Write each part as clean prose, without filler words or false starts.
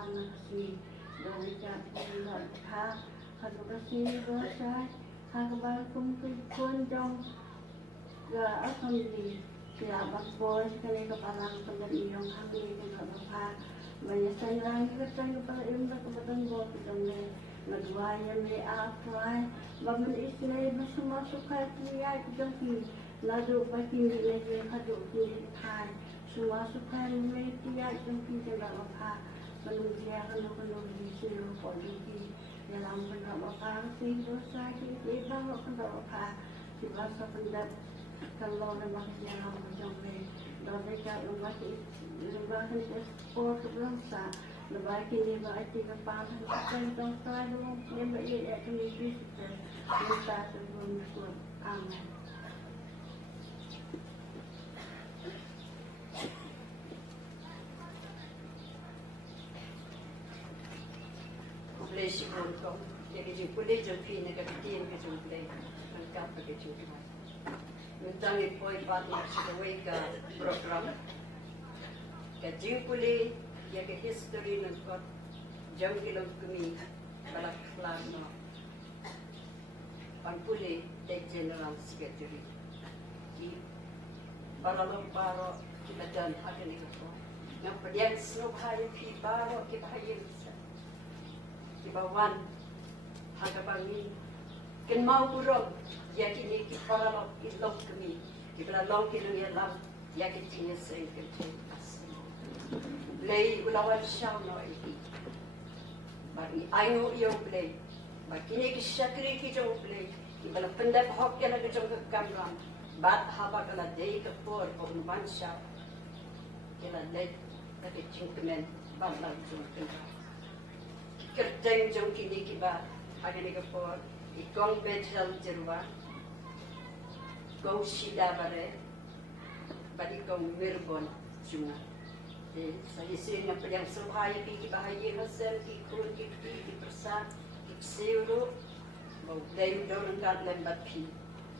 mana si dari jatuh ha kalau kasih bersai kalau kumpul jong ga akan di siapa boy sekali kepalang pendiri yang kami dengan apa banyak sayang kita kepada ilmu kebetulan buat kita nagwaya may apply baman isnay masuk kaya jongki lado pa hindi lagi kado hindi kai sumasukay may tiya jongki dalam apa manusia kalau di sini polisi dalam apa sih dosa kita bang apa di bahasa pendat kalau nama yang jongki dari kalau masih lebih ekspor ke bangsa lebih kini berarti kepanas dan tongkai dulu yang berada di negeri kita sebelum Islam. Amin. Boleh sih untuk jadi boleh jadi negatif ke boleh angkat ke jadi. Tentang poin partner sebagai program. Jadi boleh ya ke history ng kot jam kilom kami balak plano pangpuli de general secretary di balalong paro kita dan ada ni ko ng padiyan snow hayo pi paro kita hayin sa kibawan hagabangin ken mau burong ya kini ki balalong ilong kami kibalalong kilong yalam ya kini sa ikan Play ulawan siya no iti. Bagi ayo iyo play. Bagi ni kisakri kijong play. Ibala pendap hok yan ang kijong kakamram. Bat haba kala day kapor o unuman siya. Kila led na kijong kemen. Balang jong kemen. Kerteng jong kini kiba. Aga ni kapor. Ikong bedhel jirwa. Kong shida bare. Badi kong mirbon junga. Sa isin nga pala sa bahaya ki bahaya masal ki kun ki persa ki seuro mau dai do ng kat lembat pi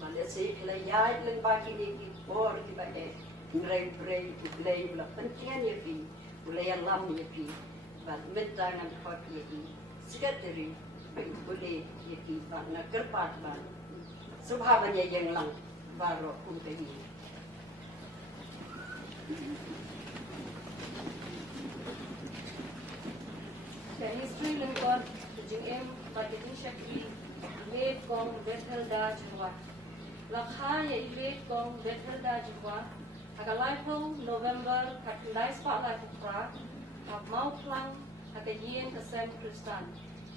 mala se kala yai lang ba ki ni ki por ki ba e ngrei brei ki blei la pentian ye pi ulai lam ye pi ba medangan hot ye pi secretary boleh ye pi ba na kerpat ba subhananya yang lang baro untai The history lingkod JM Marketing Shakti Ilet Kong Bethelda Jurwa Lakha ya Ilet Kong Bethelda Jurwa Hagalai Pong November Katlai Spotlight Pra Hab Mau Plang Hakayin Kasem Kristan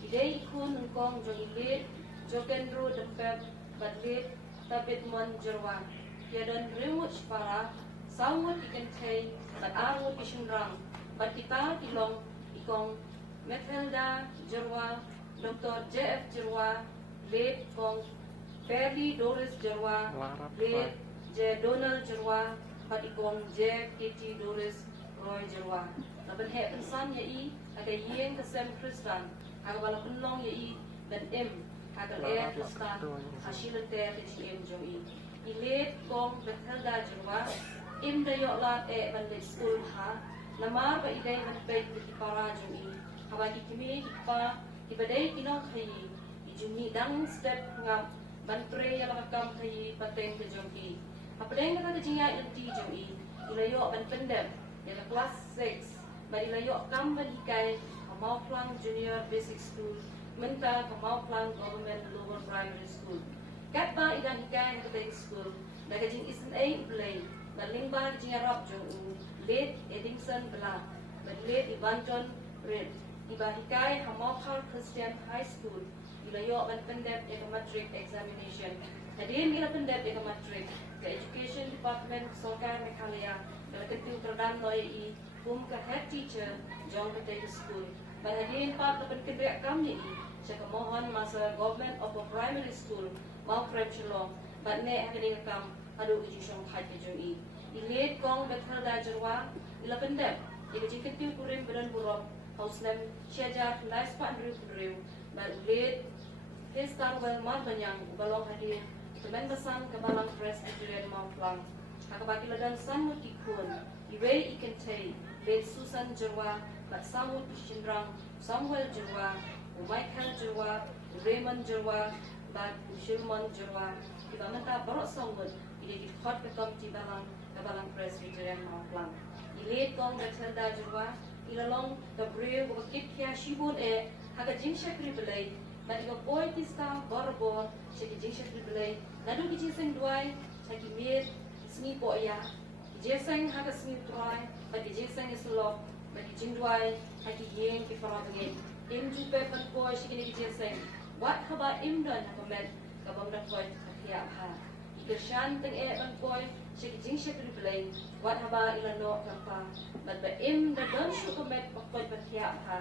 Idei Ikun Nkong Jong Ilet Jokendro Dempep Badlet Tabit Mon Jurwa Yadan Rimut Para Sawut Ikan Tay Bad Arut Isunrang Bad Kita Ilong Ikong Methelda Jurwa, Dr. J.F. Jurwa, late Kong Fairly Doris Jurwa, late J. Donald Jurwa, Patikong J. K.T. Doris Roy Jurwa. Laban hepen san yai, aga yen kasem Kristan, aga wala penlong yai, dan aga lea Kristan, asila te JM Joi. Late Kong Methelda Jurwa, dayok lat ban le school ha, namar ba idai ban baik di para Joi. Habagi kimi pa ibadai kinong khayi ijuni dang step nga bantre ya makam khayi pateng ke jongki apdeng ka jinga inti joi ilayo ban pendem ya class 6 bari ilayo kam ban ikai Kamau Plang Junior Basic School menta Kamau Plang Government Lower Primary School kat ba idan ikai ka school daga jing isen ai play baling ba jinga rap jong late Edingson Bla but late Ivanton Red Ibahikai Hamokar Christian High School ilayo ban pendep eka matric examination hadin ila pendep eka matric ke Education Department Solkar Meghalaya kala ketu terdan loy I kum ka head teacher jong ke school ban hadin pat dapat kedek kami I saka mohon masa Government of a Primary School mau Kremchelong ban ne hakading kam adu uji syong hai ke jong I ilet kong Bethelda Jurwa ila pendep eka jiketu kurim beran burok Hauslam Syajar Lais Pak Andrew Kudriu dan Late Hestar Welmar Banyang Balong Hadir Teman Besang Kebalang Presbyterian Mount Lang Hakabaki Ladan San Mutikun Iwei Ikentei Late Susan Jurwa bat samut isinrang Samuel Jerwa, Michael Jerwa, Raymond Jerwa, bat Shulman Jerwa. Iba menta barok samut ide dikhot ke komiti balang Presbyterian Mawplang. Ilet kong Bethelda Jerwa, ilalong Gabriel wakit kya shibun haga jingsha kribelay. Bat iba boy tista borbor shaki jingsha kribelay. Nadu ki jingseng duay shaki mir sni po ya. Jingseng haga sni try, bat jingseng islok. Bagi jingduai haki yeng ki farabangin im jupe pan boy shikini ki jingseng wat haba im dan hapamet kabang dan boy kakia ha ikashan teng pan boy shiki jingsha kribelay wat haba ilano kampa bat ba im da don shu kamet pakboy kakia ha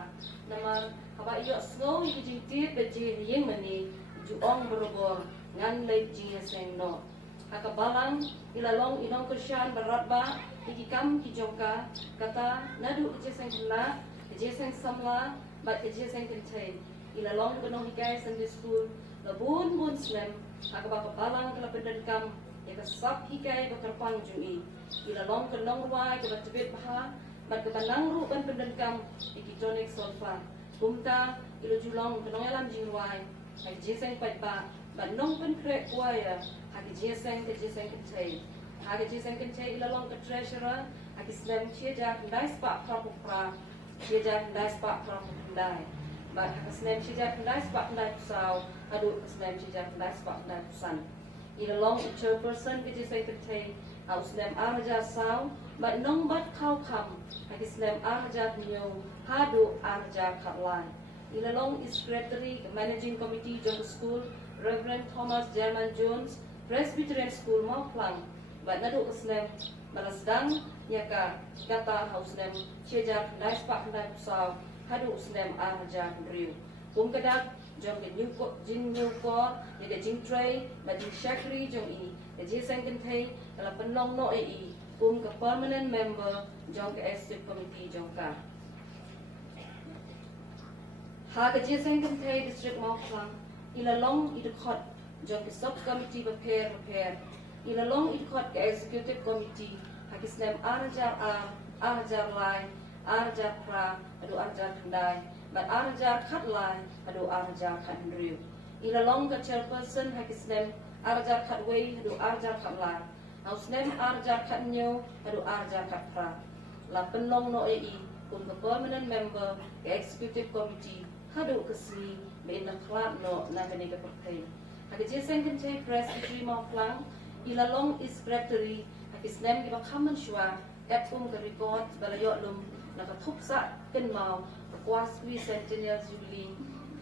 namar haba iyo snow ki jingtit ba ji yeng mani juong berobor ngan lay jingseng no haka balang ilalong inong kusyan barat ba ikikam kijongka kata nadu ijeseng kena ijeseng samla bat ijeseng kentai ilalong benong hikai Sunday school labun bun slam haka ba balang kala pendenkam ya kasap hikai bakarpang jui ilalong kenong ruai ke batbet baha bat ketanang ru ban pendenkam ikitonik solfa kumta ilo julong kenong alam jingruai ijeseng patba bat nong pen krek buaya haki jeseng kentai haki jeseng kentai ilalong ke treasurer haki sedang cia kendai sepak prapupra cia kendai sepak prapupendai bat haki sedang cia kendai sepak kendai pusau adu sedang cia kendai sepak kendai pusan ilalong chairperson ke jeseng kentai au sedang arja sau bat nong bat kau kam haki sedang arja nyo hadu arja katlai ilalong is secretary managing committee jong school Reverend Thomas German Jones Presbyterian School Mawplang bat nadu keslem balasdang yaka kata hauslem cejar kendai sepak kendai pusau hadu slem arja driu kumkadak jong jin nyukor yada jing tray bat jing shakri jong i de jeseng kentai kala penong no ke permanent member jong ke executive committee jong ka ha ke jeseng kentai district Mawplang ilalong idukot jong ke subcommittee prepare ilalong idukot ke executive committee hakisnem arjar lai arjar pra adu arjar kendai bat arjar khat lai adu arjar khat driu ilalong ke chairperson hakisnem arjar khat wei adu arjar khat lai hausnem arjar khat nyo adu arjar khat pra la penlong no kun ke permanent member ke executive committee hadu kesni be na klat no na bene ke pertai hake jeseng kentai Presbyterian Mawplang ilalong is secretary hake snem ki bakhaman shwa ke report balayot lum na ka thupsa ken mau kwaswi centennial jubilee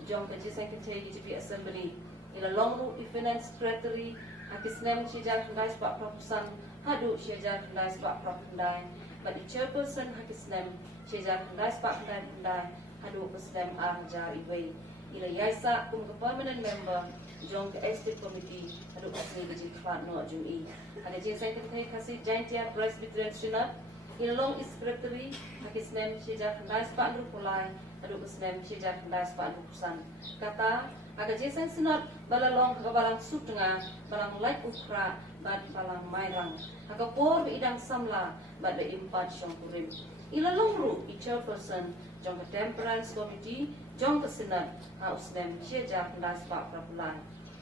jong ke jeseng kentai GP assembly ilalong ru finance secretary hake snem chijar kendai sepak propusan hadu chijar kendai sepak propendai but the chairperson hake snem chijar kendai sepak kendai hadu kesnem arja iwei ila yaisa ke permanent member jong ke executive committee hadu kasih biji klat no jui ada jeseng kentai kasih jaintia Presbyterian synod ilalong is secretary hakisnem sejak kendai sepak pulai hadu kesnem sejak kendai sepak pusan kata aga jeseng synod balalong ke balang sutengah balang laik ukra bat balang mairang aga por be idang samla bat be impat syong kurim ilalong ru chairperson jong ke temperance committee jong ke synod hausdem sejak kendai sepak pulai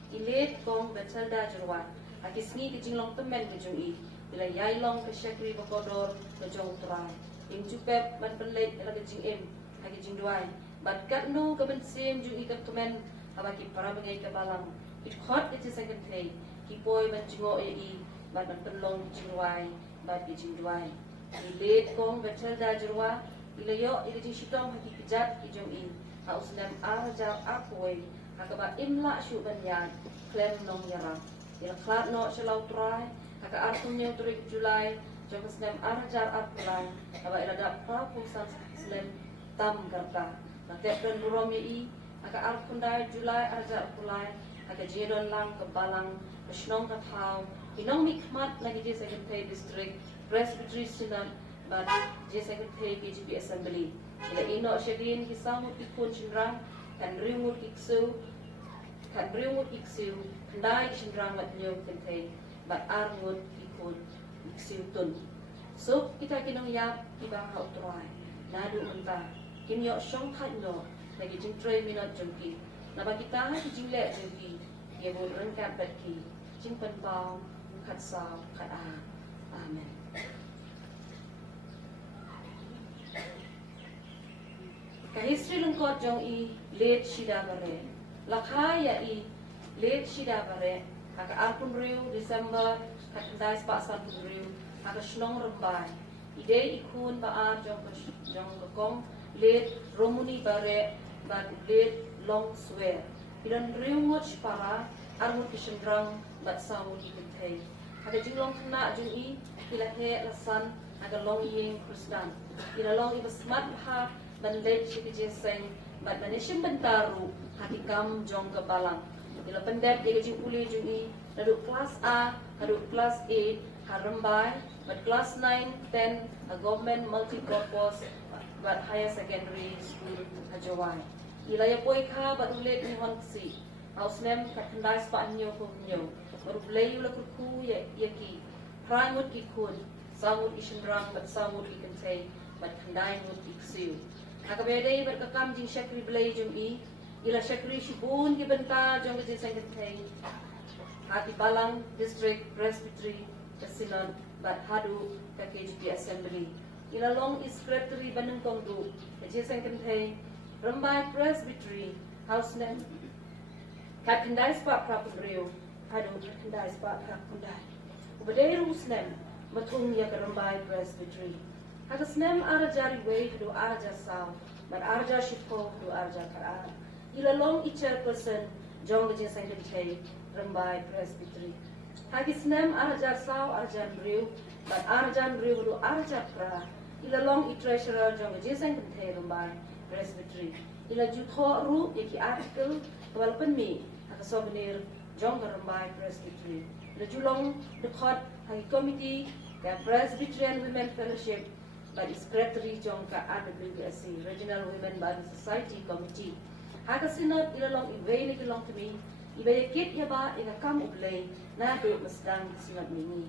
ilet kong Bethelda Jerwa akisngi ke jinglong temen ke jui bila yailong ke syakri bakodor ke jong trai ing jupep ban penlek la ke jing em haki jing duai bat kat no ke bensem jui ke temen abaki para bengai ke balang it khot it second day ki poi ban jingo bat ban penlong jing duai bat ke jing duai ilet kong Bethelda Jerwa bila yo ila jing shitong haki kejat ki jong hausdem arja apoi hakaba imla shu banyan klem nong yara ila klat no shalau trai haka artunya turik Julai jong kesnem arjar apulai haba ila da prapusan slem tam garka na tepren buromi haka arpundai Julai arjar apulai haka jedon lang ke balang kesnong kathau inong mikmat lagi je secretary district Presbyterian synod but je secretary KGP assembly ila ino shedin kisamut ikun chinrang kan rimut iksu kendai chinrang mat nyo kentai bat armut ikun iksu tun so kita kinong yap ibang hau tuai nadu unta Kim yo shong khat no lagi jing tray minot jengki. Naba kita ki jing le jengki. Ye bol ren kat bat ki. Jing pen pau khat sao khat a. Amen. Ka history lengkot jong I late shida bare. Lakha ya I late shida bare. Haka apun riu December kat ndai spasan pun riu. Haka shnong rembai. Ide ikun ba jong kong late Romuni bare but late long swear. Idan riu much para armut kishendrang but samu ikentay. Haka jinglong kena jong I kila he lasan haka long yeng Kristan. Ila long iba smart ha ban late shikije seng but manishim bentaru hati kam jong kebalang. Ila pendek dia jing uli jong I naduk kelas A, naduk kelas 8 harembai but class 9, 10 a government multi-purpose but higher secondary school hajawai. Ila ya poi kha but ulet ni hon si. House nem kat kendai spa nyo ko nyo. Baru play ula kurku ya ki. Prangut ki kun. Samut ishendrang but samut ikentay but kendai ngut iksiu. Nakabede but kakam jing shakri blay jung I. Ila shakri shibun ki benta jong jing sengkentay. Hati Balang District Presbytery Kasinan but hadu ka KGP Assembly. Ila long is secretary banung kong du. Jing sengkentay Rambai Presbytery House name kat kendai spa prapun riu. Hadu kat kendai spa prapun dai. Ubadai rusnem matung ya ke Rambai Presbytery. Hagas nem ara jari way hadu arja saw but arja shifo hadu arja kara. Ila long I chairperson jong jing sengkentay Rambai Presbytery. Hagis nem arja saw arja riu but arja riu hadu arja kara. Ila long I treasurer jong jing sengkentay Rambai Presbytery. Ila jutho ru yaki article walaupun mi haka souvenir jong Rambai Presbytery. Ila julong dekhot hagi committee ka Presbyterian Women Fellowship by secretary jong ka RWBSC Regional Women Bible Society Committee. Haka sinot ila long iway ni long kami iba kit ya ba ila kam ublay na do masdang sinot mingi.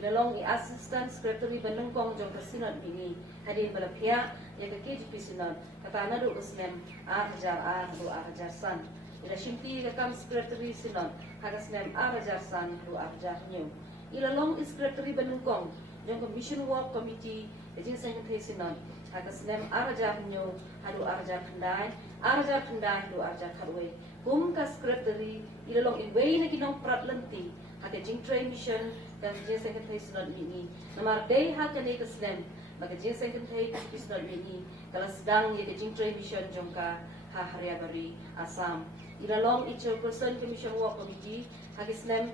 Ila long I assistant secretary bandung kong jong ka sinot mingi. Hadin balapia ya ka KGP sinot kata na do usnem arjar do arjar san. Ila shimpi ka kam secretary sinot hagas nem arjar san do arjar new. Ila long secretary bandung kong jong commission work committee jing sengkentay sinot hagas nem arjar new hadu arjar kendai do arjar kharway. Kum ka secretary ila long iway na kinong prat lenti haka jing train mission dan jing sengkentay sinot mini. Namar day haka ne kasnem maka jing sengkentay sinot mini kala sedang ya jing train mission jong ka Hariabari Assam. Ila long I chairperson commission work committee hagis nem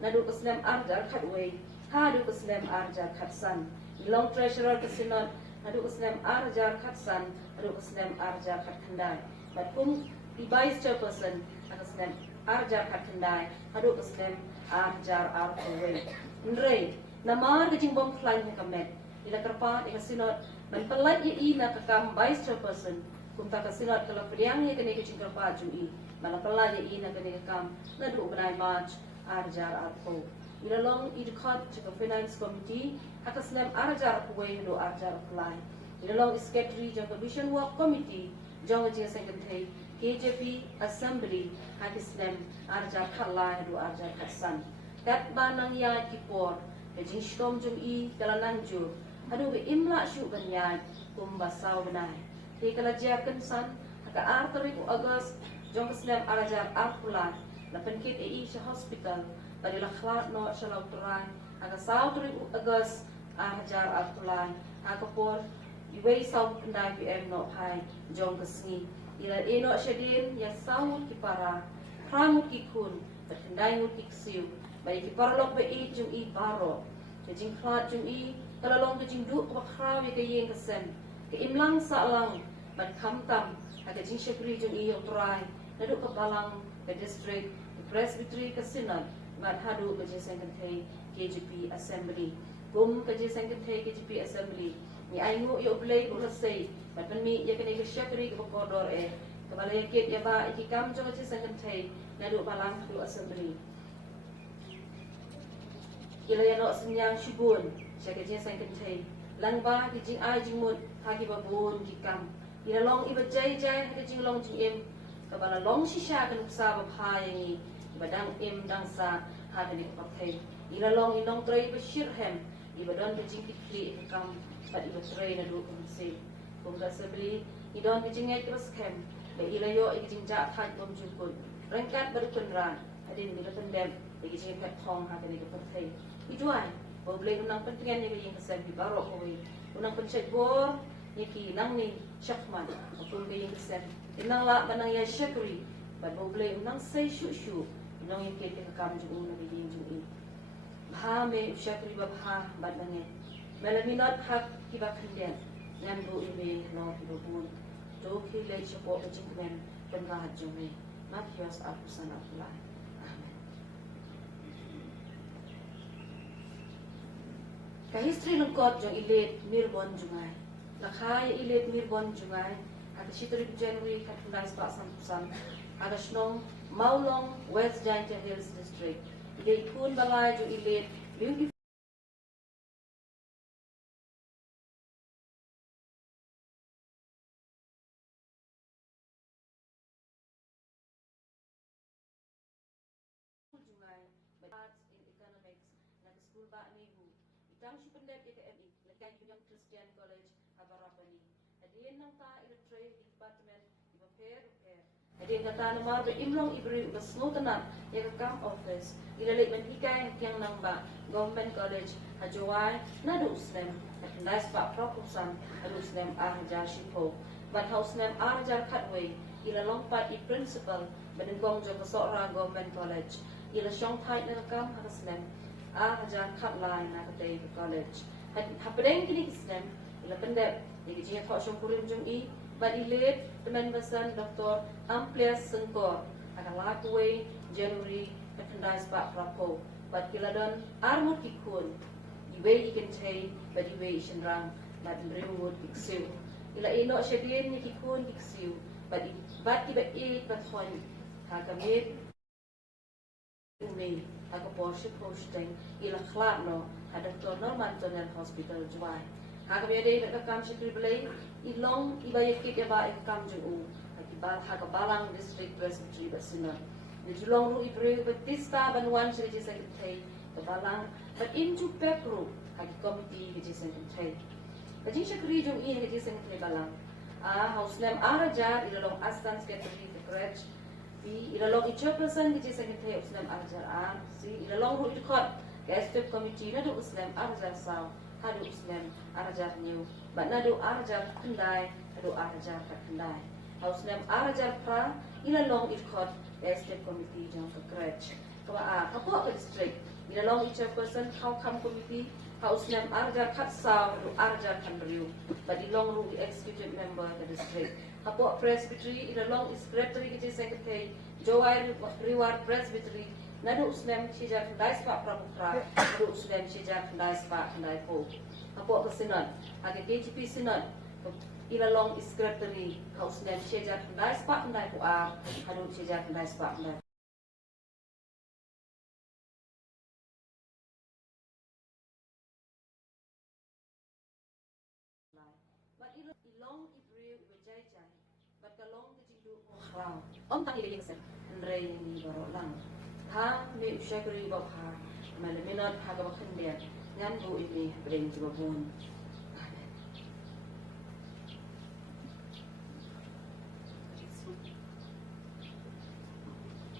nadu kasnem arjar khatway hadu kasnem arjar khatsan. Ilong treasurer kasinot nadu kasnem arjar khatsan nadu kasnem arjar khatkandai. But kum I vice chairperson kasnem arjar khatkandai nadu kasnem arjar arway. Nrei namar kajing bom flying kamet. Ila karpa kasinot man pelat I na kakam vice chairperson kumta kasinot kalau pediang ya kene kajing karpa jui. Malah pelat I na kene kakam nadu benai march arjar arko. Ila long I dekat jika finance committee akas nem arjar kuwe do arjar apply. Ila long I secretary jang commission work committee jang jing sengkentay KJP Assembly hakis nem arjar khalai do arjar khasan. Kat banang ya kipor jing stom jung I kalanan ju hadu be imla shu banyai kumbasaw benai. He kalajakan san haka artari ku August jang kasnem arjar arpulan lapan kit sa hospital pada lakhlat no shalau turai aga sautri August arjar arpulan aga por iway saut kendai PM no hai jong kesni ila eno shadin ya saut kipara pramut kikun berkendai ngut iksiu bai kiparlok be I jung I baro jing khlat jung I kalalong jing du bakhraw ye kayeng kesen ke imlang salang bat khamtam aga jing shakri jung I turai nadu ka Balang ke district Presbytery Kasinan but hadu ke jing sengkentay KGP Assembly. Gum ke jing sengkentay KGP Assembly ni aingu yo blay ko rasay but mi ya kene ke shakri ke kodor kebala yakit ya ba ikikam jong jing sengkentay nadu Balang hadu Assembly. Ila ya no senyang shibun sya ke jing sengkentay lang ba ki jing ai jing mut hagi babun kikam ila long iba jai hada jing long jing em kabala long shisha kan sa ba pha yang iba dang em dang sa hada ni pakai ila long inong tray iba shirhem iba don jing tikli kam pat iba tray na do kan se kung ga sabli idon jing ai kibas kem be ila yo jing ja thai bom jukun rengkat berkun ran adin bila pendem lagi jing kat thong hada ni pakai iduai boleh unang pentingan yang yang kesan di barok koi unang pencet bor yaki nang ni syakman apun yang kesan inang la banang ya syakri bad boleh unang say shu unang yang ke kam ju na bi ju i bha me syakri ba bha bad nange melaminat hak kiba kenden ngan bu ime no bu bun to ki le chapo ba jingmen penra ju me makios apusan apulai. History ng kot jong ilit mirbon jungay. Lakhay ilit mirbon jungay. At sitri January katundai sa sampusan. At snong Maulong West Giant Hills District. Ilit kun balay jong ilit beautiful. Jungay. Arts in economics. Nag-school ba ni bu. Itang si pendek IKMI, Lekay Union Christian College, Abarapani. Adiin ng ta Electric Department, iba repair. Adiin kata nama be imlong ibri basnutan ya kam office. Ilalik menhikay yang nang ba Government College, Hajawai, nadu usnem. At nice pa proposan, adu usnem Arjar Shipo. But house nem Arjar Cutway, ilalong pat principal, benengkong jong kasora Government College. Ila syong tight na kam harusnem. Arjar Cutline na katay college. Hapadeng kini kisnem, ila pendek, ila jing thok syong kurim jong i, but ilit teman basan Dr. Amplias Sengkor, akan lakuwe January katandai spak prapo, but kila don armut kikun, iwe ikan chay, but iwe isin rang, but mriwud kiksiw. Ila ino syadin ni kikun kiksiw, but iba it but hon, hakamit, umi, ako Porsche posting ila klap no ada Dr. Norman General Hospital Juai. Haka biade nak kam sikri belai ilong iba yakit ya ba kam ju akibal haka balang district presbytery basina. Di julong ru ibre betista banwan sri secretary ke balang but into pepro haki committee ke secretary. Kajing sikri jong i ke secretary balang. House name Arajar ilong assistant secretary ke crèche ilalong i-chairperson di Secretary Uslam Arjar ilalong ru ikot Executive Committee nadu Uslam Arjar Sao hadu Uslam Arjar New but nadu Arjar Kendai hadu Arjar Kendai Uslam Arjar Pra ilalong ikot Executive Committee jong kekrej kawa kapok ke district ilalong i-chairperson kau kam committee Uslam Arjar Kat Sao hadu Arjar Kendriu but ilong ru executive member ke district Kapok Presbytery, ilalong Secretary ke Secretary, Joai Reward Presbytery, nadu Uslam Sijak Kendai Spak Pramutra, nadu Uslam Sijak Kendai Spak Kendai Po. Kapok ke Synod, agi DGP Synod, ilalong Secretary, ka Uslam Sijak Kendai Spak Kendai Po A, nadu Sijak Kendai Spak Kendai. But ilong ibril ibajay jay, but kalong kejindu wow. Om tak ilay sen, Andre ni baro lang. Ha me usyakuri bab ha, malaminat ha ka bakhendia, ngan bu ini bring to babun.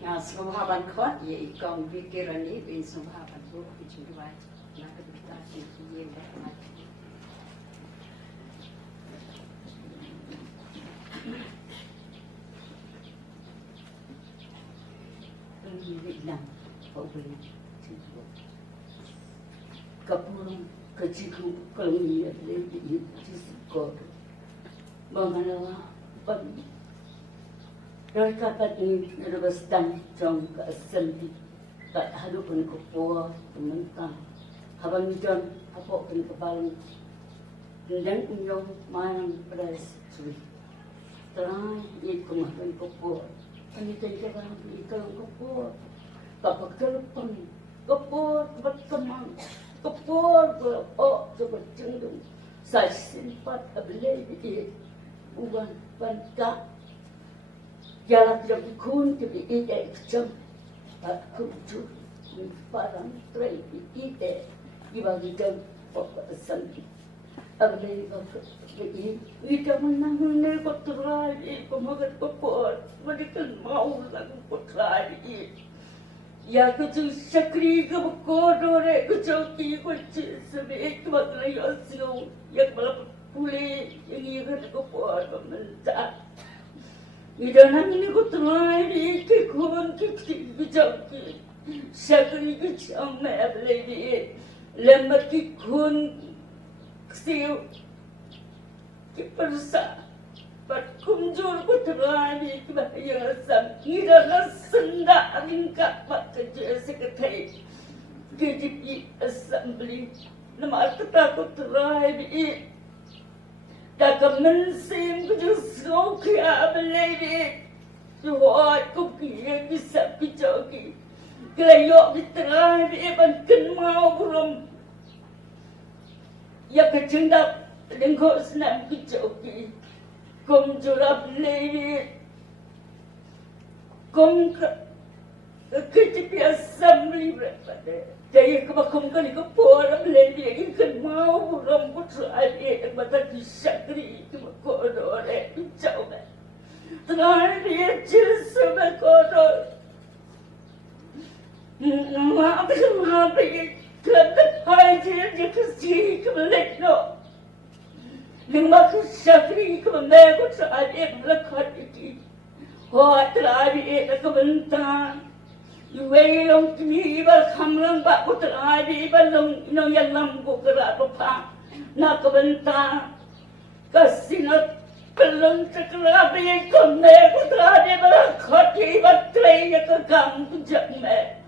Nga sumhaban kot ye ikong pikirani bin sumhaban bu ijuwai na kita ye ba. Việt Nam hậu về kapurung kaciku kalau ini ada di Cisco mengenal pan mereka tadi ada sedang jong ke asambi tak halu pun kepo teman habang jon apa pun kebalang dan unyong main pres suri terang ikut makan kepo Kami tengok ikan kapur, kapur telepon, kapur berteman, kapur berok seperti itu. Saya simpat abelai di uban banta jalan jam kun ti ide jam tak kunju parang trai ide ibagi jam san agle ida menang ne ko trai ko magat ko por medikan mau lang ko trai ya ko tu sakri ko ko dore ko choki ko sebe ek batla yosio yak bala pule yang ko por menta ida nang ini ko trai ke kon ke choki sakri ko chamme agle lembat ki kun siu ki persa pat kumjur ko trai ki bahaya sam ida nasenda angka pat kerja sekretai KGP assembly nama kata ko trai bi dak mensim ko so ki ablei so ko ki bisa pijoki Kelayo bitrai bi ban ken mau belum ya kecendap lengkok senam kijoki kom jurap lewi kom kecipi assembly berpada jadi kebakum kali ke poram lewi ini ken mau belum putrai bi mata disakri kebakodore kicau ba terakhir dia cisme kodor Maaf ini kerana haji dia kesih kebelik no. Lima kesakri kebelik ko sahaja melakukan itu. Wah terakhir itu kebentar. Iway long kini ibal kamlang bak ko terakhir ibal long ino yang lam ko kerak lupa. Nak kebentar kasih nak pelong sekelah biar kene ko terakhir melakukan ibal tray yang kekam kujak me.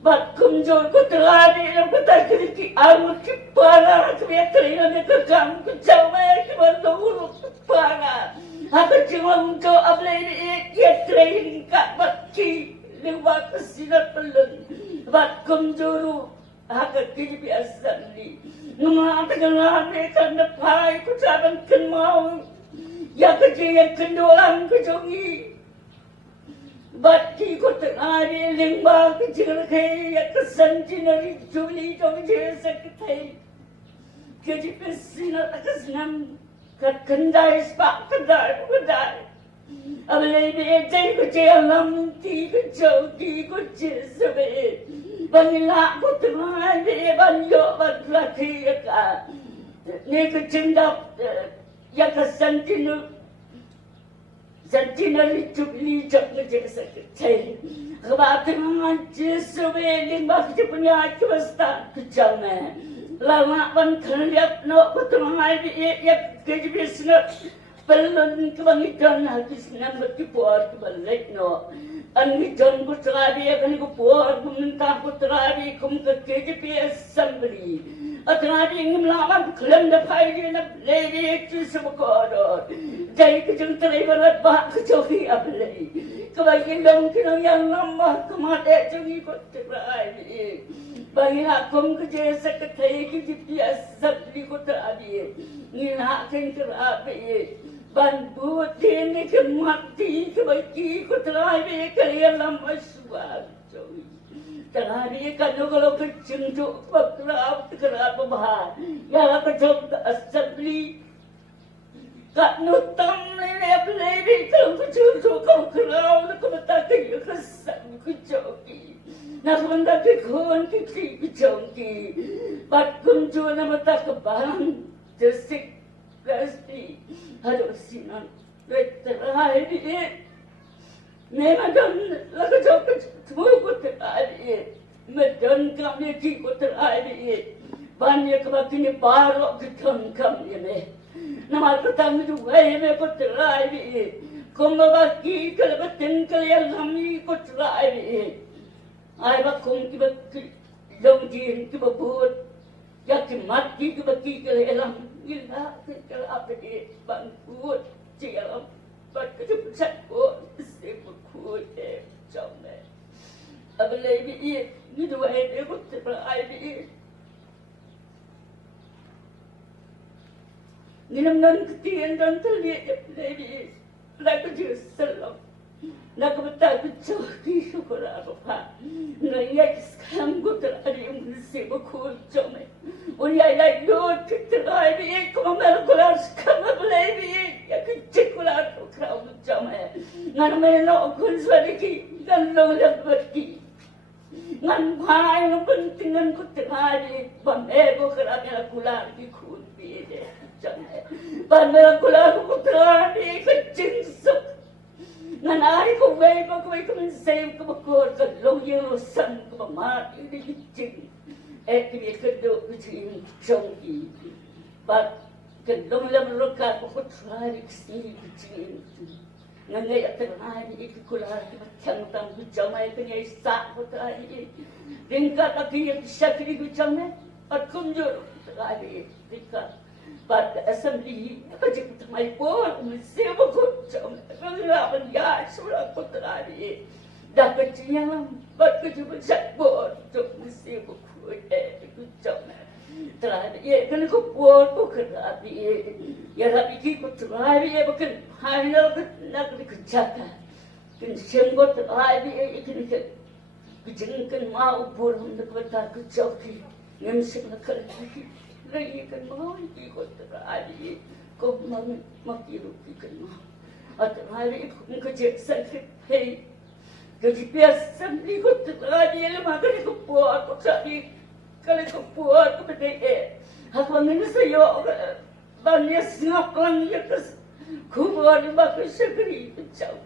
Bat kumjor ko terladi na patagri ki arut ki para ki betrina ne ka kam ko chawme ki banduru para haka jiwam to able ni ye train ka bat ki lewa ka sina pelun bat kumjoru haka ki bi asli ngama tagala ne kan na pai ko saban kan mau ya ka ji ya kendolang ko jongi Bati ko tengari lingba kecil kaya ya kesantinari juli jom jesa ketai keji pesina takasnam kat kendai spak kendai abalai be jai ko jalam ti ko jogi ko jesa be banila ko tengari banyo badlati ka ne ko cendap ya kesantinari Santinari jubli jok ngejesa kecil. Kebatangan jesu beling bakti punya kewasta kejamnya. Lama pan kerjap no ketungai di ya kejibisna pelun kebangitan habis nampak kipuar kebalik no. Ani jon putradi akan kipuar meminta putradi kum ke KGP assembly. Atradi ingin melawan klaim dapat dia lady itu sebuah Jadi kejung terlibat bah kecoki ablay. Kebagian dong kena yang lama kemade jungi kot terai. Bagi akom kerja sekretai kerja biasa di kota abi. Ni nak terapi. Bantu ini kemati kebagi kota abi kalian lama suar jungi. Terhari kalau kejung tu kerap bahar. Ya kejung assembly. Kat nutam ni play kalau kejut kau kerau kau bertakik kesan kejoki. Nak mendapat kon kejoki. Bat kunju nama tak kebang desik pasti harus sinan reterai ni. Memang lagu jauh semua kau terari. Medan kami kau terari. Banyak kebagian baru ketang kami ni. Nama ketang itu wahai ko terapi, kumbabaki kalau betin kalian kami ko terapi. Ayah bakum kita jongjin kita buat, jadi mati kita kalian gila kita apa di bangkut cialam, baca cepat ko sebut jamnya. Abalai bi ni dua hari ko terapi. Nginam ketian dan terlihat lebih lagu Jerusalem. Lagu betul di sekolah apa? Naya sekarang gue terada yang bersih berkul cuma. Uliai lagi dot terada yang kemana kular sekarang lebih ya kecil kular kerau cuma. Ngan melo kun suariki ngan lo lebih. Ngan hai ngan pentingan ku terada bamebo kerana kular di kun biade. Pandang kulah aku terani kecing sok. Nanari ko way ko save ko bakor ka loyal san ko mati di kecing. Kini kedo kecing chongi. But kedong lam roka ko terani kecing kecing. Nangai terani ikulah ki batang tam ku jamai kini sa ko terani. Tingkat aki yang syakri ku jamai. At kunjur terani tingkat. Pada assembly, kerja kita mai pun mesti berkucing. Mengelak ya surat puteri. Dah kecilnya, buat kerja besar pun mesti berkucing. Terakhir, ya kena kupur bukan rapi. Ya rapi kita terakhir bukan hanya nak dikerjakan. Kena semua terakhir kena kejengkan mau pun untuk bertak kejoki. Yang semua kerja. Lagi kan mau ikut terhari, kau makiru ikut mau. Atau hari ikut kerja sakit hei, kerja biasa ikut terhari lemah kali kau buat kau cari kali kau buat kau berdaya. Aku ingin saya banyak ngap lagi atas kau buat lemah kau sekali jauh.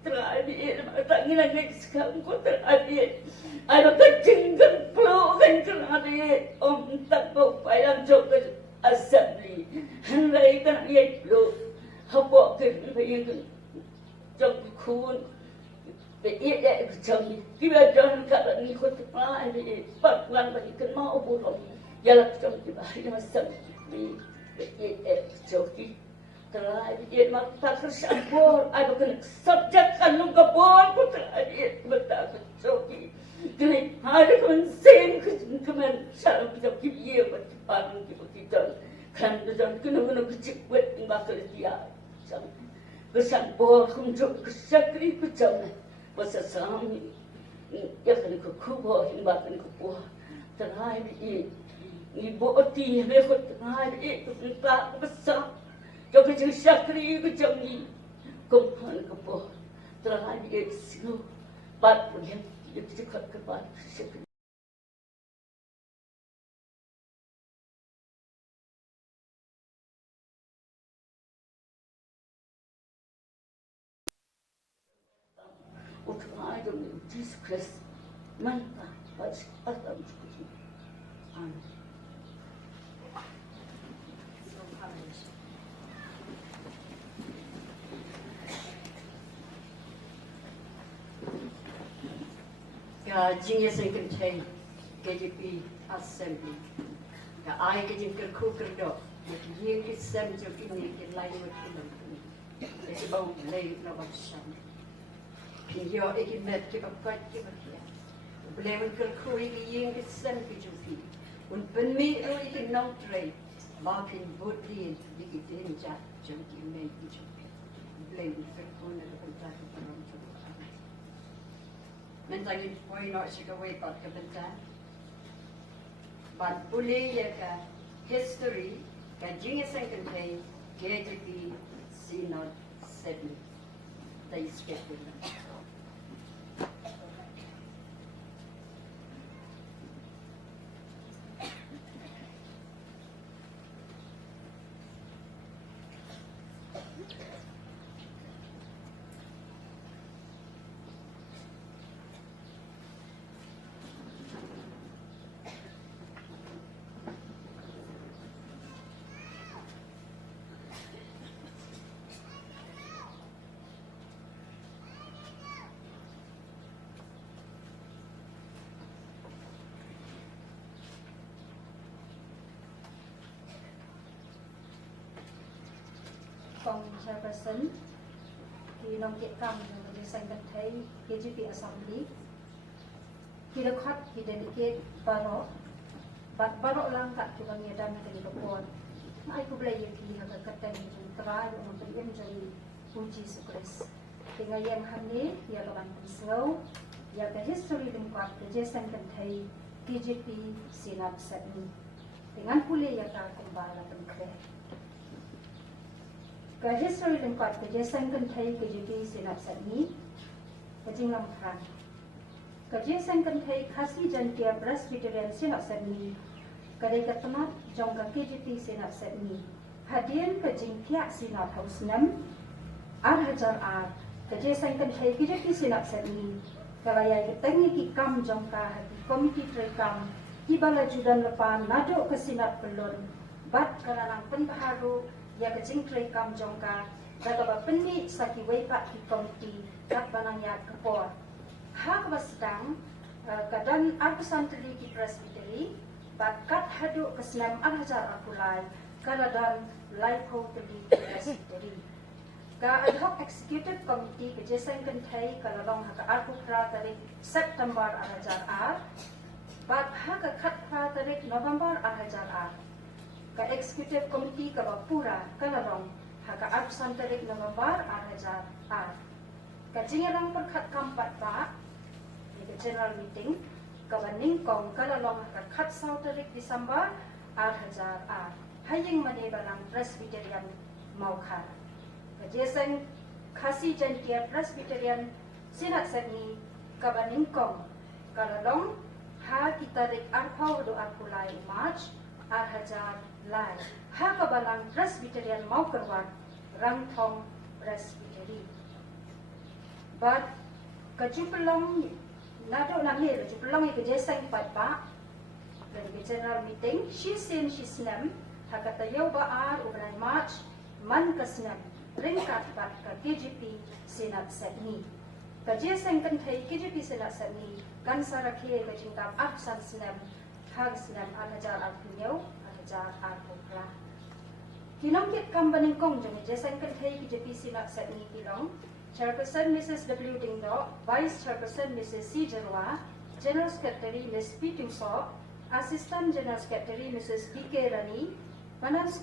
Terhari lemah tak ingin lagi sekarang kau terhari. Ada kecingkan pelukan terhadap tak kau payah jodoh assembly. Hendak kan ia peluk, habuk kan ia kan jodoh kun. Ia jodoh kita jangan kata ni kau terlalu ini pakuan bagi kan mau burung. Jalan jodoh dibahari assembly. Ia jodoh terlalu ia mak tak tersampur. Ada kan subjek kan luka bor kau terlalu betul jodoh. Kini hari pun sen kemen salam kita kibiye buat paling kita kan dan kena kecik buat bakal dia kesan bor kunjuk kesakri kecam pasal sami ya kan kubo himba kan kubo terhai ibu oti lekot terhai kita besar jo kecik sakri kecam ni kumpan kubo terhai sino bat punya dia dekat kepada sekali. Untuk ada diskresi mantap harus ada diskusi. Jinnya saya kentai KJP Assembly. Ai kerja kerku kerja. Dia kisam jo kini lain macam ni. Jadi bau lain nak bersam. Dia ikut net kita kat kita. Beliau kerku ini yang kisam kejufi. Un penmi ikut non trade. Makin budi dikitin jah jadi ni kejufi. Beliau kerku ni lepas tu orang tu. Mentangin poin nak cakap wepat kebetulan. But boleh ya ka history ka jingas ang kantay KJP Synod 7. Tayo skip na. Kong Chairperson thì nông kiện cầm rồi thì sang bên thấy KGP Assembly thì được hot thì delegate baro lang kat tu kami ada nak di Papua Mai ko bela yaki haga katan jun try on priem jun puji sukres. Dengan yang hamne ya lawan pisau ya ke history lingkup kejesan kentai KJP sinap satni. Dengan pule ya ta kumbala penkre. Ke history lingkup kejesan kentai KJP sinap satni. Kejinglam perang. Kejesan kentai khasi jantia Presbyterian sinap satni. Kadai ketemat jong ke KJP sinap satni. Hadian kejing tiak sinap haus 6 hajar kejesan kentai KJP sinap satni. Kalaya tekniki kam jong ka hati komiti trekam kibala judan lepan nado ke sinap pelun bat kalanang penbaharu ya kejing trekam jong ka daga penni saki wepak di komiti kat banang ya kepor. Hak sedang kadan arpesan teli di presbyteri bakat haduk kesenam hajar akulai kaladan laipo teli di presbyteri. Ka ad hoc executive committee kejesan kentai kalalong haka aku pra tarik September hajar bat haka kat pra tarik November hajar ka executive committee ka bapura kalalong haka absen tarik November hajar ka jingarang perkat kampat ba di general meeting ka baningkong kalalong haka kat sau tarik December hajar haying manebalang Presbyterian maukar. Kejesan khasi jantia Presbyterian sinat satni kabaningkong kalalong ha kitarik arpau do arpulai March hajar lai ha kabalang Presbyterian mau kerwat rangthong Presbyteri but kejupelong nado nangil kejupelong kejesan patpa dari general meeting she senam hakatayo ba ubrai March man kasnam ringkat bat ke KJP sinat satni. Kejesan kentai KJP sinat satni kan sarakhe kejingkap absan senam hag senam hajar alpunyau hajar alpukla. Kinongkit kambaningkong jong kejesan kentai KJP sinat satni kilong Chairperson Mrs. W. Dingdo, Vice Chairperson Mrs. C. Jarwa, General Secretary Ms. P. Tumso, Assistant General Secretary Mrs. B.K. Rani, Finance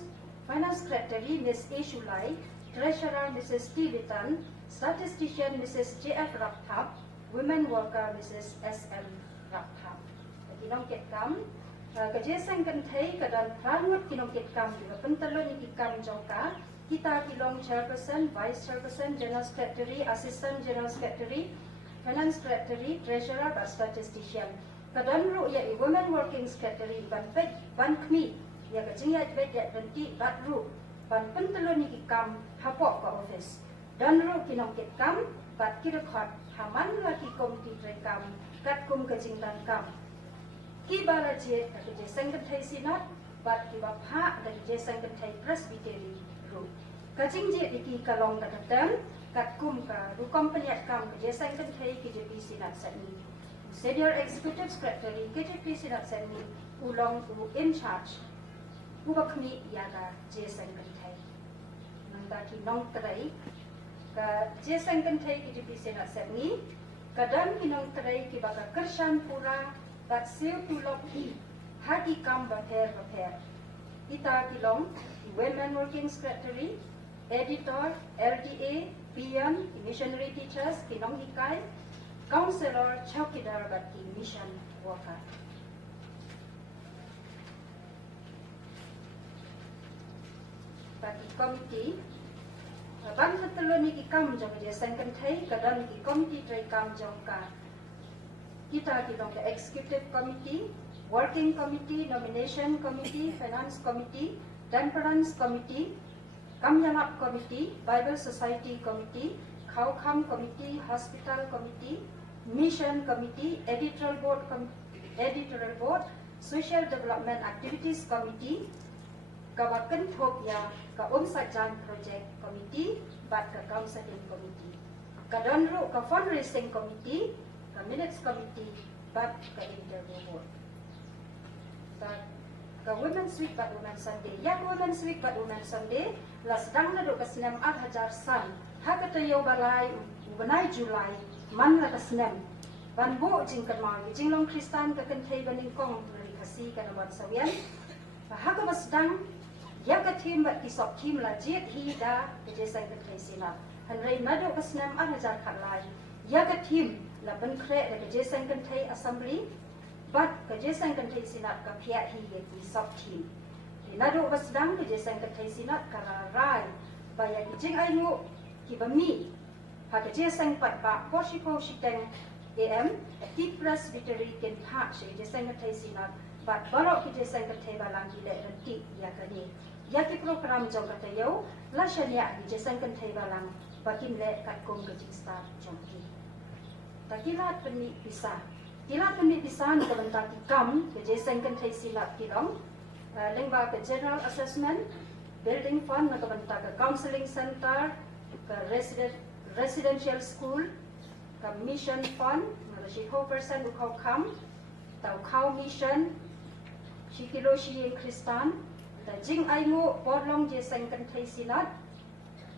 Secretary Ms. A. Shulai, Treasurer Mrs. T. Vitan, Statistician Mrs. J.F. Rapthap, Women Worker Mrs. S.M. Rapthap. Kinongkit kam, kejesan kentai kadan prangut kinongkit kam juga pentelun ni kam jongka, kita kilong Chairperson, Vice Chairperson, General Secretary, Assistant General Secretary, Finance Secretary, Treasurer, dan Statistician. Kadan ru ya Women Working Secretary ban kmi ya kejingat bet ya benti bat ru ban pentelun ni kam hapok ke office dan ru kinongkit kam bat kirekod haman laki komiti rekam kat kum kejingtan kam kibala je ka kejesan kentai sinat bat kibapha da kejesan kentai presbyteri ru kajing je diki kalong katatam kat kum ka ru kompanyat kam kejesan kentai KJP sinat satni Senior Executive Secretary KJP sinat satni ulong u in charge ubakmi yaga jesan kentai nangdaki nong terai ka jesan kentai KJP sinat satni kadang kinong terai ki baka kershan pura bat sil tulok hi hagi kam baper kita kilong Women Working Secretary Editor LDA PM Missionary Teachers kinong hikay Counselor Chowkidar bati Mission Worker. Bagi komiti, bang ketelun ni kikam jong kejesan kentai kadang ni komiti tray kam jong ka. Kita kilong ke Executive Committee, Working Committee, Nomination Committee, Finance Committee, Temperance Committee, Kamyalap Committee, Bible Society Committee, Khawkham Committee, Hospital Committee, Mission Committee, Editorial Board, Social Development Activities Committee, Kawakan Thopya, Ka Umsajan Project Committee, Bat Ka Counseling Committee, Kadonru Ka Fundraising Committee, Ka Minutes Committee, Bat Ka Interview Board. Ka Women's Week Bat Women's Sunday, Yang Women's Week Bat Women's Sunday, Lasdang na do kasinam hajar san, hakatayo balay ubanay July, man la kasinam. Banbo jingkan mau, jinglong Kristan ka kentay baningkong dari kasi kanawan sawian. Haka basdang ya ka tim bat ki sok tim la jet hi da ke sang kan thai sinat han rei nado ka snam an hajar khalai ya ka tim la ban kre da ke sang kan thai assembly bat ke sang kan thai sinat ka phia hi ye ki sok tim nado ka sedang ke sang kan thai sinat kara rai ba ya ki jing ai nu ki ba mi ha ke sang pat ba ko shi teng am active presbytery ken tha she sang kan thai sinat bat barok ki sang kan thai ba lang ki le ti ya ka ni ya ki program jong ka yo la shania ki sang kan thai ba lang ba kim le kat kom ke jing start jong ki ta kilat peni bisa ni ka ban ta ki kam ke sang kan thai sinat ki long lengba ke general assessment building fund na ka ban ta ka counseling center ka residential school ka mission fund na si ho person u khau kam tau khau mission si kilo si kristan ta jing ai ngo por long je sang kan thai sinat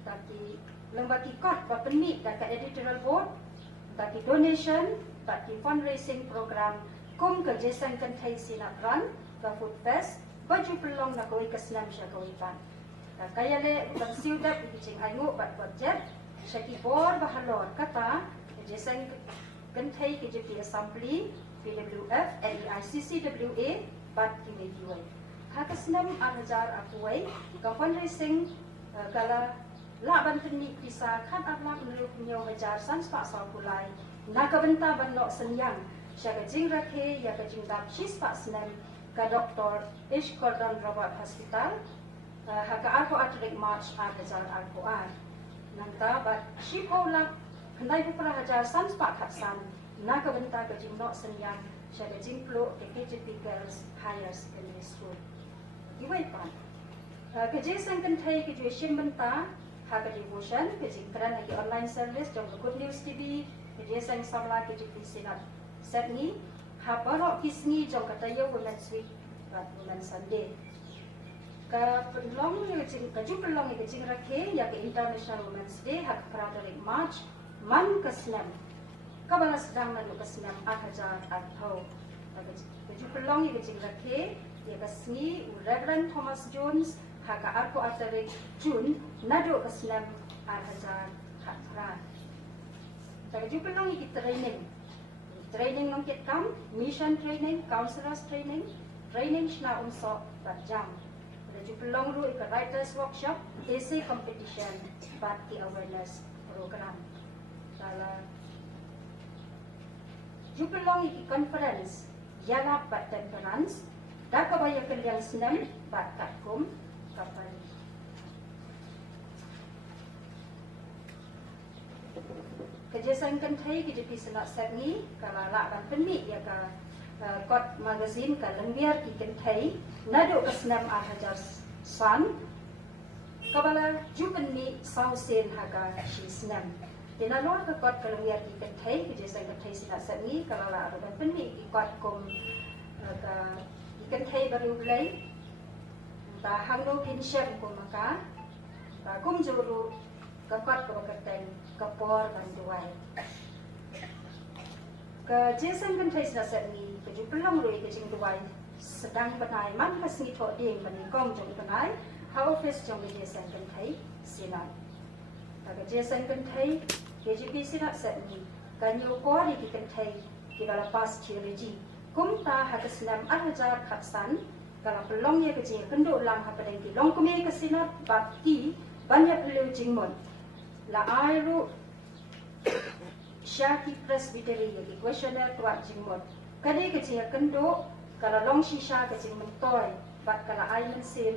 ta ki lengba ki kot ba peni ta ka editorial board ta ki donation ta ki fundraising program kum ka je sang kan thai sinat run ka food fest baju pelong na koi kasnam sya koi pan ta kaya le bang siudap ki jing ai ngo bat budget Shaki bor bahalor kata jesang kentai KJP Assembly PWF LEICCWA bat kiwai hakasnam 1000 akuai ka fundraising kala la ban tni bisa khan atlak neu nyo hajar sans pa sa kulai na ka benta ban no senyang shaka jing rakhe ya ka jing dap shis pa snam ka Dr. Ish Gordon Robert Hospital haka aku atrik March 1000 akuan nanta bat shipo lak kandai pupra hajar sans pa khatsan na ka benta ka jing no senyang shaka jing plo ke KJP Girls Higher Secondary School iwai pan ke jesang kan thai ke tuition benta ha ka devotion ke jing kran lagi online service jong Good News TV ke jesang samla ke JP Sinat Sydney ha barok kisni jong kata yo Women's Week bat Women's Sunday ka pelong ni ka jing pelong ke jing rakhe ya ke International Women's Day hak Frederick March man kasnam ka bala sedang na kasnam 1000 atau ka jing pelong ke jing rakhe ya kasni Reverend Thomas Jones hak arko atari June nado kasnam 1000 hak fra ka jing pelong ke training nong kit kam mission training counselors training shna unso berjam pelong ru ke writers workshop essay competition party awareness program sala jupelong iki conference yala pat temperance da ka baya kalian senam pat katkum kapal kejesan kan thai ki jepi senat Sydney kala la ban peni ya ka kot magazine ka lengbiar ki kan thai nado kasnam 1000 san kabala jupeni sausen haga shisnam tinalo ka kot kalungya ki kan thai ki jesa ka thai sina sani kalala ro ban peni ki kot kom ka ki kan thai baru ulai ta hangno kinsham ko maka ta kum juru ka kot ko ka teng ka por ban duai ka jesa kan thai sina sani ka jupelong ro ki jing duai sedang benai man hasni tho ding bani kom jong benai ha office jong je sang kan thai sina ta ka je sang kan thai KJP sina sani kan yo ko ri ki kan thai ki bala pas theology kum ta ha kasnam 1000 khatsan kala pelong ye ke je kendo lang ha padang ki long kume ke sina bat ki banyak pelu jingmon la ai ru Shaki Presbytery ye ki questionnaire tuat jingmon kade ke je kendo kala long shisha ke jing mentoy bat kala ai men sil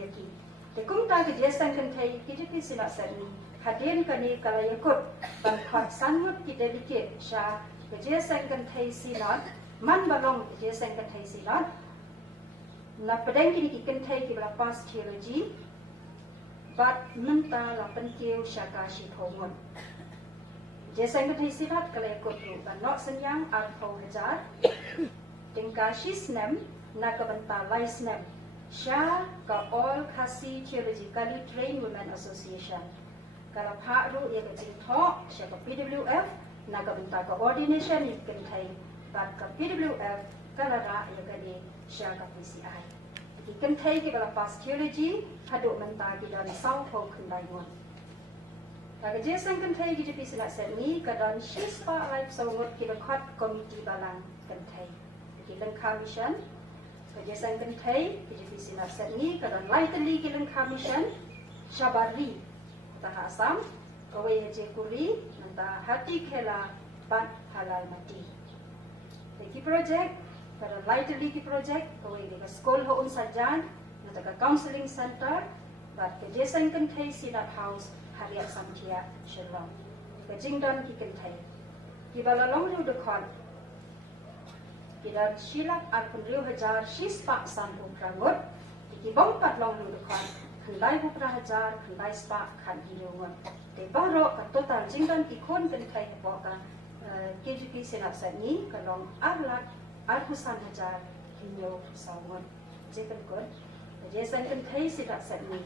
yaki te kum ta ke jesang kan thai KJP sina sani hadien kani kala yakut ban khat sanut ki dedicate sha ke jesang kan thai sina man balong ke jesang kan thai sina na padang ki kan thai ki bala pas theology bat menta la penkeu sha ka shi thongon jesang kan thai sina kala yakut ru ban nok senyang artho hajar tingkah shisnem na kabanta laisnem sha ka all khasi theologically trained women association kala pha ru ye ka jing tho sha ka PWF na kabanta ka ordination ye kan thai bat ka PWF kala ra ye ka ni sha ka PCI Ikan thai ki bala pastology haduk mentah ki dan sau ho kendai ngon. Laga jesan kan thai ki jepi sinak set ni kadan shispa life songot ki lekhat komiti balang kan thai. Ki lengkha mission kejesan kan thai ki jepi sinak set ni kadan lightly ki lengkha mission syabari taha asam away je kuri nanta hati khela bat halal mati. Ki project pada lightly ki project away di school ho sarjan nata ka counseling center bat kejesan kan thai silap house hariat samtia shalom ka jingdan ki kan thai ki bala long lu de khon ki dan silap alpun 2000 shispa san ukrangot ki bong pat long lu de khon khandai bukrahajar khandai spa khan hilongon te baro ka total jingdan ki khon kan thai po ka KGP senap sani kalong arlat Arhusan hajar kinyo sawon jekan kon jesan kan thai sidak sani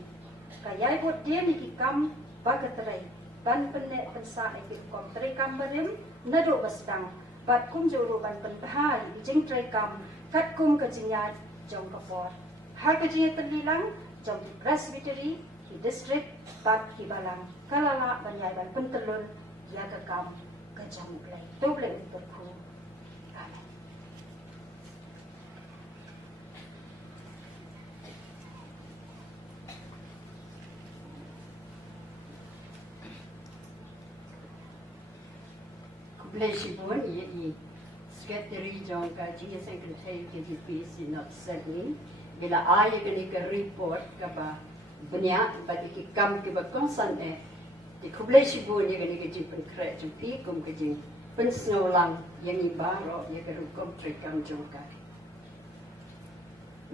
kayai bot dia ni kikam bagatrai ban penne pensa ekip kom trai kam barim nado basdang bat kum joro ban penhai jing trai kam kat kum kajinyat jong kapor har kajinyat terlilang jong presbytery ki district bat ki balang kalala banyai ban pentelun ya ka kam kajang play doble berku. Blessed one, ye secretary John Kaji, secretary KGP Sinap Sani, bila ay gani ka report ka ba banya ba ikikam ki ba konsan di blessed one ye gani ka jipen kre jumpi kum ka jing pensno lang yang ibaro ye ka rukom trekam jongka.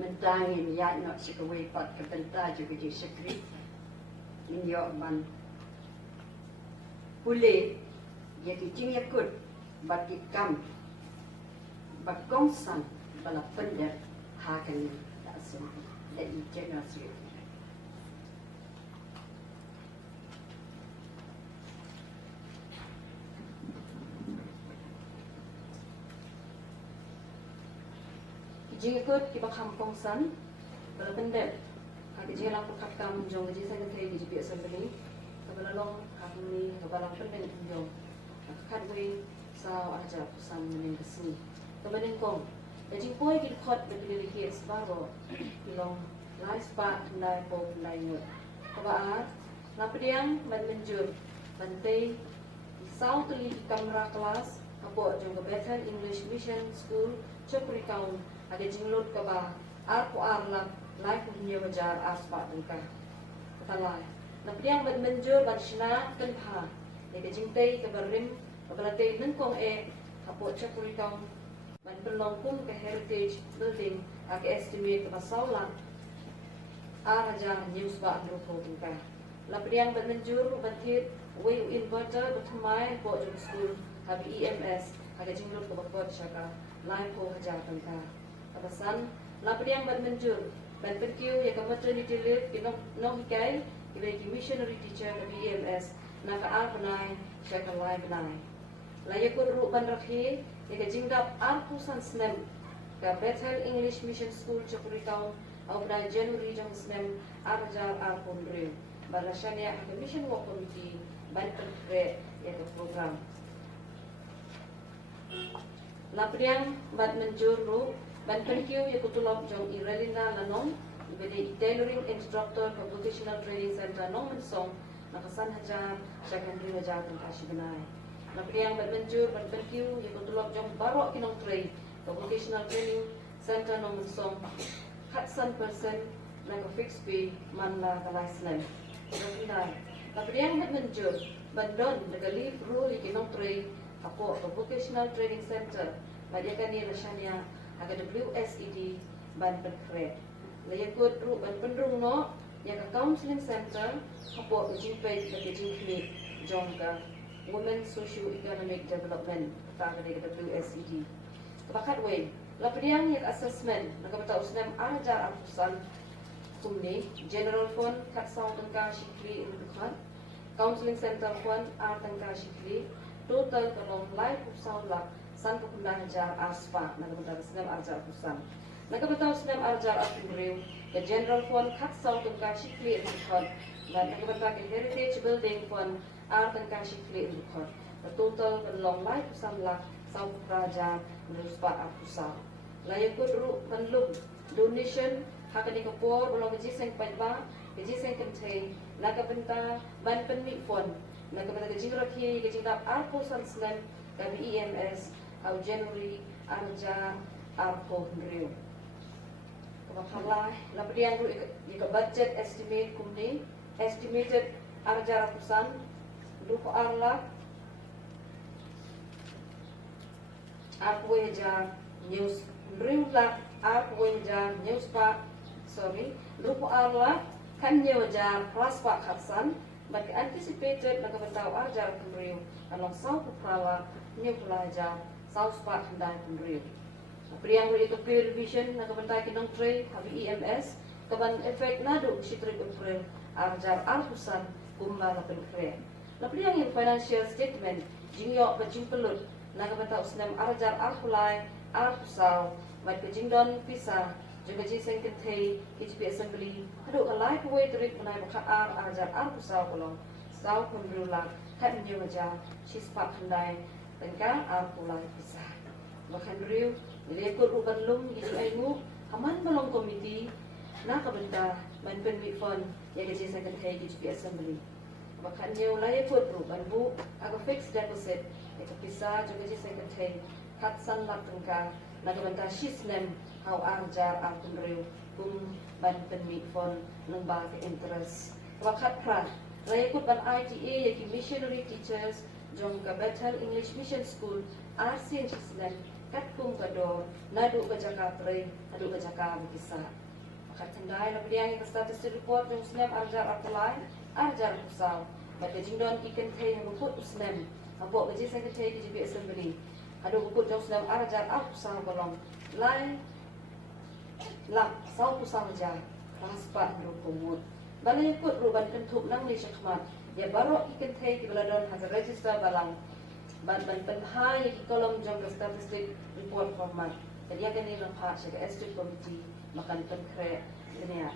Mentangin ya no sikawe pat ka benta juga di sekri minyo man pule jadi jing yakut bagi kam bagongsan bala pendek hakan tak semua dari generasi jing ikut ki bakham kongsan bala pendek ka jing lang pakat kam jong jing sang thai di bi assembly bala long ka ni bala pendek jong kadwe sao aja pusan mening kesini kemudian kong jadi boy kita khot berdiri di sebaro ilong live spa nai po nai ngut kaba napdiang man menjur bantai sao tuli kamera kelas apo jong ke Bethel English Mission School Chokri Town ada jinglot kaba arpo arlak live punya wajar aspa dengka ketalai napdiang man menjur ban shina tenha Eka jingtai ke berim, apalagi nengkong kapot Chokri Town, man pelongkung ke heritage building, ake estimate ke pasaulang, araja news ba andrupo tingka. Lapriang benjur bantit, way inverter bertemai po jom school, habi EMS, ake jinglot ke bakot syaka, line po hajar tingka. Apasan, lapriang benjur, ban perkiu ya ke maternity leave, kinong hikai, ibeki missionary teacher habi EMS. Naka benai, syaka lai benai. Layakun ruban rakhi, yaka jinggap arpusan snem, ka Bethel English Mission School Chokri Town, au benai January jong snem, arjar arpun riu. Barasanya haka mission work committee, ban perkre, yaka program. Lapriang ban menjur ru, ban perkiu yaka tulok jong Irelina Lanong, ibadi tailoring instructor ka vocational training center nong mensong, nakasan hajar syakan di hajar tengkashi benai. Napriang berbenjur berbenkiu yang tulok jong barok kinong tray ke vocational training center nong mensong hatsan person naka fixed pay manla kalai snem. Napriang berbenjur bandon daga leave rule kinong tray apo ke vocational training center badiakan ni rasyanya aga WSED ban berkret. Layakut ru ban pendrung no yang counseling center apo jingpai ke jingkli jongga Women Socio-Economic Development pada ke WSED. Kebakat way, lapriang yang assessment nakabata usnam ajar apusan kumni General Fund kat saw tengka shikli indukhan Counseling Center Fund tengka shikli total kalong life usaw lak san pukunda hajar aspa nakabata usnam ajar apusan. Nakabataw sinam arjar at Rio, the General Fund kat South ng Kashikli in Bukod, but nakabataw ke Heritage Building Fund art ng Kashikli in Bukod. The total long life samla South Praja Nuspa Apusaw. Layakod ru panlub donation hakani kapor belum kejiseng padba kejiseng kenteng nakabenta ban penmi fund nakabenta kejing rakhi kejing dap arpo sanslan kami EMS au January arja arpo ngriu kapakala labrian ru ika budget estimate kumni estimated arja rapusan rupo arla arpo eja news Rimla Arwenja Newspa, Rupo Arla, Kanyewaja, Plaspa Katsan, but anticipated Nakabataw Arjar Kumriu, along South Prawa, New Pulaja, South Park Handai Kumriu. Priang ito peer vision Nakabantay Kinong Tray, Habi EMS, Kaban effect Nado, Shitri Kumpril, Arjar Arhusan, Gumba Lapenkre. Napriang yung financial statement, Jingyo Bajimpelud, Nakabataw Snem Arjar Arhulai, Arhusaw, Mai Pejingdon Pisa, Jagaji Sankantay, HB Assembly, Hadu alai kuwait rit menai baka arjar Arhusaw kolong, Saw Kumrula, Kat Nyewaja, Shispak Handai, Tengka Arhulai Pisa. Bahkan riu, Lekut Ruban Lum, Gisi Aingu, Haman Balong Komiti, Nakabenta, Main Penmifon, Jagaji Sankantay, HB Assembly. Bahkan Nyew Layakut Ruban Bu, Aga Fixed Deposit, Eka Pisa, Jagaji Sankantay, Katsan Laptengka, Nakabenta Shisnem, How Arjar Artunriu, Ban Penmifon, Lembag Interest. Wakat Pra, Layakut Ban ITA, Yaki Missionary Teachers, Jongka Bethel English Mission School, Arsin Shisnem, Katkum Kador, Nadu Bajaka Pre, Nadu Bajaka Bikisa. Wakat Tendai, Nabidiang Ika Statistic Report, Jong Snem Arjar Artulai, Arjar Kusau, Bata Jingdon Ikan Tay, Mukut Usnem, Abok Baji Secretary DGB Assembly, Adu Mukut Jong Snem Arjar Arkusau Balong, Lai, Lak, Sau Kusau Jah, Raspat Rukumut, Balai Kut Ruban Kentuk Nang Ni Syakmat, Ya Barok Ikan Tay Kibaladon has a register Balang, Ban Penhai Yaki Kolom Jong Statistic Report Format, Jadi akan ni lempak Syaka Estate Committee, Makan Penkre, Geniat.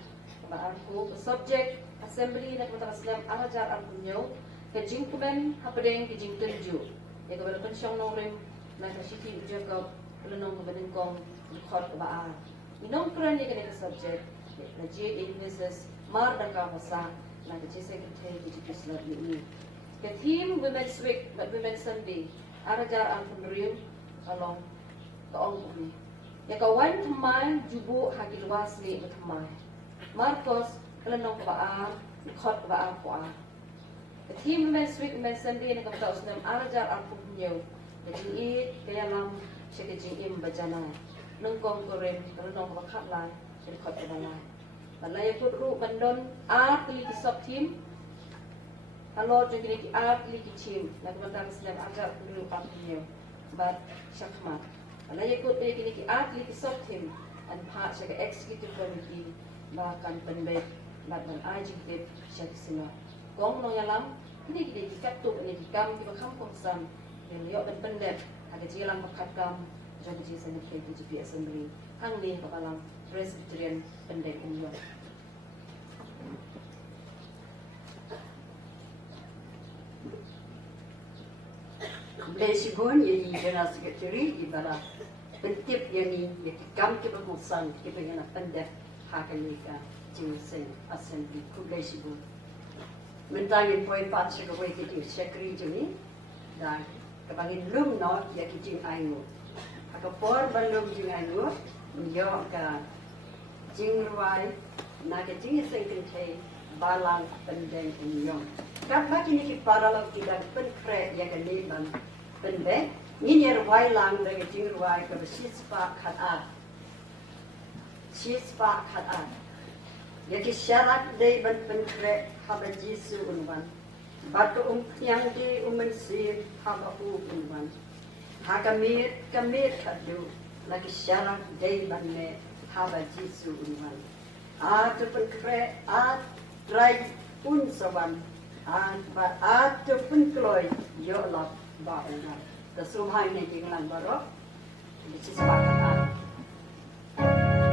Aku subject assembly nak kata Islam Arjar Arpunyo kejing kuben hapadeng kejing tenju ya kepada pensiong norim nak kasih ujar kau pelenong kebadan kong khot kebaa minong keren ni kena subject na J Mrs Mar dan Kawasa nak kasih secretary kejing Islam ini ke team Women's Week but Women's Sunday Arjar Arpunyo along kaong ini ya kawan teman jubu hakil wasli berteman Marcos, kelenong kebaa, khot kebaa kuah. The team Women's Week, Women's Sunday, nak kata usnam arjar arpunyo. Jadi it kaya lam syakajing im bajana. Nengkong korem, kelenong kebakap lai, jadi khot kebala. Balai put ru bandon art liki sub team. Halo jadi liki art liki team. Nak kata usnam arjar arpunyo. But syakmat. Balai put liki art liki sub team. And part syaka executive committee. Bahkan penbek dan ajib syakisina gong no yalam ini kita dikatu ini dikam kita kampung sam yang liok dan pendek ada jilang makakam jadi jisen ke DGB Assembly hang ni kapalang Presbyterian pendek umur Blesigon yang General Secretary ibarat pentip yang ni dikam kita pengusan kita yang pendek Hakalika, Jinsen, Assembly, Kublesibu. Mentangin poin pat sekawai kita sekri juni dan kebangin lum no ya kijing aingu. Akapor balum jing aingu, yo ka jing ruai na ka jing sengkentei balang pendeng unyong. Kap baki ni ki paralog tidak penkre ya ka neban pendeng. Ini ruai lang dengan jing ruai ka besis pa khat Shispa khadan. Yaki syarat day ban penkre haba Jisu unwan. Batu yang di umensir haba unwan. Hakamir khadu. Lagi syarat day ban me haba Jisu unwan. Atu penkre drai unsawan. Atu penkloi yolap ba'ungan. Tasumhay ni jinglan barok. Shispa khadan.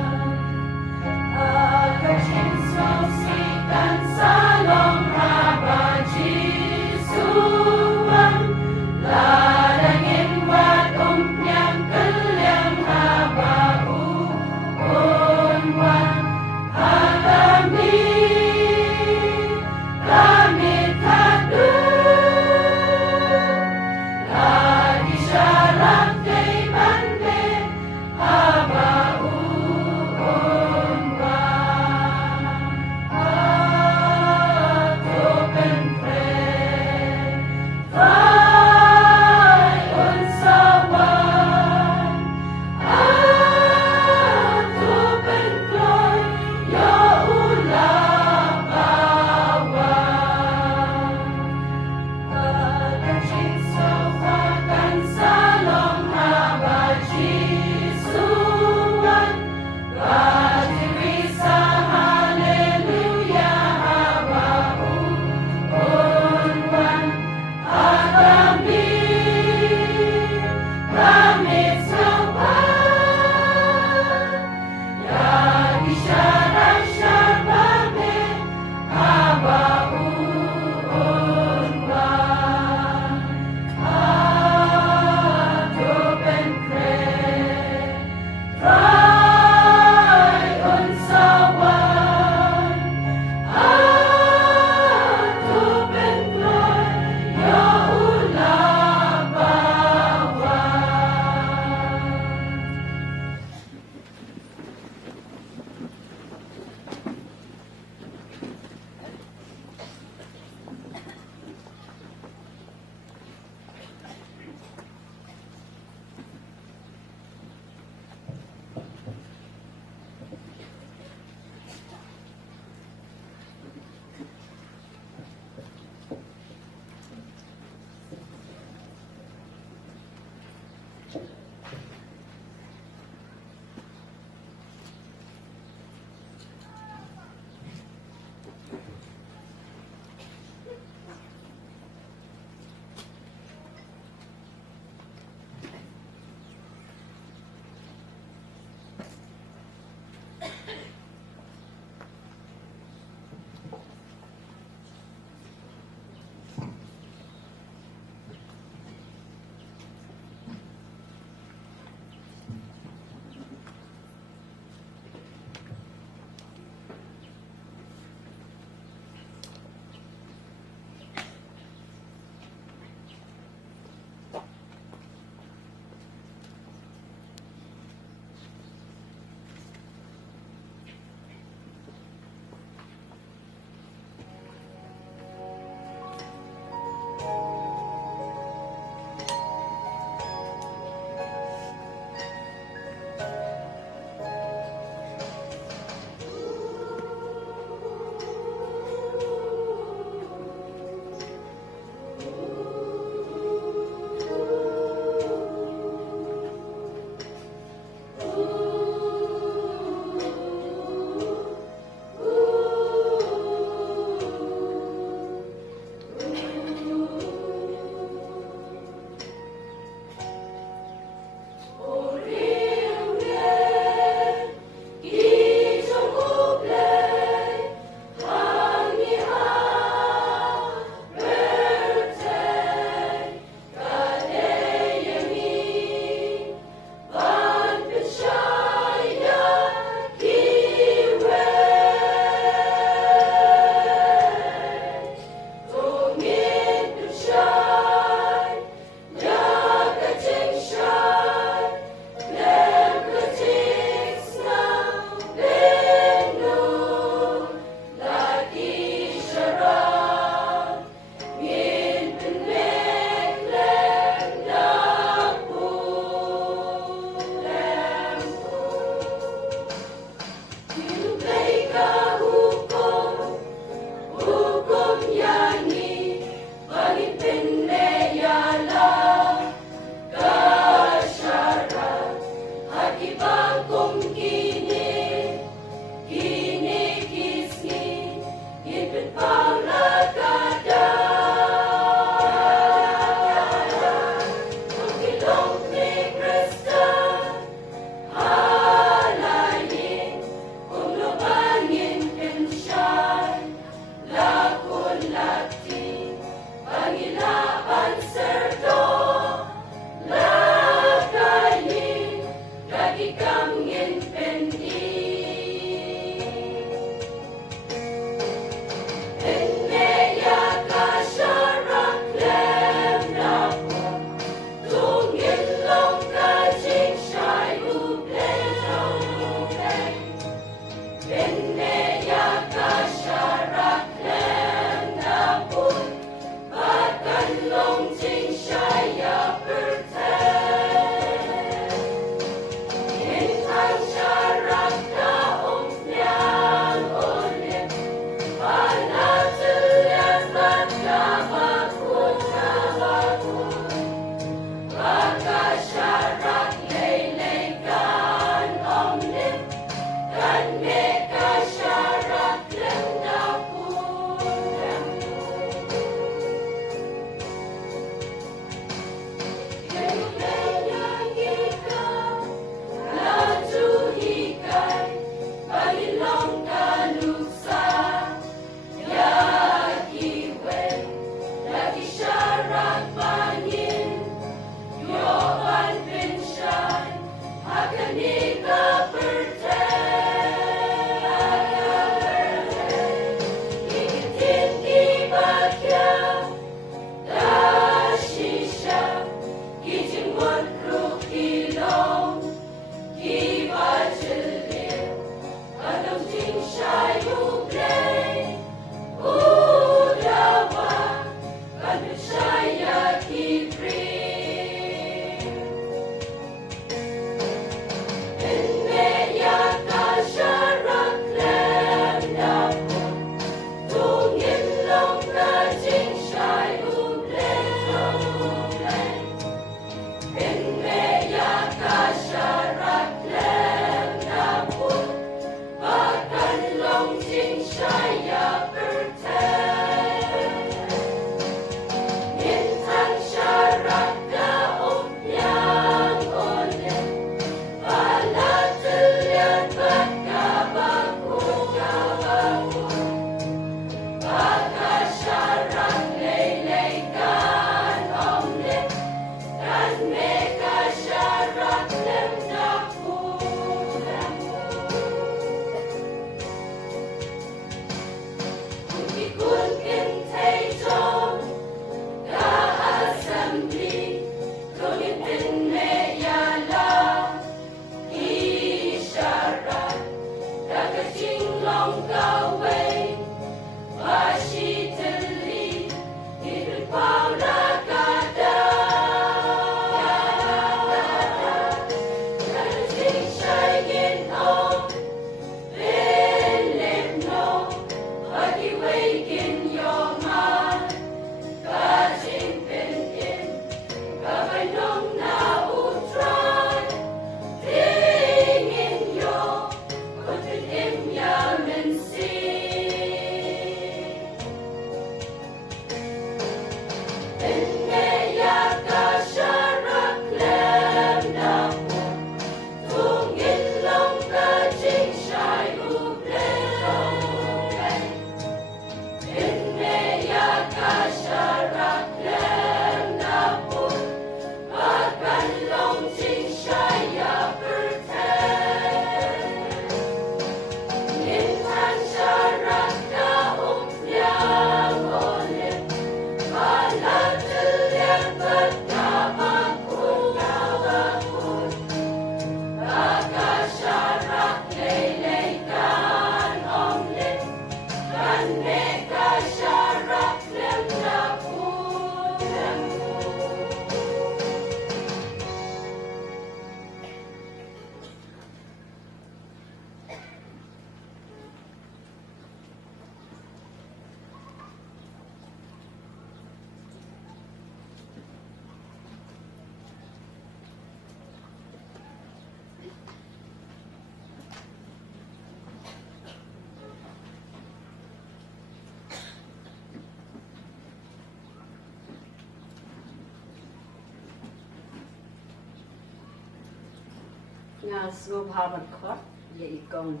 nga snowhaven kot ye ikong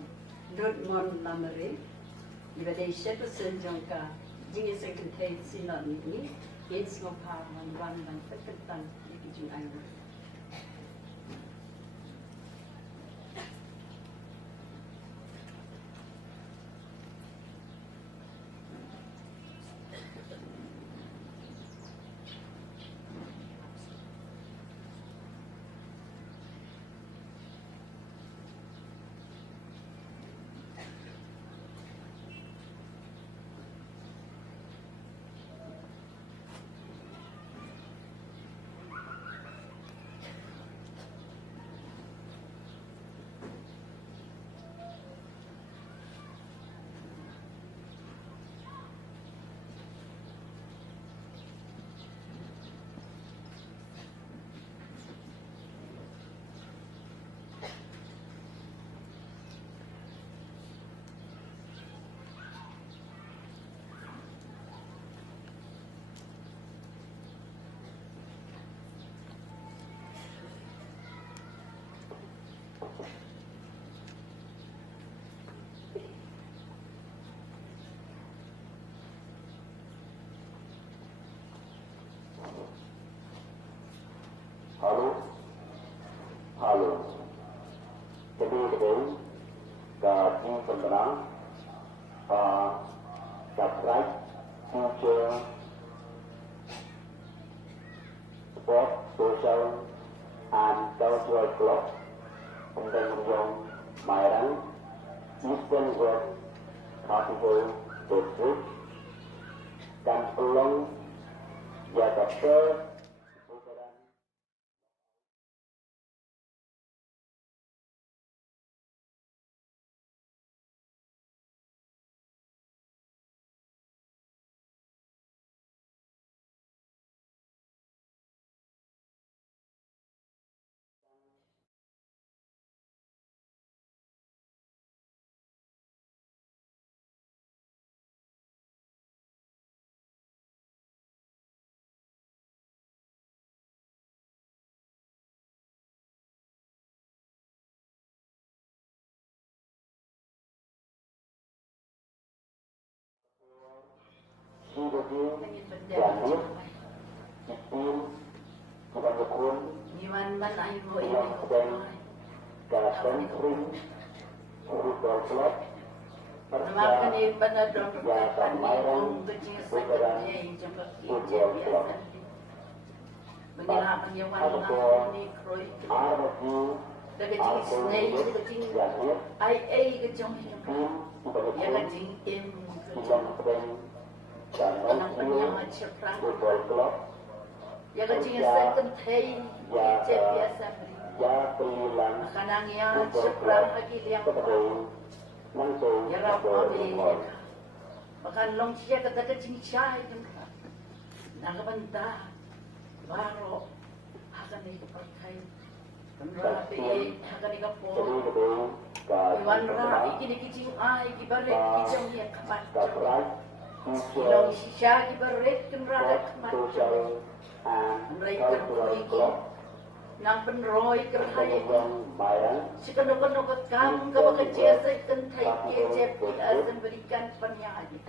nutmon lamare ibade shepa senjongka jingi second tate sinon ni in snowhaven wan dan peketan ikijin ayo. Halo, halo. Kedua-kedua, kami pemenang, subscribe, future, sport, social, and cultural club, Pendengung Mairang, Eastern West, Capital District, dan Pelong, Jakarta. Jahit, Itim, Kebangkun, Ulang Sedang, Galasan Kering, Football Club, Persja, Jasa Mairang, Veteran, Football Club. Ataupun Armaju, Armaju, Jahit, Tim, Kebangkun, Ulang Sedang, dan Football Club, Persja, Pelilang, Football Club, Kebetulan, langsung bergol. Makan long siya kata kecing cai jengka. Nakabanta baro akan dipakai. Rapi akan dikapo. Iwan rapi kini kicing ai kibaret kicing yang kamat. Long siya kibaret kenrada kamat. Mereka berkuiki nang penroy kerhai. Sekenok-kenok kam kabakajia sa ikantai kecep asan berikan penyaji.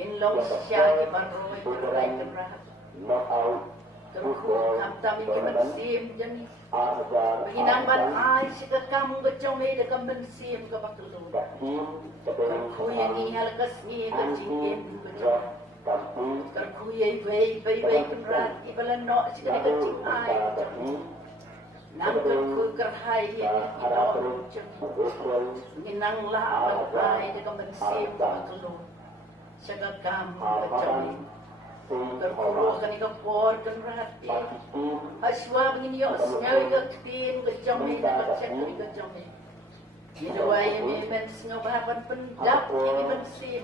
Inlong siya kibaroy kerhai kenrada. Terkuh kamtami kemensim jani. Penginamban ay sika kamu kecomay da kemensim kabakulu. Terkuh yang ihal kasni kecingin kecom. Terkuh yang bay kenrada. Ibalan no sika kecing ay kecom. Nang terkuh kerhai yang ilong kecom. Nginanglah awal ay da kemensim kabakulu. Sika kamu kecomay. Terkuruh kan ika por kan rati. Aswa begini yo sengawi ka ktin ka jami na ka cek ka jami. Minaway ni men sengaw hapan pendap ni pensim.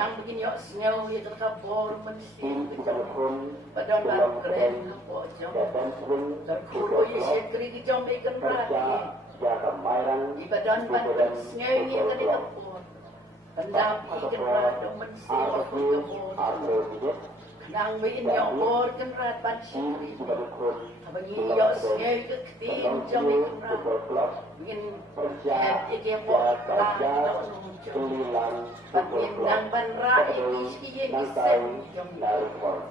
Nang begini yo sengawi ka por pensim ka jami. Padahal baru keren ka po jami. Terkuruh yo sekri ka jami kan rati. Ibadan ban sengawi ka ni ka por. Pendapi kenrada mensil kebun Nang win yang or kan rat ban sini. Abang ini yo sengai ke tim jam ini kan rat. Ingin dia buat rat nak nunggu. Bangin nang ban rat ini sikit sen jam.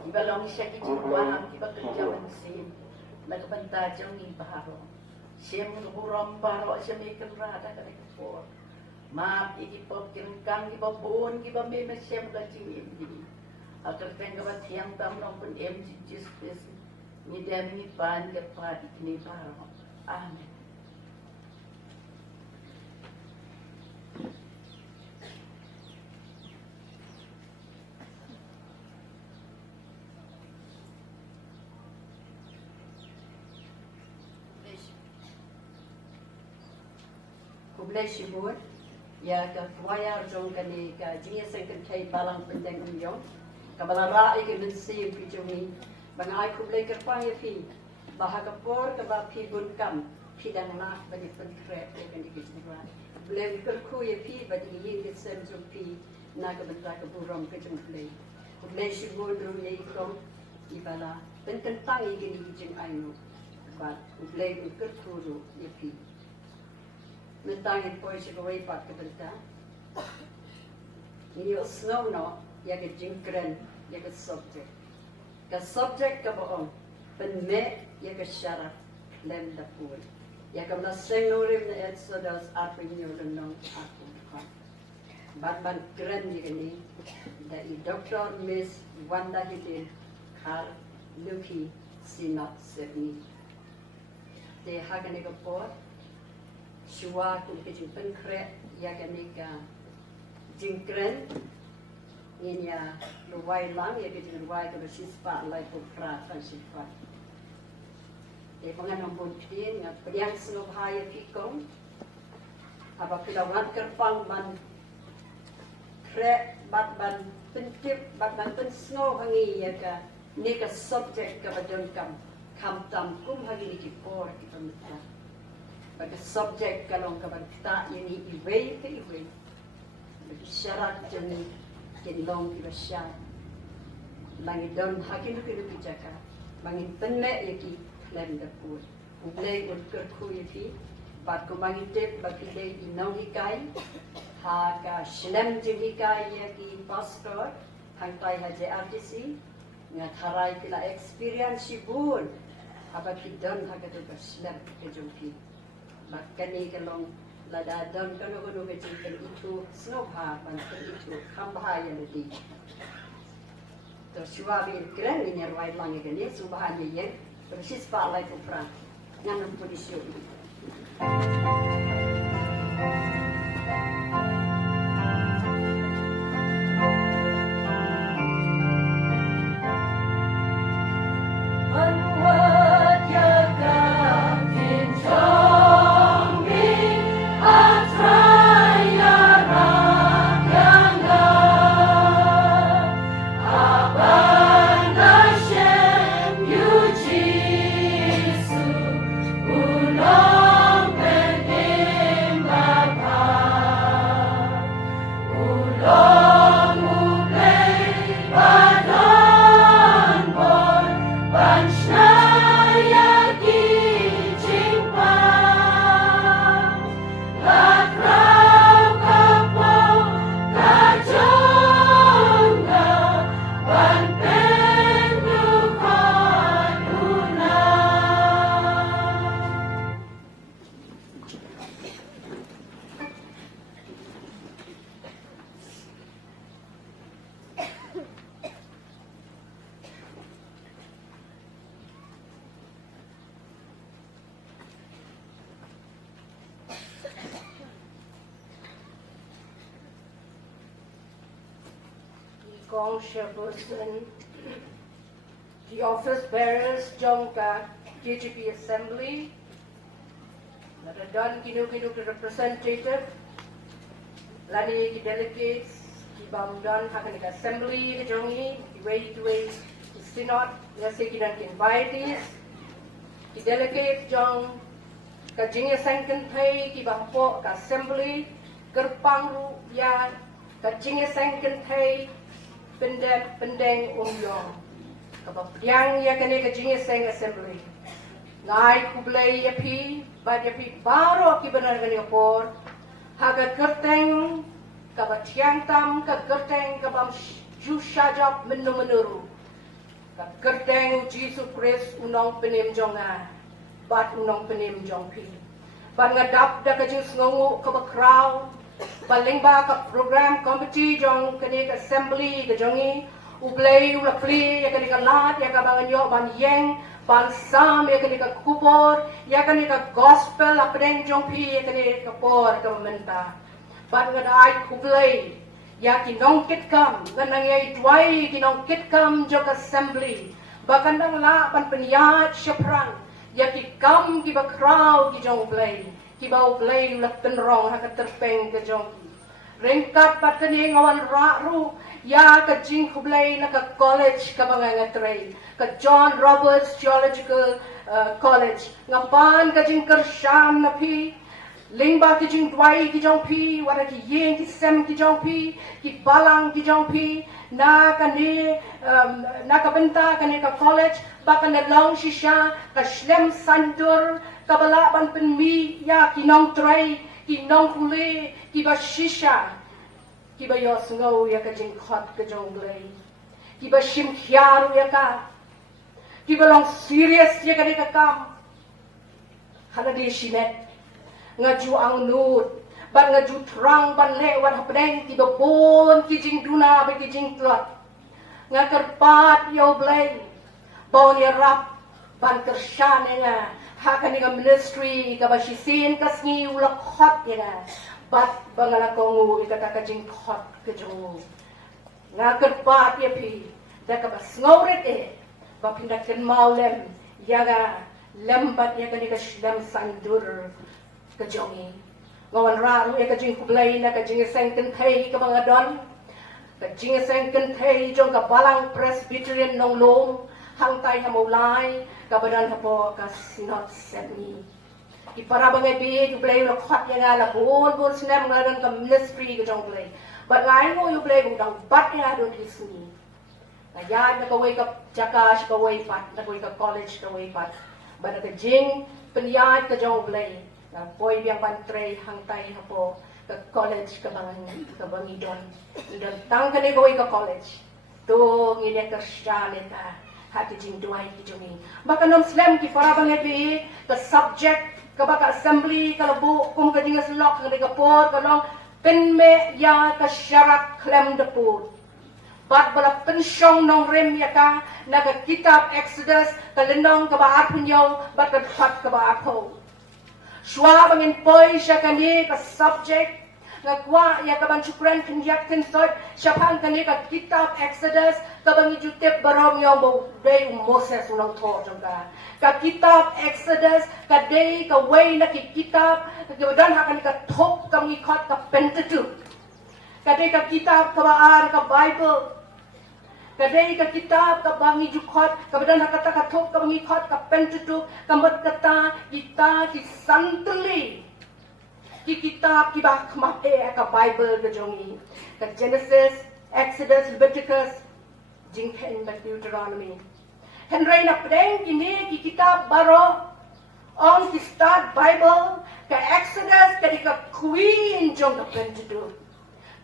Iba long siya kijumpa ham iba kerja mesin. Nagpanta jam ini baharo. Siya buram baharo siya may kan rat ada kepor. Maaf iki pop kengkang iba bon iba may siya lagi ini. Agar tengah tiang tam nombor jis ni dia ni pan depan ni parah. Amin. Kublai Shibur, ya ke wayar jong kani ka jingi sengken kai balang pendeng unyong. Kabalara ikan mensi pijumi, bangai kublai kerpang ya pi, bahaga por kaba pi bunkam, pi dang lah bagi penkrep ikan dikijumran. Kublai kerku ya pi bagi yin disem pi, naga bentar keburam kejum kublai. Kublai Shibur dulu ya ikong, ibala pententang ikan dikijum ayu, bat kublai kerku dulu ya pi. Mentang itu pun sebagai part kebentar. Ini snow no, ya ke jingkren, ya ke subjek. Ke subjek ke bohong, penme ya ke syaraf lem dapur. Ya ke melaseng nurim na Exodus apa ini orang nong aku kan. Ban keren ni ini dari Dr. Miss Wanda Hidin Karl Luki Sinat Serni. Dia hagan ego por. Shua ku kecil pengkret ya kenika jingkren ini ya luai lang ya kecil luai kalau sispa lai pukra kan sispa. Pengen membuatkan yang senob haya pikong apa kita wan kerpang man krek bat ban pentip bat ban pen snow hangi ya ka ni ka subjek ka badon kam tam kum hangi ni kipor kita mita. Pada subjek kalau kabar kita ini iway ke iway, bagi syarat jenis kenlong kita syarat, bagi don hakin kita bicara, bagi penek lagi lem dapur, mulai untuk kuifi, bad kumangi tip bagi lay inong hikai, haka shlem jenghikai lagi pastor, hangtai haji artisi, ngatharai kila experience sibun, apa kidon haka tu bershlem kejumpi. Makanya kalau lada don kalau kecil itu snowha banten itu kambahaya lebih. Terus suami keren ini ruai langi gini subahnya ya persis pak lagi perang nganam polisi. Gong Shabusan, the office bearers, Jongka, GGP Assembly, Naradan Kinu the representative, Lani delegates, the Bamdan Hakanik Assembly, the Jongi, the Way to Way, the Synod, the Sekinan invitees, the delegates Jong, Kajinga Sankantai, the Bampo Assembly, Kerpangru Ya, Kajinga Sankantai, pendeng umyong. Kapapyang ya kani kajing seng assembly. Ngai kublay ya pi, bad ya pi baro ki benar kani kapor. Haga kerteng kabatyang tam ka kerteng kabam jusajap menuru. Ka kerteng Jesus Christ unong penim jonga. Bad unong penim jong pi. Bad ngadap da kajing sngongu kabakraw. Baling ba ka program committee jong kani ka assembly ka jongi ublay ula pli ya kani ka lat ya ka banganyo ban yeng ban sam ya kani ka kubor ya kani ka gospel apdeng jong pi ya kani ka por ka menta ban ngadai kublay ya ki nong kit kam ganang yai dwai ki nong kit kam jong assembly bakan dang la ban penyat syapran ya ki kam ki ba kraw ki jong ublay kibau play ulat penrong haka terpeng ke jong rengkat patani ngawan ru ya ka jing kublay na ka college ka mga ngatray ka John Roberts Theological College ngapan ka jing kersham na pi lingba ki jing dwai ki jong pi wala ki yeng ki sem ki jong pi ki balang ki jong pi na kani na ka benta kani ka college baka na lang shisha ka shlem sandur kabala ban penmi ya kinong tray kinong kule kiba shisha kiba yos ngau ya ka jing khot ka jonglay kiba shim khiaru ya ka kiba long serious ya ka ka kam hala di shinet ngaju ang nut ban ngaju trang ban lewat hapdeng kiba bon ki jing duna ba ki jing tlot ngakerpat yo blay bon ya rap ban kershane nga hakani ka ministry ka basisin kasni ula khot ya bat bangala kongu ika ka jing khot ke jongu nga kerpat ya pi da ka bas ngauret ba pindaken maulem yaga lembat ya kani ka shlam sandur ke jongi ngawan raru ya ka jing kublay na ka jing sengken thai ka mga don ka jing sengken thai jong ka balang presbyterian nong lom hangtay hamulay kabadan hapo kas not semi ipara bangai bi blay lo khat ya ngala bol bol sinem ngadan ka ministry ka jong blay but ngai mo yu blay budang bat ya don disni na ya na ka wake up jakash ka way pat na ka college ka way pat but ka jing penyat ka jong blay na boy biang bantre hangtay hapo ka college ka bangi don dan tang ka ni ka way ka college to ngile ka shaleta hati jing duai ki jungi baka nom slam ki farabang ebi the subject ka baka assembly ka labu kum ka jing slok ka ka por ka long pen me ya ka sharak klem de pur bat bala pensyong nong rem ya ka na ka kitab Exodus ka lenong ka ba apunyo bat ka phat ka ba apo shwa bangin poi sya kani ka subject ngakwa ya kaban syukran kenyak kensot syapang kani ka kitab Exodus kabangi jutep barom yo mo day Moses ulang to jongka ka kitab Exodus ka day ka way na kitab kemudian akan ka top kami khot ka Pentateuch ka day ka kitab ka baar ka Bible ka day ka kitab ka bangi jukhot kemudian kata ka top kami khot ka Pentateuch kambat kata kita ki santli ki kitab ki ba khmae ka Bible ka jongi ka Genesis Exodus Leviticus jingken ba Deuteronomy henry na preng kini ki kitab baro on ki start Bible ka Exodus ka ka queen jong ka Pentateuch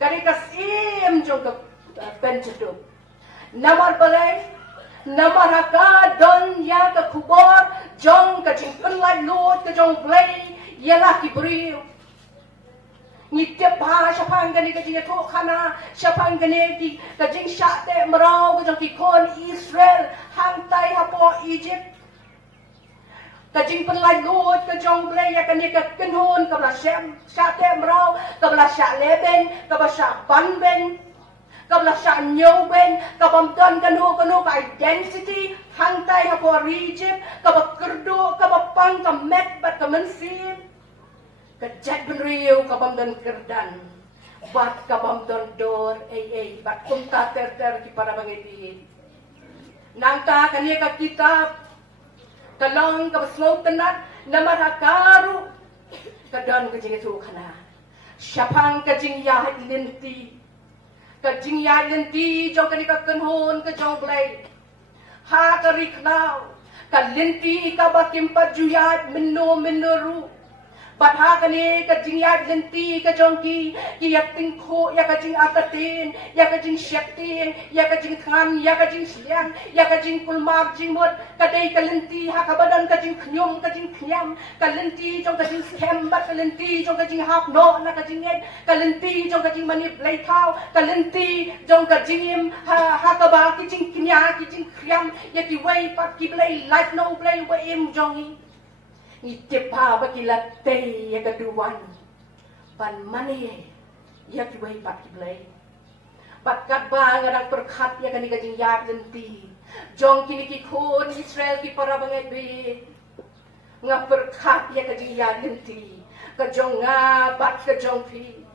ka sim jong ka Pentateuch namar balai namar ka don ya ka kubor jong ka jingpen lai lot ka jong blai yalah ki brio Nitya pa syapang gani ka jing to khana syapang gani ki ka jing syate merau ka jong ki kon Israel hangtai hapo Egypt ka jing penlai lot ka jong blay ya kani ka kenhon ka bla syate merau ka bla syak leben ka bla syak banben ka bla syak nyoben ka bamton kanu ka identity hangtai hapo Egypt ka ba kerdo ka ba pang ka met bat ka mensin kejat benriu kabam dan kerdan bat kabam dan dor bat kumta ter ki para bangiti nangta kania ka kitab kalong ka slow tenat namara karu kadan ka jing tu kana syapang ka jing ya linti ka jing ya lenti jong ka ni ka kenhon ka jong blai ha ka riknau ka lenti ka bakim pa juyat menuru But hakani ka jing yad lenti ka jongki ki yak ting kho ya ka jing akatin ya ka jing shaktin ya ka jing than ya ka jing sliang ya ka jing kulmar jing mot ka dei ka lenti ha ka badan ka jing khnyom ka jing khnyam ka lenti jong ka jing skem ba ka lenti jong ka jing hap no na ka jing ed ka lenti jong ka jing mani play thao ka lenti jong ka jing im ha ka ba ki jing knya ki jing khnyam ya ki wei pat ki play like no play wa im jongi Itipa bagi latay ya kaduan pan mani ya kiway pat kiblay pat kadba ngadang perkat ya kani kajing yak lenti jong kini kikon Israel ki para bangai be nga perkat ya kajing yak lenti ka jong nga bat ka jong pi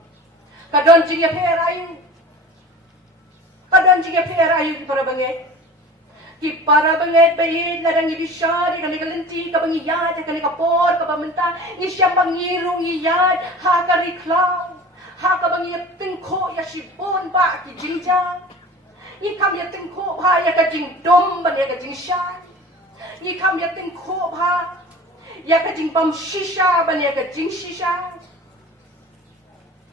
ka don jing ya perayu ki para bangai Ki para banget bayid na dang ibisya di kani kalenti ka bangiyad kani kapor ka pamenta ni siya pangirong iyad ha ka riklaw ha ka bangiyad tingko ya sibon ba ki jinja ni kam ya tingko ba ya ka jingdom ba ya ka jingsha ni kam ya tingko ba ya ka jingbam shisha ba ya ka jingshisha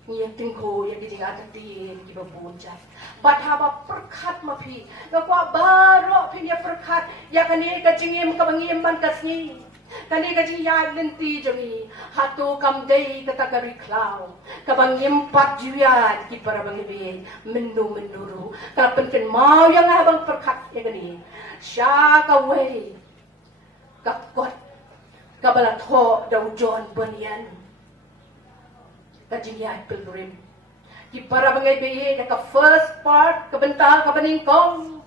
ni ya tingko ya ki jingatatin ki babunjat Bathaba perkat mapi, nakwa baro pinya perkat, ya kani kajingim kabangim mantasni, kani kajing ya lenti jongi, hatu kamdei katakari klau, kabangim pat juyat ki para bangibi, menuru, kapenken mau yang abang perkat ya kani, syaka wei, kakot, kabalat ho daujon bonian, kajing ya pilgrim. Ki para bangai biye ka first part kabenta ka baningkong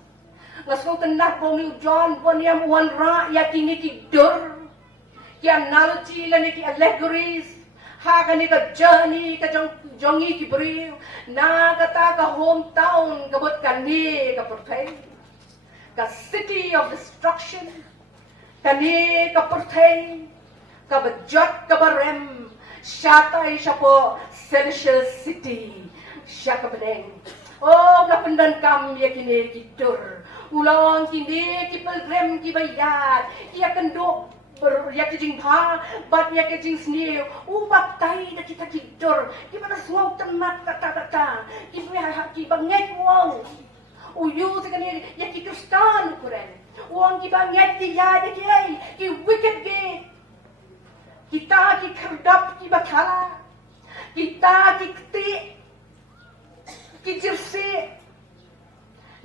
ngasong tenak bong John boniam wan ra ya kini ki dur ki analogy la ni ki allegories ha ka ni ka journey ka jongi ki briu na kata ka hometown ka bot kani ka portay ka city of destruction kani ka portay ka bajot ka barem shatay siya po celestial city siya kapadeng. Oh, kapandan kam ya kini kitur. Ulang kini ki pilgrim ki bayat. Ya kendo ya kijing ha, bat ya kijing snew. Ubat tay na kita kitur. Ki mana suaw temat kata-kata. Ki ki banget wong. Uyu sekali ya ki Kristen kuren. Wong ki banget ki ya ki wicked gate. Kita ki kerdap ki bakala. Kita ki kti Kijirsi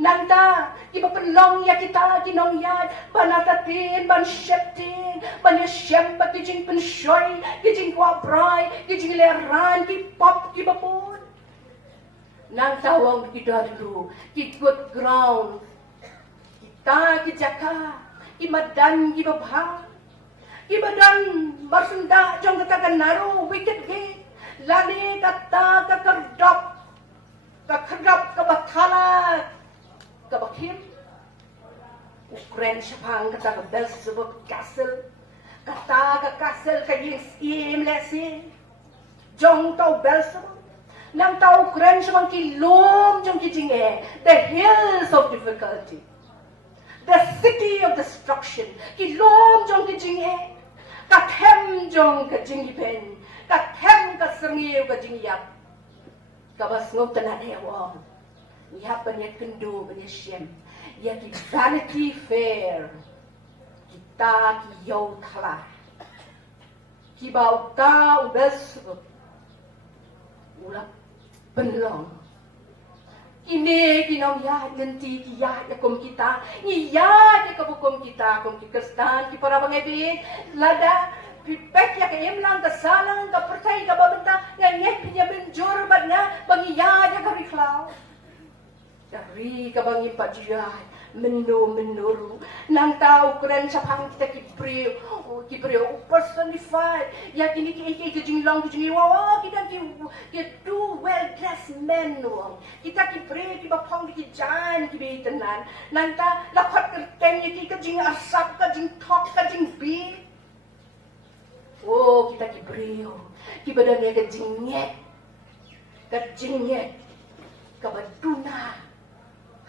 Nanda Ibapanlong ya kita Kinongyad Banatatin Ban syeptin Ban yasyem Bat kijing pensyoy Kijing kwabray Kijing leran Kipop Kibapun Nang tawang kidarlu Kikut ground Kita kijaka Kimadan Kibabha Kibadan Barsenda Jong katakan naru Wicked gate Lani kata kakardop Kakardap kabathala kabakim Ukren syapang kata kabel sebab castle kata ka castle kajing im lesi jong tau bel sebab nang tau ukren syapang kilom jong kijing the hills of difficulty the city of destruction kilom jong kijing kathem jong kajing ipen kathem kasengiu kajing yap Kabas ngom tenan hewa. Ya punya kendo punya shem. Ya ki Vanity Fair. Kita ki yau thala. Ki bau ta ubes ulap benlong. Ini kinong ya lenti ki ya kom kita. Ni ya ke kabukom kita kom ki Kristen ki para bangai lada Pipek ya kayem lang kasalang kapertay kababenta ngayek pinya benjur badna bangiya ya kariklaw. Dari kabangin pajiyay menuru nang tao kren sa pang kita kibriyo personified ya kini kijing long kijing wawa kita ki two well dressed men wong kita kibriyo kibapang kijan kibitenan nang ta lakot kerteng ki kijing asap kijing top kijing beat Oh, kita kibrio, kibadangnya kejingnya, kabaduna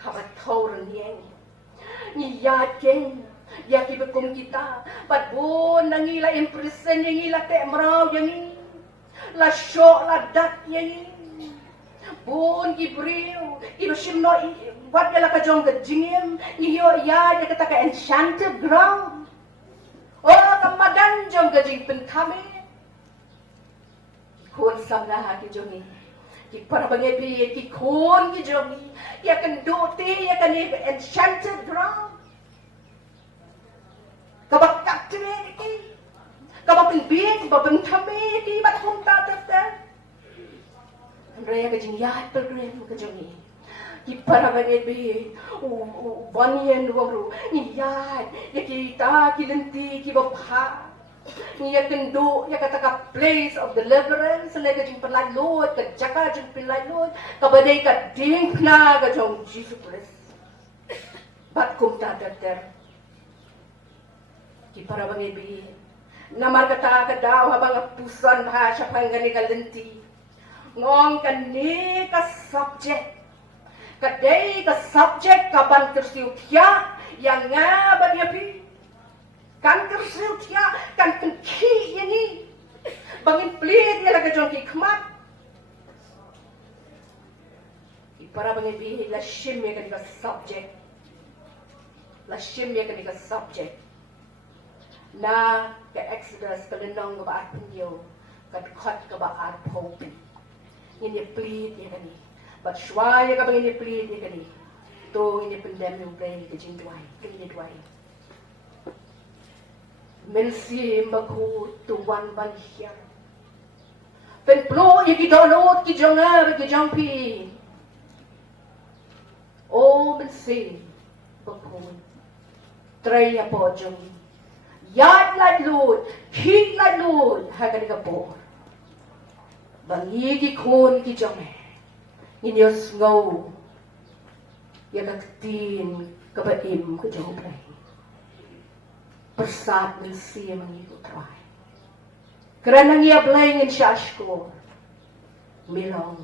habat tauran yang ni yakin yaki bekum kita bat bon nangila impresen yang ila te mrau yang ni la show la dak yang ni bon gibril ibashim no wat yala ka jong ka jingem iyo ya dia kata ka enchanted ground oh kamadan jong ka jing pentame kon samlah ki jongi ki para bangebi ki kon ki jongi ya kan dote ya kan enchanted ground kabak kakte ki kabak penbien babang thame ki bat hum ta ta Raya kajing yahat program kajing ni. Ki para bangebi banian waru ni yahat ya kita ki lenti ki bapha ni ya kendo ya kata ka place of deliverance le kajing pelai lot ka jaka jing pelai lot ka badai ka ding na ka jong Jesus Christ. Bat kum ta ter ki para bangebi namar kata ka daw habang pusan bahasa panggani ka lenti ngong kani ka subject kadai ka subject kaban tersiu tia yang ngaba dia pi kan tersiu tia kan ki ini bangin plit dia laga jong ki khmat para bangin bi la shim me ka subject la shim me ka subject na ka exodus ka lenong ba atpinyo ka khot ka ba atpop ini pelit ya kan ni, but shwaya ka bang ini pelit ya kan ni, to ini pendam yung play ke jing duai, ke ini duai. Mensi maku tuan ban hiang, pen plo iki donot ki jongar ki jampi, oh mensi maku, tray apa jong, yad lad lud, hit lad lud, hagan ka po. Bangi ki kon ki jome inyos ngau ya kaktin kabaim ko jong play persat ng siya mangi ko try karena ngiya play ngin shashko milong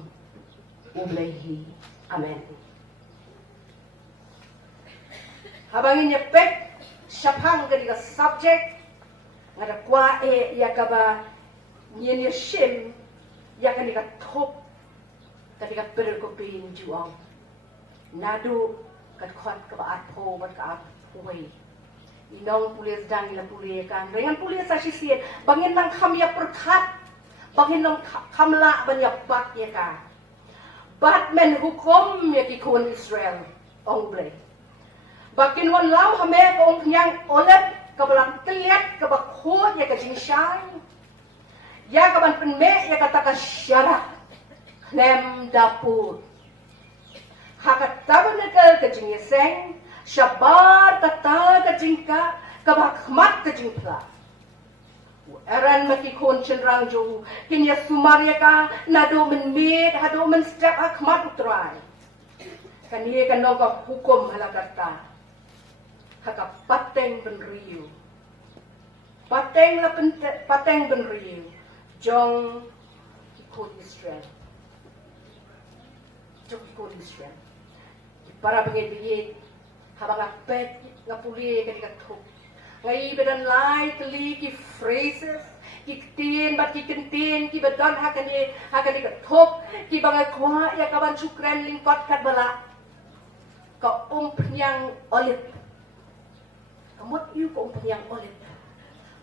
ublayhi amen habang inya pek syapang ka ka subject ngada kwa ya ka ba niya shim ya kan ikat top ketika berkopin juang nadu kat khot ka baat po bat ka way inong pulis dan ila pulis kan dengan pulis sa sisiet bangin nang khamya perkat bangin nang khamla banya bat ya ka batman hukum ya ki kon Israel ong blay bakin wan lam hame ko ong nyang olet ka balang teliat ka bakhot ya ka jingshan ya kaban penme ya kata ka syarah klem dapur hakat tabernakel ke jingeseng syabar kata ke jingka kabakmat ke jingpla eran maki kon cenrang jo kinya sumaria ka nado menmit hado men step akmat utrai kaniye kan nong ka hukum halakata haka pateng benriu pateng la pateng benriu jong ikut Israel jong ikut Israel para pengedit habang apet ngapuli kan katuk ngai bedan lai teli ki phrases ki tin bat ki kentin ki bedan hakani katuk ki bangai kwa ya kaban cukran lingkot kat bala ka penyang olive kamot yu ka penyang olive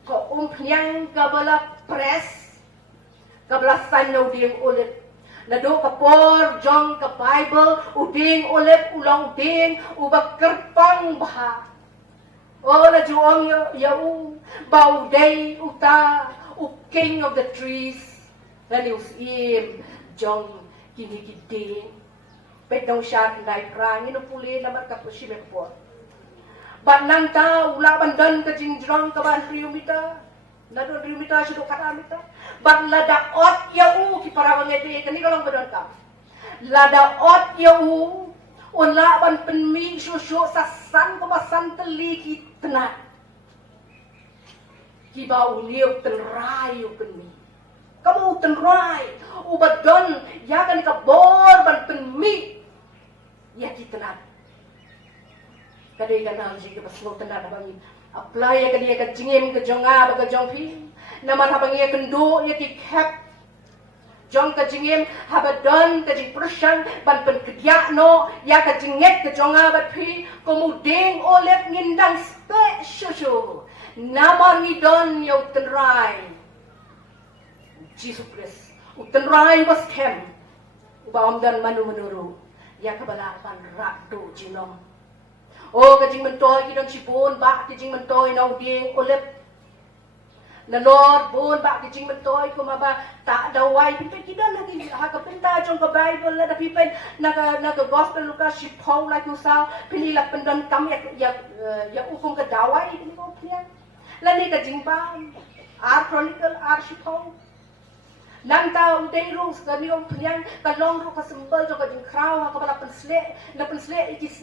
ka penyang ka bala press kablasan na uding ulit. Nado kapor, jong ka Bible, uding ulit, ulang uding, ubag kerpang baha. O na juong yau, bauday uta, u king of the trees, nalius im, jong kinigiding. Petong siya kinay prang, inupuli naman kapusin po. Bat nang ta, ulaban dan ka jingjong ka ban priyumita. Nado rimita sudo karamita bat lada ot yau ki para ngede kani kalong bedon ka lada ot yau unla ban penmi susu sasan kemasan teli ki tenat ki bau liu tenrai penmi kamu tenrai ubadon ya kan ka bor ban penmi kadai kana ji ke paslo tanda bangi apply ya kadai ka jingem ke jonga ba ka jong phi naman habang ya kendo ya ki cap jong ka jingem haba don ka jing persan ban pen kedya no ya ka jinget ke jonga ba phi komudeng olep ngindang spe shushu naman ni don ya utenrai Jesus Christ utenrai was kem ubam dan manu menuru ya kabalapan rakdo jinom oh ka jing mentoy ki don sipon ba ki jing mentoy na uding olep na Lord bon ba ki jing mentoy ko maba ta dawai pipen ki don lagi ha ka pinta jong ka Bible la da pipen na ka gospel Lucas sipau like you saw pinila pendan kam ya ukum ka dawai ni ko pian la ni ka jing ba ar chronicle ar sipau Nanta udeng ru sekalian penyang kalong ru kasembel jo kajing krau ha kapala pensle ikis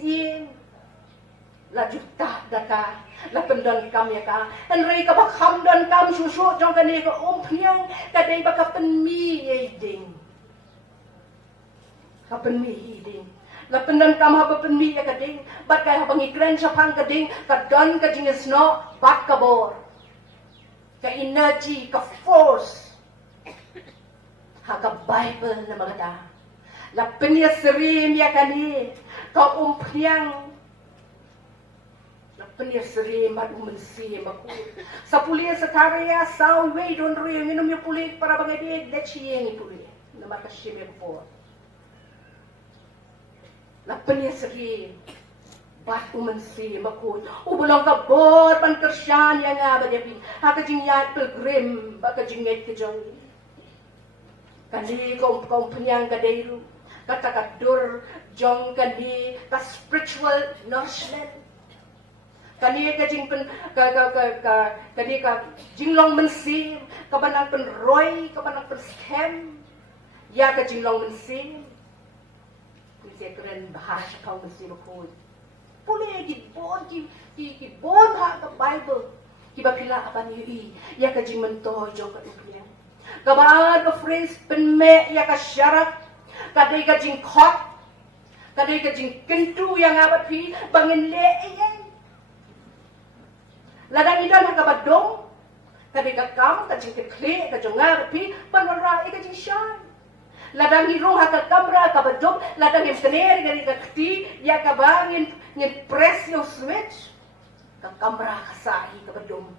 la juta data la pendan kam ya ka enrei ka bakham dan kam susu jong kane ko penyang kadai baka penmi ding ka penmi ding la pendan kam ha penmi ya kading bat kai ha bangi kren sapang kading ka don kajing sno bat kabor ka energy ka force haka Bible na maganda. La penyesirim ya kani ka umpiang la penyesirim at umensi maku. Sa puli sa karya sa way don rio minum yung puli para bangadig de chiyeng puli na makashime po. La penyesirim bat umensi maku. Ubulong ka bor pan kersyan yang nga ba diapin. Haka jingyat pilgrim baka jingyat kejong. Kani kong penyang kadairu kata kadur jong kani ka spiritual nourishment kani ka jing pen kani ka jinglong mensim ka banang pen roy ka banang pen scam ya ka jinglong mensim kuise keren bahasa kau mensim ko pule ki bon ha ka Bible ki bakila apa ni ya ka jing mento jong ka dunia Kabaan ka friends penme ya ka syarat kadai ka jing khot kadai ka jing kentu yang abat pi bangin le ladang idan ka badong kadai ka kam ka jing kle ka jonga pi panwara ka jing shan ladang hirong ha ka kamra ka badong ladang im tener gari ka kti ya ka bangin ngin press your switch ka kamra ka sahi ka badong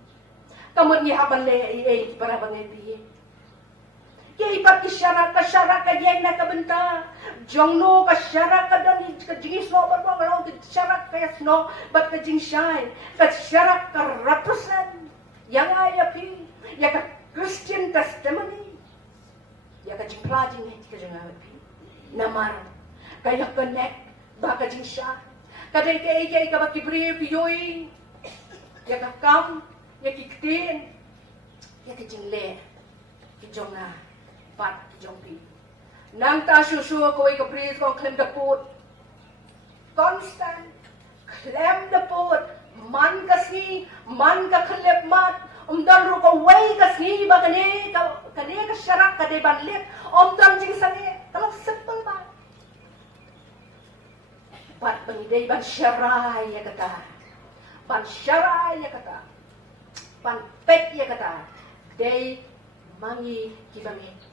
kamot ni haban le para bangin pi Kaya ibat kisyarak ka yang na kabenta. Jongno kasyarak ka dan ka jingis no barbo ngalaw kasyarak ka yasno but ka jing shine. Kasyarak ka represent yang ayapi ya ka Christian testimony. Ya ka jing plajing ka jing ayapi. Namar kaya connect ba ka jing sha. Kadai kay ka ba kibri piyoy. Ya ka kam ya kiktin ya ka jing le. Kijong na pat jongpi nang ta susu ko ka praise ko klem the put constant klem the put man kasi man ka klep mat dal ru ko way kasi ba kani ka syarak ka de banlit dal jing sangi kalau simple ba pat pangidai ban syarai ya kata ban syarai ya kata ban pet ya kata dei mangi kibangi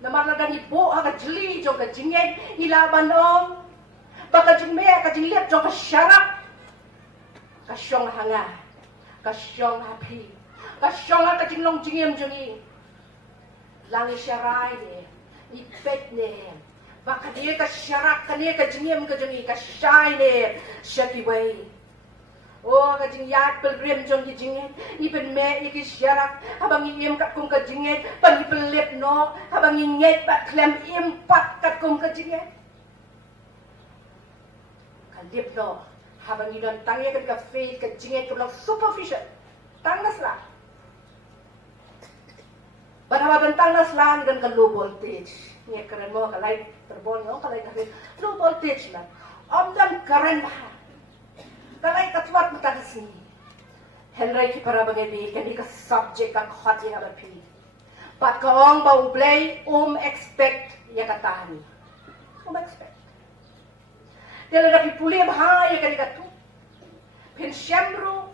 Namar na dani po aga jeli jong ka jingeng ilaban om baka jingme ka jingliat jong ka syarak ka syong hanga ka syong happy ka syong ka jinglong jingem jongi langi syarai ni pet ne baka dia ka syarak ka ne ka jingem ka jongi ka syai ne syaki way Oh, kajing yat pilgrim jong ki jinget, ipen me iki syarak, habang iem kat kum ka jinget, pan pelip no, habang inget bat klem impat kat kum ka jinget. Kalip no, habang idon tangye kat ka faith ka jinget kum superficial, tangnas lah. Banawa dan tangnas lah dan ka low voltage. Nge keren mo kalay terbon no, kalay ka low voltage lah. Dan keren lah. Kalay katwat mo taga sini. Henry ki para bagay kani ka subject ka khati na bapi. Pat kaong ba ublay expect ya katahan. Expect. Dela na pipuli bahaya kani ka tu. pin syamru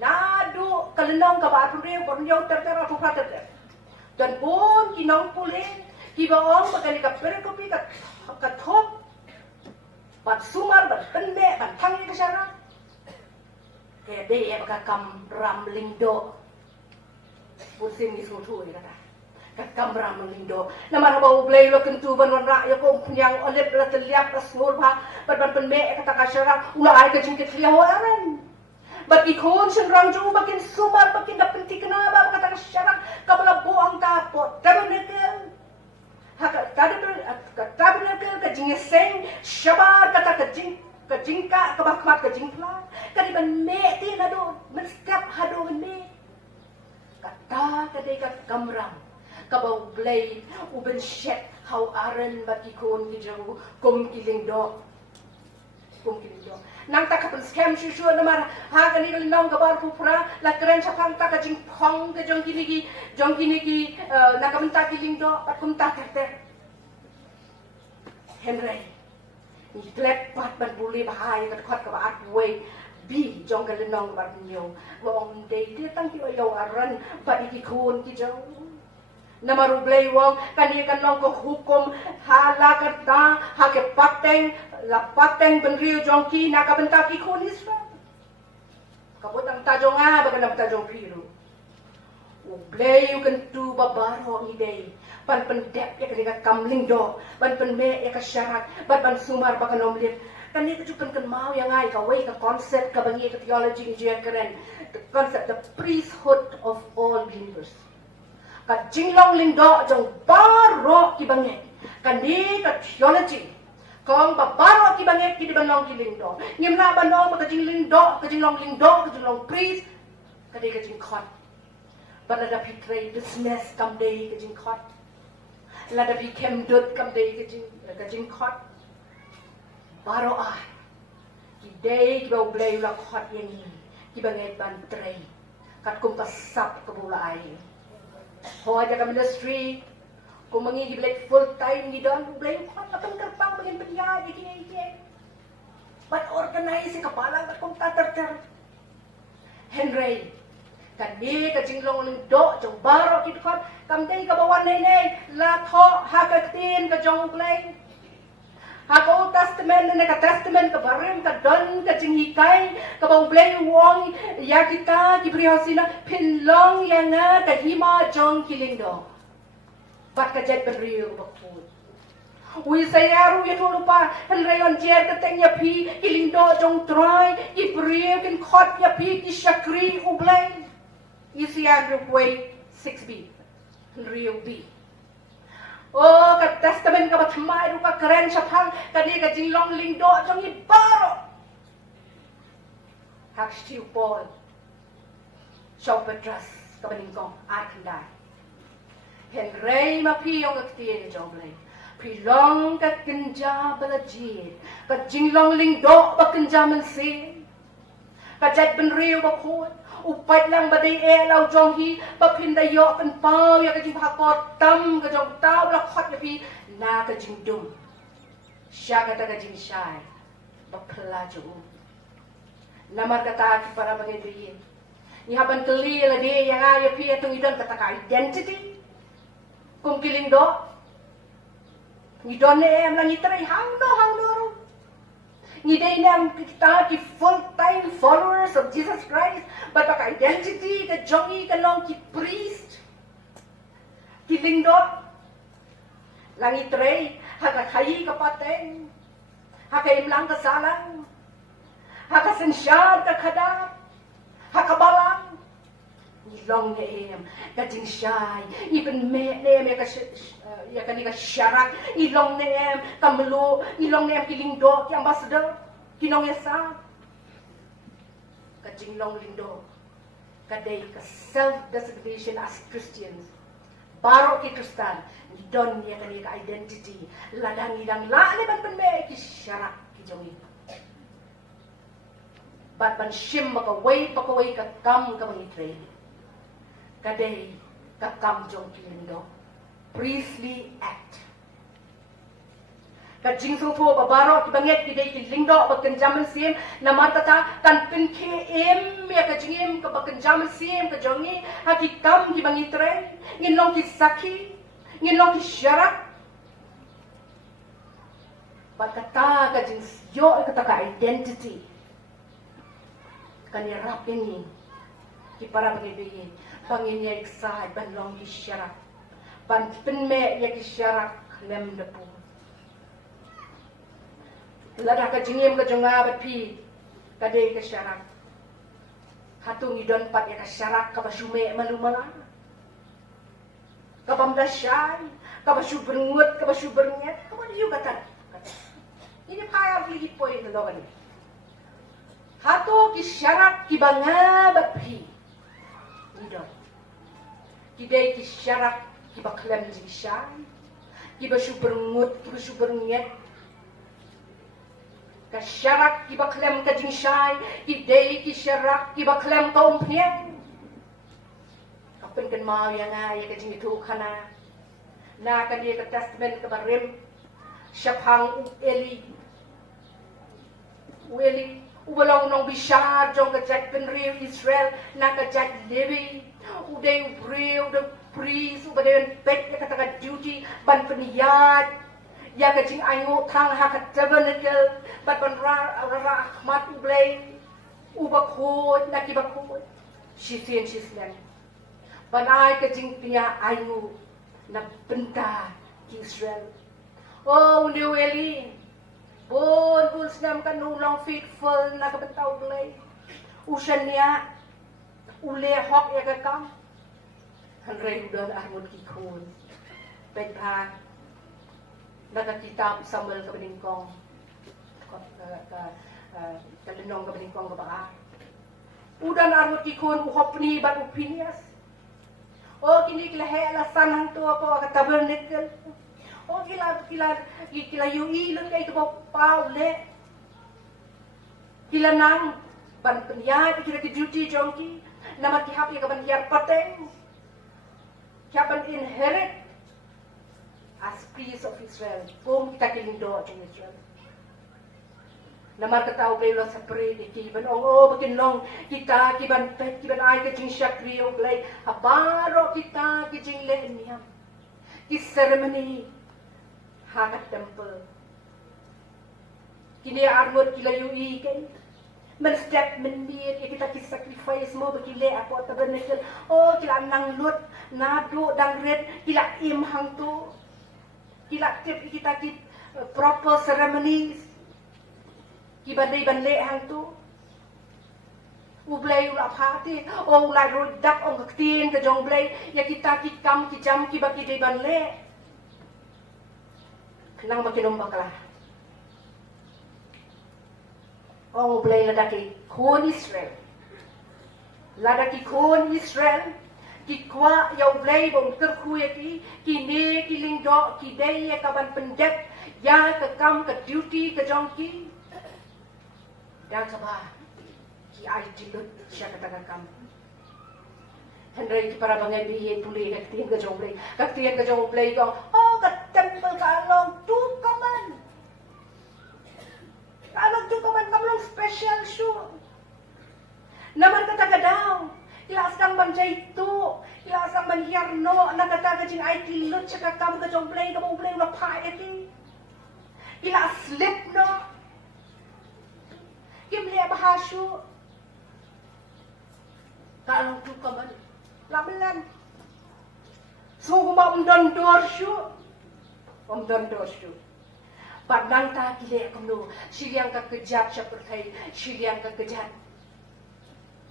nadu kalenong ka ba puri bornyo tertera tu kata dan pun kinong pulin kibaong magani ka perikopi ka thop bat sumar bat pende bat tangi ka syara kaya dia ka kam ram lingdo pusing isu tu ni kata ka kam ram lingdo namar ba ublay lo kentu ban ra ya ko punyang olep la teliap la smur ba bat pende kata ka syara ula ai ka jingkit liya ho aran bagi kon senrang jo bakin sumar bakin dapat tikenaba kata ka syara kabala buang kapot tabenekel haka tabenekel ka jingeseng syabar kata ka jingka ka bakmat ka jingpla kadi ban me ti nado men step hado me kata kadai ka kamram ka bau blay uben shet how aran bagi kon ki jo kom kiling do nang tak kapal scam susu namar ha kani kali nong gabar pupra la keren chapang tak jing phong ke jong kini ki nakamenta kiling do patum tak ter Henry ni klep pat ban buli bahai kat khot ka ba way bi jong kali nong gabar nyo wong dei dia tang ki yo aran ba iki khun ki jong namaru blay wong kani kan nong ko hukum hala karta ha ke pateng la pateng benriu jongki nakabenta ki khun Israel kabutang tajong bagan tajong piru u blay you can do babaro ni day pan pendep ya kani kamling do ban penme ya ka syarat ban sumar bakan omlit kani ka jukan kan mau yang ai ka way ka concept ka bangi ka theology ni je keren the concept the priesthood of all believers ka jinglong lingdo jong baro ki bangi kani ka theology kong babaro ki bangi ki banong ki lingdo ngimna banong ka jinglong lingdo ka jinglong priest kadi ka jing khot balada pitray dismiss kam day ka jing khot lada bi kem dot kam day ka jing khot baro ki day ki bau blay la khot yang ki bangi ban tray kat kum pasap ka bulai ho aja ka ministry kung mangi black full time ni don blame ko kapang karpang bagin pagya iki but organize kepala kat kung tater Henry kani ka jinglong ng do jong baro kit kot kamdei ka bawan nei la tho ha ka tin ka jong blame ha ka Old Testament na ka Testament ka barim ka don ka jinghikay ka bang blame wong ya kita gibrihasina pinlong yanga ka hima jong kilindo bat ka jet berriu bakut wi sayaru ya lupa rayon jer ka tengya pi kilindo jong try ibreu kin khot ya pi ki shakri ublay isian way 6b riu b oh ka testament ka batmai ru ka keren sapang kadi ka jinglong lingdo jong ibaro hak stiu Paul Petras ka baningkong arkandai Henry mapiyong aktiyan joblay pilong kat kenja balajid kat jinglong lingdo ba kenja mansin kajat benriu bakut upat lang baday elaw jonghi ba pindayo kan pau ya kajing hakot tam ka jong tao la khot ya pi na kajing dum sya kata kajing syai ba pelajo namar kata para bagay ni haban keli la de yang ay pi atong idon kata ka identity kung kilindo ni don em lang itray hang no ni day nam kita ki full time followers of Jesus Christ but baka identity ka jongi ka long ki priest kilindo lang itray haka kayi ka pateng haka imlang ka salang haka sensyad ka kada haka balang long em kajing syai even me nem ya ka syarak ilong nem kamlu ilong nem kilingdo ki ambassador kinong yasa kajing long lindo kadai ka self designation as Christians baro ki Kristen don ya ka identity ladang idang la le ban me ki syarak ki jongi ban shim ka way ka kam ka mangitre kadai kakam jong kilindo priestly act Kajing so tho babaro ki banget ki dei ki lingdo bakan jaman sim namar kata kan pin ke em ya kajing em ka bakan jaman sim ka jongi haki kam ki bangi tre ngin long ki saki ngin long ki syarak bakata kajing yo kata ka identity kan ya rap ini ki para bagi bangin ya eksai ban long ki syarak ban pin me ya ki syarak lem depu lada ka jingim ka jonga bat pi ka de ka syarak hatung idon pat ya ka syarak ka basume malumala ka bamda syai ka basu berngut ka basu bernget ka mana you kata ini payah beli poin lo kan hatu ki syarak ki banga bat pi idon ki de ki syarak ki baklam ji syai ki basu berngut ki basu bernget ka syarak ki baklem ka jingshai ki dei ki syarak ki baklem ka umpien kapen kan mau yang ay ka jing itu kana na ka dia ka testament ka barim syapang eli ubalong nong bishar jong ka jak penri Israel na ka jak levi udai ubre udah priest ubaden pet ka ta duty ban peniyat ya kajing aingo thang ha ka tabernacle bat ban ra ahmad ublay ubakho na ki bakho shitien shislen banai kajing tia aingo na benda ki Israel oh leweli bon ulsnam kan ulong faithful na ka bentaw ublay usania ule hok ya ka kam hanrei udon armod ki khon pet bha kitab Samuel ka beningkong ka lenong ka beningkong ka baa udan armut kikun uhopni bat upinias o kini kilahe la sanang to po ka tabernacle o kila yui lung kay ka paule kila nang ban penyat kila ki duty jongki nama ki hap ka ban yar pateng kya ban inherit as peace of Israel. Kung kita kilindo at Israel. Namar kataw kayo lang sa pray, kiban bakin long, kita, kiban pet, kiban ay kajing syakri, blay, habaro kita, kajing lenyam. Ki ceremony, hakat temple. Kini armor kilayo ikay. Man step mendir, kita ki sacrifice mo, bakile ako at tabernacle. Oh, kila nang lut, nado, dang red, kila imhang to. Kila kita proper ceremonies kibandai bandai hang tu ublay ula phati o ula rodak ong kaktin ka jong blay ya kita kam ki jam ki baki dei banle nang makinom bakala ong ublay ladaki kon Israel ladaki kon Israel ki kwa yaw blay bong terkuya ki ne ki lingdo ki dei ka ban pendek ya ka kam ka duty ka jong ki dan ka ba ki ai dilut siya ka taga kam Henry ki para bangai bihin puli ka tiyan ka jong blay ko oh ka temple ka along tu kaman kamlong special show naman ka taga daw ilasang banjay to, ilasang banhiyarno, nakataga jing ay kilot, tsaka kam ka jong blay, kamong blay na paeti. Ila slip no. Kimli abahasyo. Kalong tu kaman, lamalan. So kumamdan dorsyo. Kumamdan dorsyo. Pagdang ta kili akamno, siliyang kakejat siya pertay, siliyang kakejat.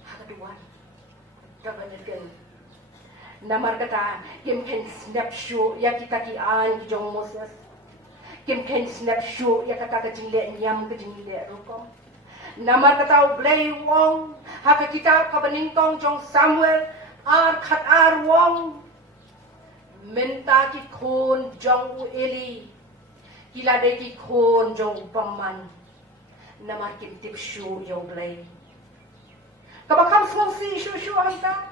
Hakaduan. Tabernacle. Namar kata, kim ken snap show, ya kita ki an ki jong Moses. Kim ken snap show, ya kata ka jingle nyam ka jingle rukom. Namar kata blay wong, haka kita ka beningkong jong Samuel, ar khat ar wong. Menta ki kon jong Eli. Kila de ki kon jong Paman. Namar kim tip show jong blay. Kabakam songsi isu-isu hangka.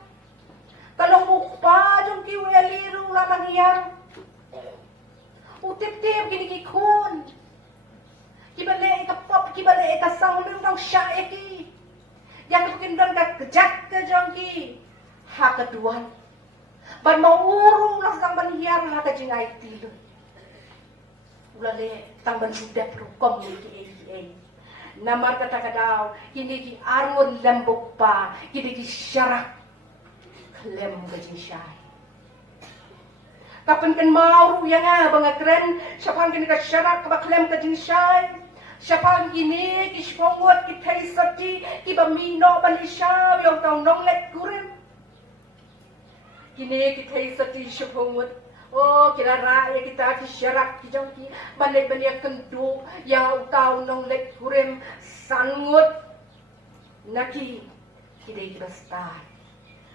Kalau mukpa jom ki weli rung lamang iyang. Utip-tip gini ki kun. Kibale ka pop, kibale ka sound ng sya eki. Yang kekindan ka kejak ke jongki. Ha keduan. Ban mauru lah sang ban hiar ha ka jingai tilu. Ulale tang ban sudah rukom ni Namar kata kadau, kini ki arun lembuk pa, kini ki syarak klem kajing syai. Kapan kan mau yang bang keren, siapa kini ka syarak ka klem kajing syai. Siapa kini ki spongwat ki thai sati ki bamino banisha yang tau nong lek kurim. Kini ki thai sati spongwat. Oh, kira raya kita ki syarak ki jong ki balik-balik kendu yang tau nong lek kurim sangut naki kidai ki bastar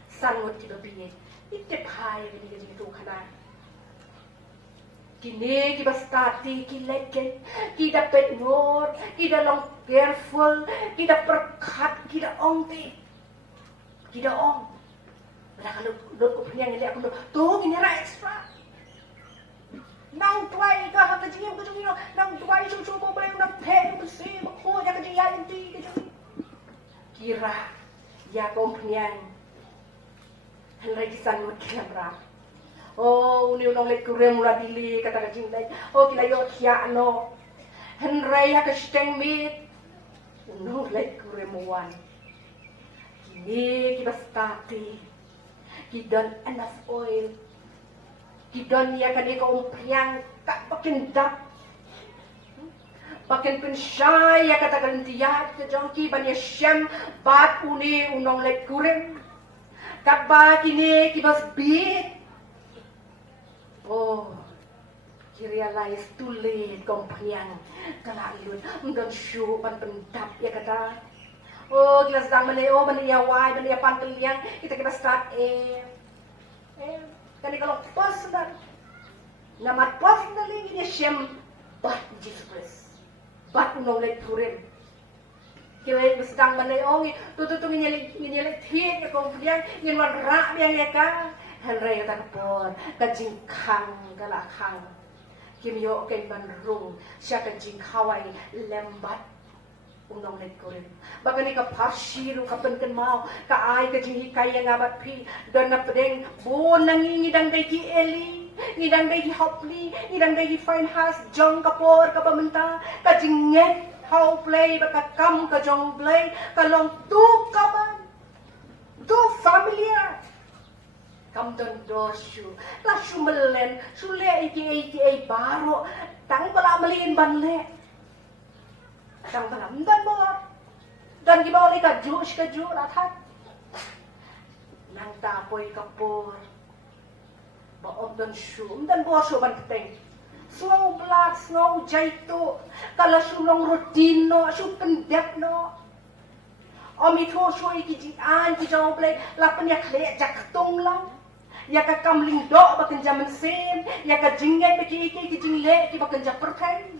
sangut ki babiye ite pai ni ki tu kana kini ki bastar ti ki leke ki dapat ngot ki da long careful ki da perkat ki da ong ti ki da ong kalau dot ko punya ngeli aku tu kini ra extra nang tuai ka ha kajing ko jung nang tuai chu mo boleh na phe besi mo ko ya kajing ya inti ke jung kira ya kompian henry kisan mo kamera oh uni unong lek kurem mula dili kata kajing dai oh kila yo kia no henry ya ka steng mit unong lek kurem wan kini kibastati kidon enough oil Kidon ya kan ika umpriang tak pakin dap. Pakin pensyai ya kata gantiat ke jongki ban ya syam bat uni unong lek kuring. Kat ba kini kibas bit. Oh. Realize too late kompriang kala ilun ngan syu ban pendap ya kata. Oh gila sedang meneo menea wai menea pantel yang kita start Kani kalau personal, nama personally ini syam bat Jesus Christ, bat unong lek turim. Kira sedang meneongi, tu ngenyelek tiang ya kemudian ngenwan rak yang ya kan, henry tak pun kajing kang galakang, kimio ken bandrung, siapa kajing kawai lembat. Unong lek kurim. Baka ni ka pashiru ka penken mau ka ay ka jing hikay yang amat pi dan na pedeng bon nangingidang day ki Eli ngidang day ki Hopli ngidang day ki Fine House jong kapor ka pamenta ka jinget how play baka kam ka jong play ka long tu kaman tu familiar kam don dosyu la shumelen sule iki baro tang bala melin banle Tang dalam dan bawah dan di bawah ika jus ke jus latat nang tapoy kapur baom dan syum dan bawah syuman keteng snow black snow jaito kala sulong rutino syum pendek no omi to so iki jian ki jong play lapan ya kle jak tung lang ya ka kamling do bakan jaman sen ya ka jingai beki iki ki jingle ki bakan jak perkai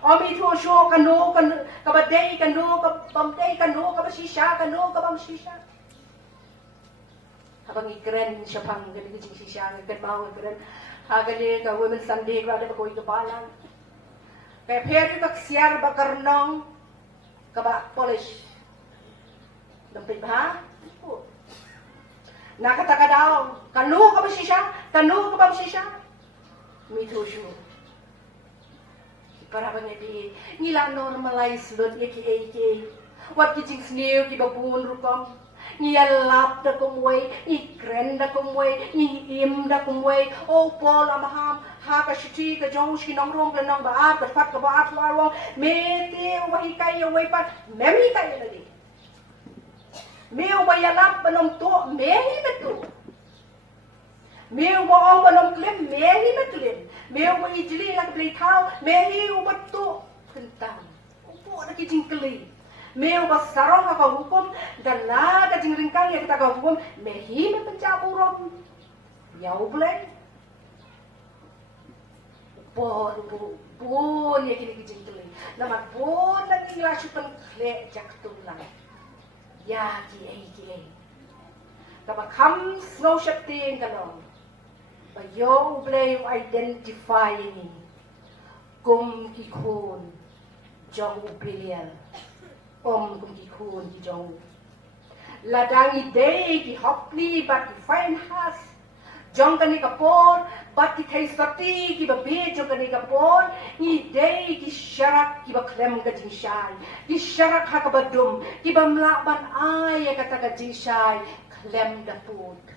Omi tu show kanu kabadai kanu kabamdai kanu kabasisha kanu kabamsisha. Habang ikren siapang gani kicing sisha ngken mau ikren hagani ka women Sunday ka ada ko ikapalang. Kaya peri ka siar bakarnong kaba polish. Dampit ba? Nakataka daw kanu kabasisha kanu kabamsisha. Mi tu show. Para bangedi ngila normalize lot eki wat kijing snew ki babun rukom ngiyalap da kumway ikren da kumway im da kumway o pol amaham ha ka shiti ka jong shi nong rong ka nong baat ka fat ka baat lawang mete wahi kai way pat memi kai lagi meu bayalap banom to mehi betu meu baong banom klim mehi betlim Meu ijli nak beli tahu, mehi ubat tu kentang. Upo nak kijing keli. Meu basarong apa hukum dan lah kijing ringkang yang kita kau hukum mehi mencaburom. Ya ublay. Pun ya kini kijing keli. Nama pun lagi ngelasukan kle jak tulang. Ya kiai. Kapa kam snow shapting kalong. Bayo ublay identify ni kum kikun jong upil kum ki khun ki jong ladang ide ki hopli bat ki fine has jong kani kapor bat ki thai sati ki ba be jong kani kapor ide ki syarak ki ba klem ka jing shai ki syarak ha ka badum ki ba mla ban ai ka ta ka jing shai klem da put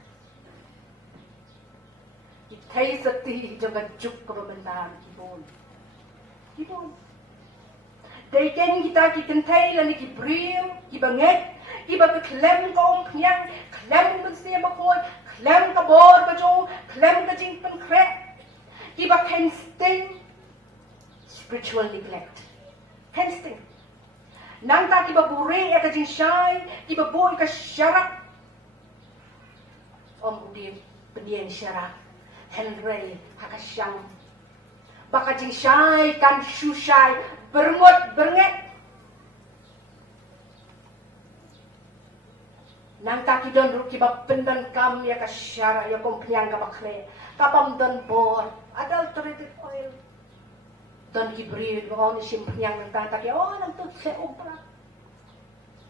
ki thai sati jong ka juk ka ba bentar ki bon Dei ken kita ki kentai lan ki brim ki banget ki ba klem kom knyang klem ben se ba koi klem ka bor ka jo klem ka jing pen kre ki ba ken sting spiritual neglect ken sting nang ta ki ba bure ya ka jing shai ki ba boy ka syarak di pendian syarak henry hakasyang baka jing shai kan shu shai bermut bernget nang taki don ruki ba pendan kam ya ka syara ya kom piang ka bakre kapam don bor adulterated oil don ki bri go ni sim piang nang taki oh nang tu se umpra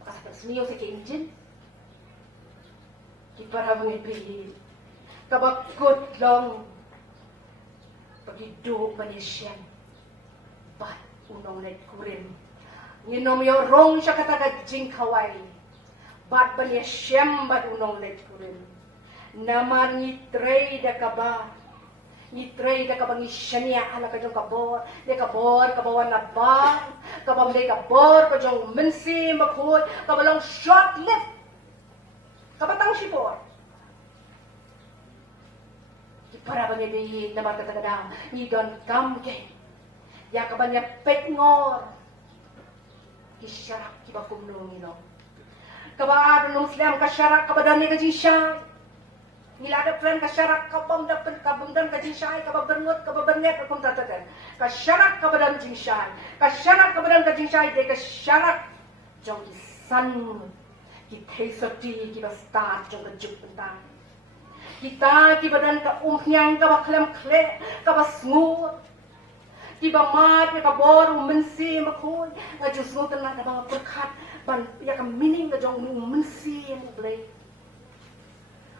kasat smio se ke engine ki para bungi bri ka ba good long pagi du manisyan bat unong net kurin nginom yo rong siya kataga jing kawai bat banya siyam bat unong net kurin namar ni trey da kaba ni shania ala ka jong kabor de kabor kabawan na ba kabam de kabor ka jong mensi makhoy kabalong short lip kabatang sipor para bangebe namar kataga ni don kam ke ya kabanya pet ngor kisyarak kiba kumnong ino kaba nung slam kasyarak kabadan ni kajishay nila ada friend kasyarak kabam dapat kabam dan kajishay kaba bernget akum tatakan kasyarak kabadan jinshay kasyarak kabadan kajishay de kasyarak jong san ki thesoti kiba start jong juk pentang kita kibadan ka umhyang kaba klem kle kaba smooth Tiba mat ya kabor mensi makoi ngajus ngoten na bang berkat ban ya ka mining ka jong mensi blay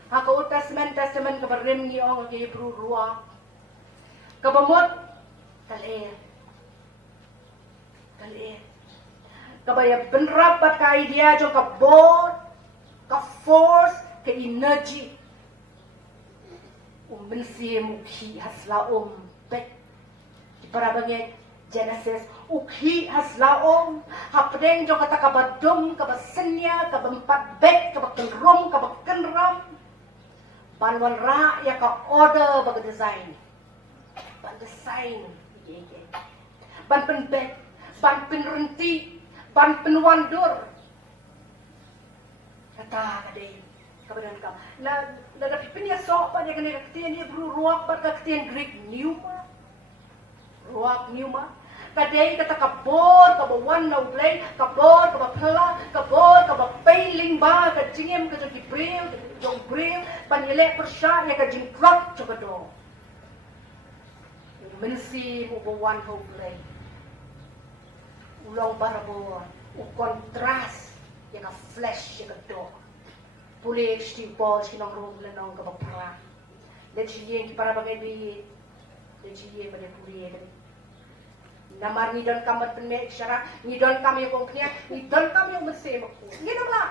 ha ka testament ka barem ni ong ke Hebrew ruwa ka bamot kale ka baya benrap bat ka idea jong ka bor ka force ka energy mensi mukhi hasla bet para banget Genesis ukhi haslaom hapdeng jo kata kabadum kabasenya kabempat bek kabakenrom kabakenram banwan ra ya ka order bag design ban design ban pen bek ban pen renti ban pen wandur kata kade kabadan kam la dapat pinya sok pa dia kena ketien dia beruak pat ketien Greek Numa ruak Numa kadai kata kabor kabawan na ublay kabor kabapela kabor kabapailing ba kajingem kajong bril jong bril panile persya ya kajing klot chokado mensi ubawan ho ublay ulong barabor u kontras ya ka flesh ya ka do pulih sti bol sinong rom lenong kabapra lejiyen ki para bagay Jadi pada puri namar ni don kamat penek syara ni don kami kongknya ni don kami mesti makku ni namlah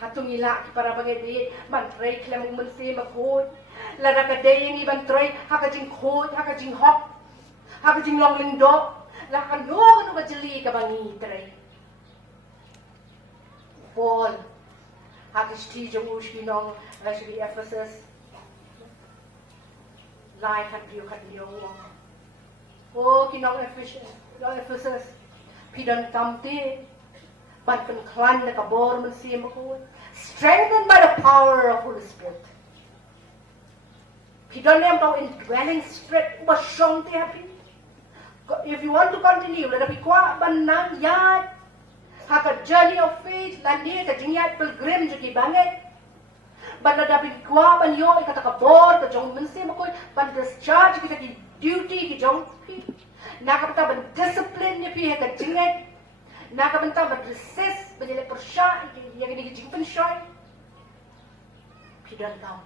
hatu ngila para bagai di bantrai klem mesti makku lada kadai ni bantrai haka jing khot haka jing hok haka jing long lindo la kan no no bajeli ka bangi trai Paul haka sti jong ushi nong actually Ephesus lai hat liu oh kinong Ephesus pidan kamti ban kan klan na kabor mensi makoi strengthened by the power of Holy Spirit pidan nem tau indwelling spirit ba shong ti happy if you want to continue let be kwa ban nang yat haka journey of faith landi ka jingyat pilgrim juki banget ban dapat kuah ban yo kata kabor ka jong mensi makoi ban discharge kita ki duty ki jong nak kata ban discipline pihak kejengat nak bentar berdeses berjalan persyak yang ini kejimpen syoy pidan tam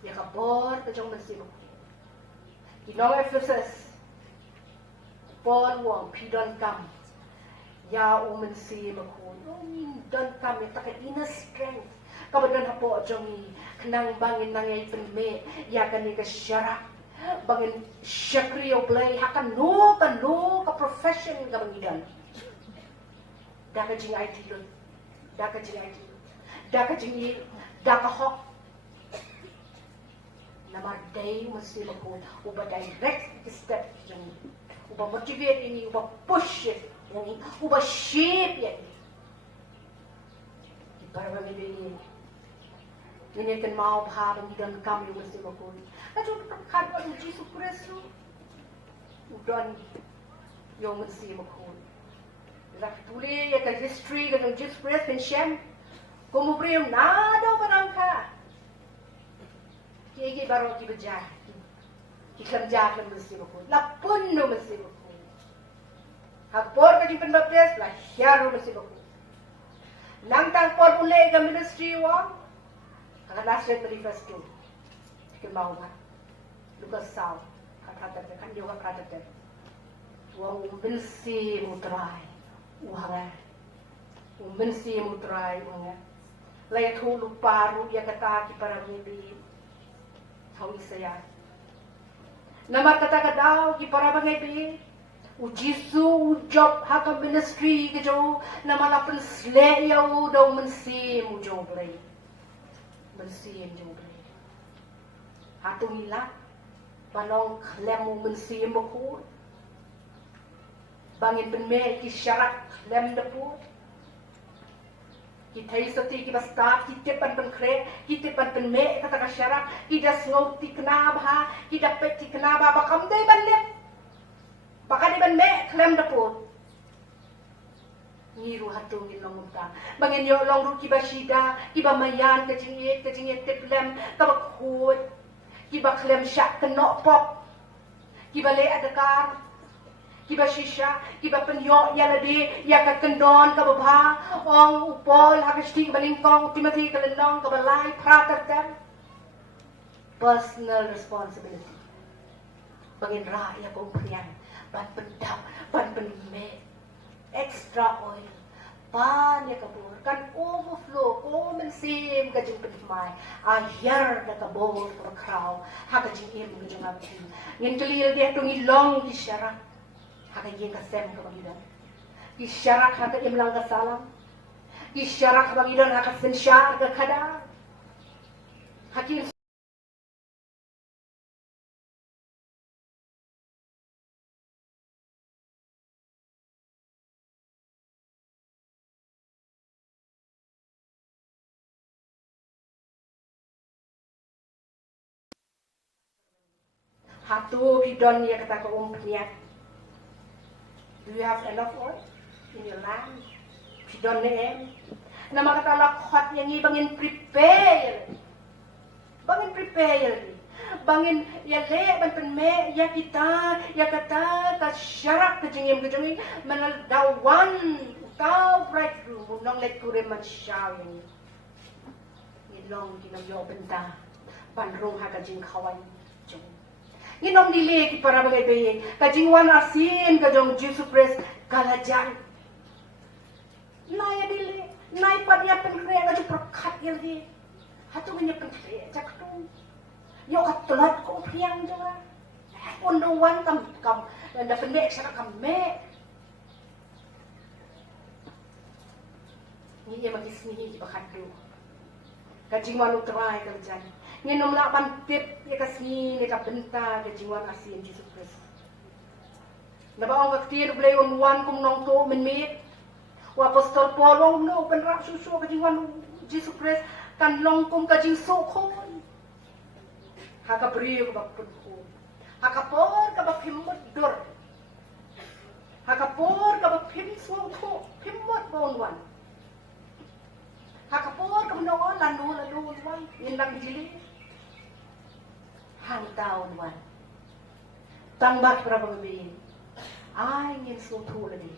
ya kabor kejong mesti kinong Ephesus Paul wang pidan tam ya mesti makun dan tam ya tak inner strength kabadan hapo jongi kenang bangin nangai penme ya kan ni kesyarak bangin syakriyo blay hakan no ka profession ka bangidan daka jing IT lun daka jing daka hok namar day mesti makun uba direct step jing uba motivate ini uba push it ini uba shape ya di parang ini ini kan mau bahar dan kami mesti makun Aduh, kadwa ni Jesus Kristo. Udan yung mesti makun. Lak tuli ya ka history ka ng Jesus Kristo in Shem. Kumubri yung nadaw parang ka. Kiki baro ki bejah. Kikam jah lang mesti makun. Lapun no mesti makun. Hagpor ka di penbaptis lah hiaro mesti makun. Nang tang por ulay ka ministry wang. Kakalasret manifesto. Kemau ba? Lukas saw, katakan kan juga katakan, wang bensi mutrai, bensi mutrai wang, layak hulu paru ya kata ki para mili, tahu saya. Nama kata kadau ki para bangai bi, ujisu job hakam ministry kejo, nama lapen slay yau dau bensi mujoblay, bensi mujoblay. Hatung ilah. Panong lemu mensi makun. Bangin penme ki syarak lem depu. Kita isoti ki basta kita pan penkre, kita pan penme kata ka syarak, kita ngoti kenaba, kita peti kenaba bakam dai banlep. Bakal di banme lem depu. Ngiru hatung ilong muta. Bangin yo long ru ki basida, ki bamayan kejingit teplem kabakut. Kiba klem syak kenok pop, kiba le adakar, kiba shisha, kiba penyok ya ladi, ya ka kendon ka babha, ong upol hakasti ka balingkong, timati ka lenong ka balay pratarkan. Personal responsibility. Bangin ra ya kong priyan, ban pendap, ban penme, extra oil, pan ya kabur, kan overflow, mensim ka jing penmay, ahyar na kabor ka kraw, haka jing im ka jing abin. Ngin tulil dia tungi long isyarak, haka jing kasem ka bagidan. Isyarak haka imlang ka salam, isyarak bagidan haka sensyar ka kada. Hakim Hatu bidon ya kata ke umpiat. Do you have enough oil in your land? Bidon ni nama kata lakhot yang ni bangin prepare. Bangin prepare. Bangin ya le banten me ya kita ya kata ka syarak ke jengim menal dawan tau breakthrough nong let kure man shaw ni. Ni long kinam yo benta. Panrong ha ka jing kawan. Inom dili ki para bagay bayi. Kajingwan asin kajong Jesus Christ kalajan. Naya dili. Nai padya penkre kajong perkat yaldi. Hatu ganya penkre jaktung. Yo katulat ko piang jawa. Unduan kam nanda pendek sana kame. Ni ye magis ni bakat du. Kajingwan utrai kalajan. Nginom la pantip ya kasni ni kabenta ke jiwan asin Jesus Christ. Nabaong kaktir blay on one kum nong to menmit. Wa apostol Paul on no pen rak susu ke jiwan Jesus Christ kan long kum ka jing so kon. Haka brio ka bakpun ko. Haka por ka bakpimot dor. Haka por ka bakpim so ko pimot bon wan. Haka por ka menongon landu wan indang jili. Hang tahun wan. Tambah berapa lebih? Ai ngin so thu le ni.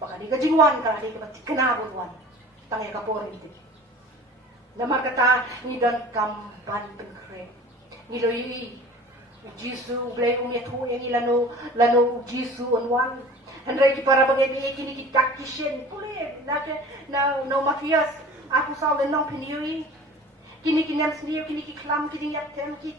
Baka ni kajingwan ka ni ka kena buwan. Tangya ka por ni. Namar kata ni dan kampan penkre. Ni loi Jisu blay umya thu ni lano Jisu onwan. Hendrai ki para bagai ni kini ki takishen pule na no mafias aku saw le nong piniui. Kini ki nem sendiri kini ki klam kini yap tem ki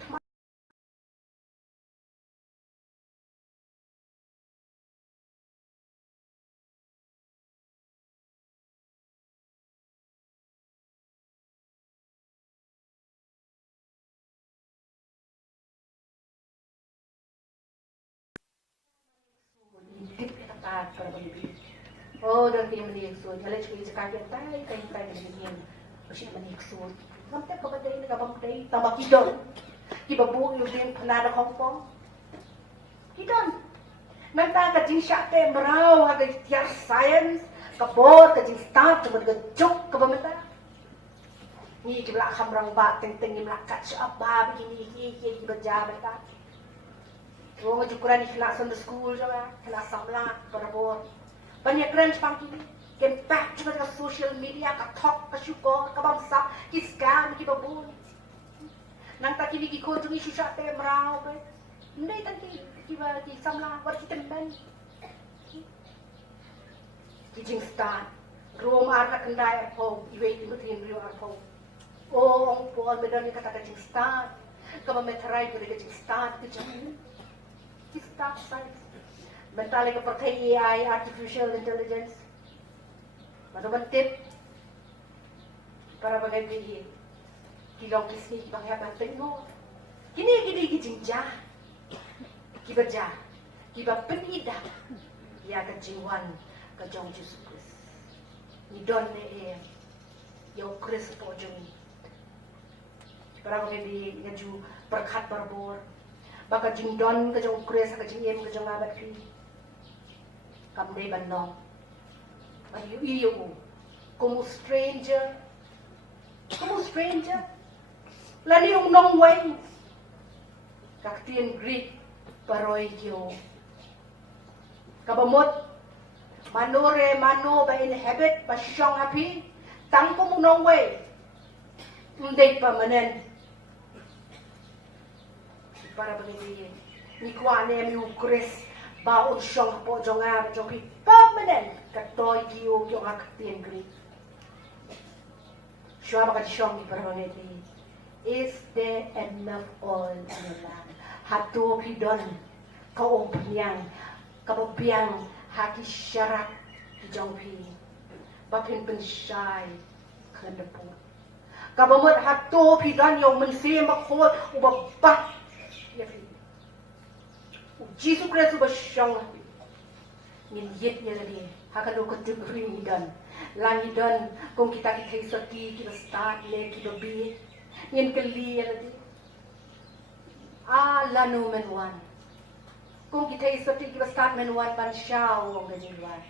oh dan kini meniak so jale cui cakap tai meniak mesti meniak so sampai ke badai ni kabang badai tambah kidon ki babu yu din panada Hong Kong kidon nanta ka jing syate merau ha ka tiar science ka bor ka jing staff cuma ka jok ka bamata ni jibla khamrang ba teng ni melakat apa begini ki berja beta Wong jukuran ikhlas on the school jawa, kena samla berabor. Banyak keren sepang kini, ken back juga dengan social media, ka talk, ka syukur, ka bangsa, ki scam, ki babun. Nang tak kini ki kunjungi susah te merau be. Ndai tan ki samla, war ki temben. Ki jing stan, rom arna kendai arpo, iwe ki mutin rio arpo. Oh, ong po medan ni kata ka jing stan, ka meterai ko ka jing stan, ki jing. Stop science. Mentally kepercayaan AI, artificial intelligence. Mana tip para bagai bihi. Kilong kisni bangya banteng mo. Kini kijinja. Kiberja. Kiba penida. Ya kejingwan kejong Jesus Christ. Ni don ne yo Christ po jong. Para bagai bihi ngaju berkat berbor. Baka jingdon ka jong kres ka jingem ka jong abat ki kamde banong ayu iyo como stranger lani yung nong way kaktian Greek paroy yo kabamot manore mano ba inhabit pa siyang api tangko mo nong way hindi pa manen para begini ni kuane mi ukres ba un song po jonga jogi permanent katoy kiyo yung aktin gri shwa ba song ni para begini is there enough oil in your lamp hatu hidon kaong piang kababiang haki syarat di jongpi bapin pensyai kendepu kabamot hatu hidon yung mensi makhol ubabak Jesus Christ ba siyang ngiyit niya lagi hakalo ko tigring dan langi dan kung kita isoti kita start le kita bi ngin kali lagi lanu menwan kung kita isoti kita start menwan ban siyaw ang ganyan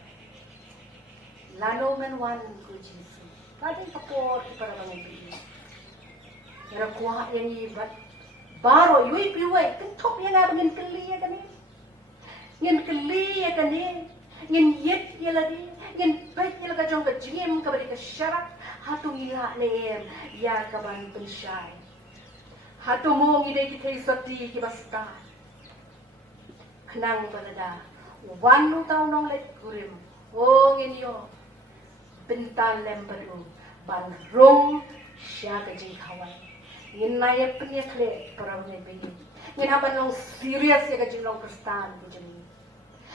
lanu menwan ko Jesus kadang kapor para mangubi era kuha yang ibat baro yui piwai kentok yang ada ngin kali ya kani ngin kali ya kani ngin yet ya lagi ngin baik ya laga jong ka jim ka balik ka syarat hatu ngila leem ya ka ban pensyai hatu mo ngidai kita isoti ki basta kenang balada wanu tau nong let kurim oh ngin yo bental lembaru ban rong sya ka jing kawai ngin naik punya kle perang ni begini ngin haban long serious ya ka jing long kristan bujeng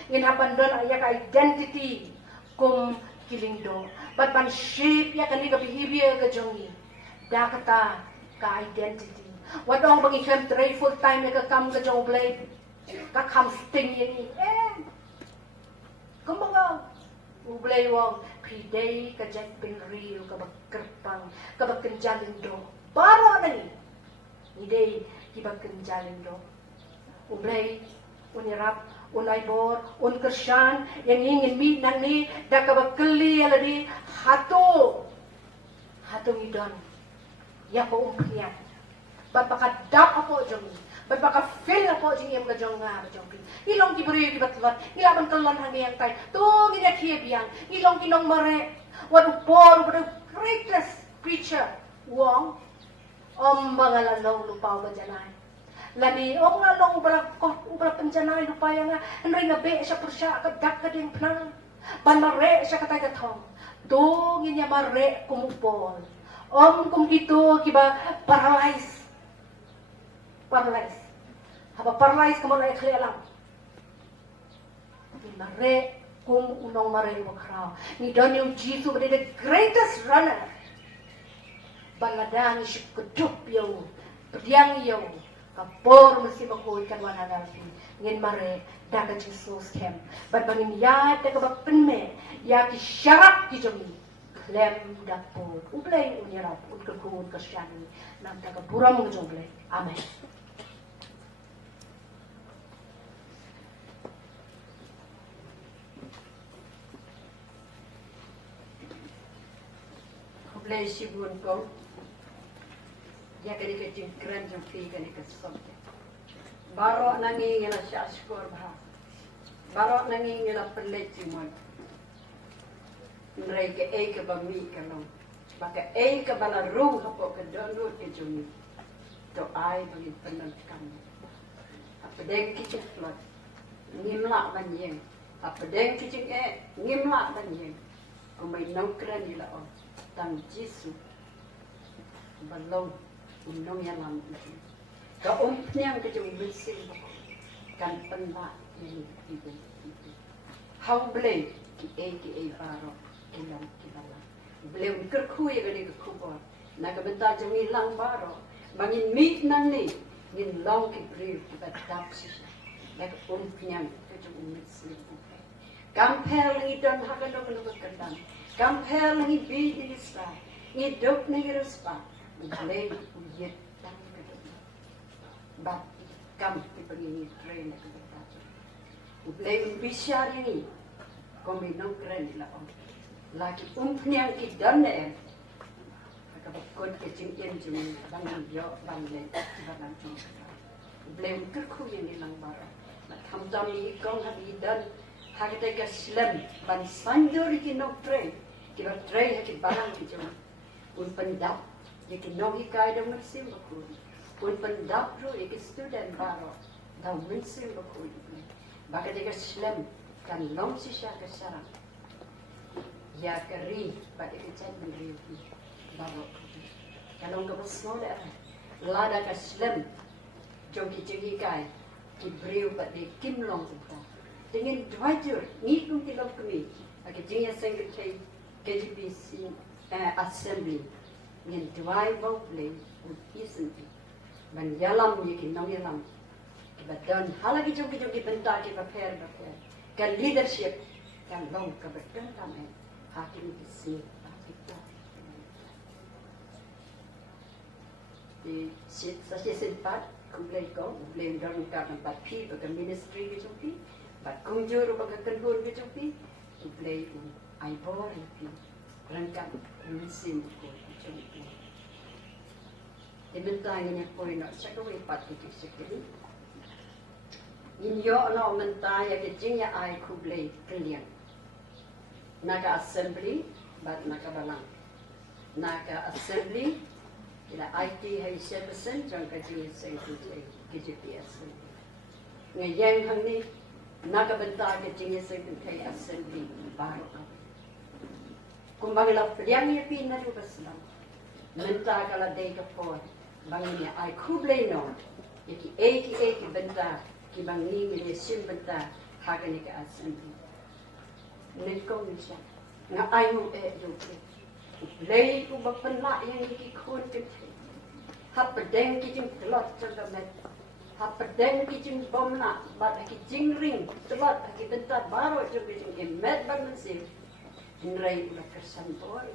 ngin haban don ya ka identity kum kiling do but ban shape ya kan ka behavior ka jongi da kata ka identity wadong bagi kem tray full time ya ka kam ka jong blade ka kam sting ni kumbaga ublay wong piday ka jet pin real ka bagkerpang ka bagkenjalin do baro na ni idey kibagkenjalin do ublay unirap unay bor un kersyan yang ingin mi nang ni da ka bagkeli aladi hato ngidon ya ko umpian bat pakadap ako jong Ba't baka feel na po jing iyong gajong nga, gajong pi. Ilong kiburiyo kibatlat, ilaban kalan hanggang yang tay. Tu ginakiyabiyang, ilong kinong mare. Wadu por, wadu greatest preacher. Wong, mga lalong lupaw ba dyanay. Lani, nga long ubra panjanay lupaya nga. Henry nga be siya por siya, kadak ka din plan. Banmare siya katay katong. Dungin niya mare kumupol. Kung ito, kiba, paralyze. Paralyze. Haba paralyze ka mo na ikli alam. Mare, kung unong mare wakraw. Ni Daniel Jesus, the greatest runner. Baladang siya kudup yaw. Padiang yaw. Kapor mesti makuha kan wana nabi. Ngin mare, daga Jesus kem. Badbangin ya, daga bakpenme. Ya ki syarak ki jami. Klem dapur. Ublay unyarap. Utkakun kasyani. Nam daga buram ngajoblay. Amen. Ublay sibun ko. Ya kani ka jingkran jang pi kani ka sabte. Baro nangingila siya skor bah. Baro nangingila pelet simon. Nrai ke e ka bami ka long. Baka e ka bala ru hapo ka donut ke jumi. To ai bagi penan kam. Apa deng ki flot. Ngimla banjeng. Apa deng ki ngimla banjeng. Kumai nongkran ila on. Tang Jisu. Balong unong yang lam itu. Ka umpnyang ke jung bersih kan penla ini itu. Hau blei ki baro kilam kibala. Blei kerku ya gani kerku. Naga benta jung ilang baro. Bangin meet nang ni ngin long ki brief ki batap sisa. Naga umpnyang ke jung bersih. Kampel ni dan hakan dong menurut kendang. Kampel ni bi di sa. Ni dok ni respa. Blei uyet tang ke. Bat kam di pagini train na ke. Blei bisyari ni. Kombinong keren ila om. Lagi umpnyang ki dan ne. Kakabakod ke cingin jumi bangan yo bangle bangan jumi. Blei kerku ni lang bara. Kamdam ni kong habi dan hakite ka slam ban sanjori ki no train. Ki ba train ki barang ki jumi. Un pendap Jika nogi kaya dah mensim bakul, pun pendap ru jika student baru dah mensim bakul. Baka jika Islam kan long sisa kesarang, ya keri pada kecil mendiri baru. Kalau enggak bersama dah, lada Islam jogi jogi kaya diberi pada kim long kita. Dengan dwajur ngikung tilok kami, bagi jingnya secretary KGPC assembly. Ngin tuai bau play isen ban yalam yiki nong yalam kibadan halagi jogi bentar ki prepare kan leadership kan long ka betul kami hakim kisi kita di sit sasi sempat kumplay ko blame don ka tempat pi ke ministry ke jogi bat kunjur ba ka kergon ke jogi kumplay ai bor pi rangkap mesin ko. Ibentang niya po ino, siya kawin patikik-sikili. Inyo no mentaya kicing ya ay kublay kaliang. Naka-assembly, bat nakabalang. Naka-assembly, kila IT hay 7% jang kajing sa KGPS. Ngayon hang ni, nakabenta kicing ya sa assembly, bago ka. Kung bangila piliang niya pinalubas lang, menta kala day ka po, bangin niya ay kublay no, iki benta, ki bangin niya sim benta, haga ni ka assembly. Nagkaw niya siya, nga ayaw yung kublay ko ba panla yung ikikun kiti. Hapadeng kijing telot sa gamet, hapadeng kijing bomna, bat kijing ring, telot, benta baro yung kijing imed bangin siya. Nrai ulah kersantor.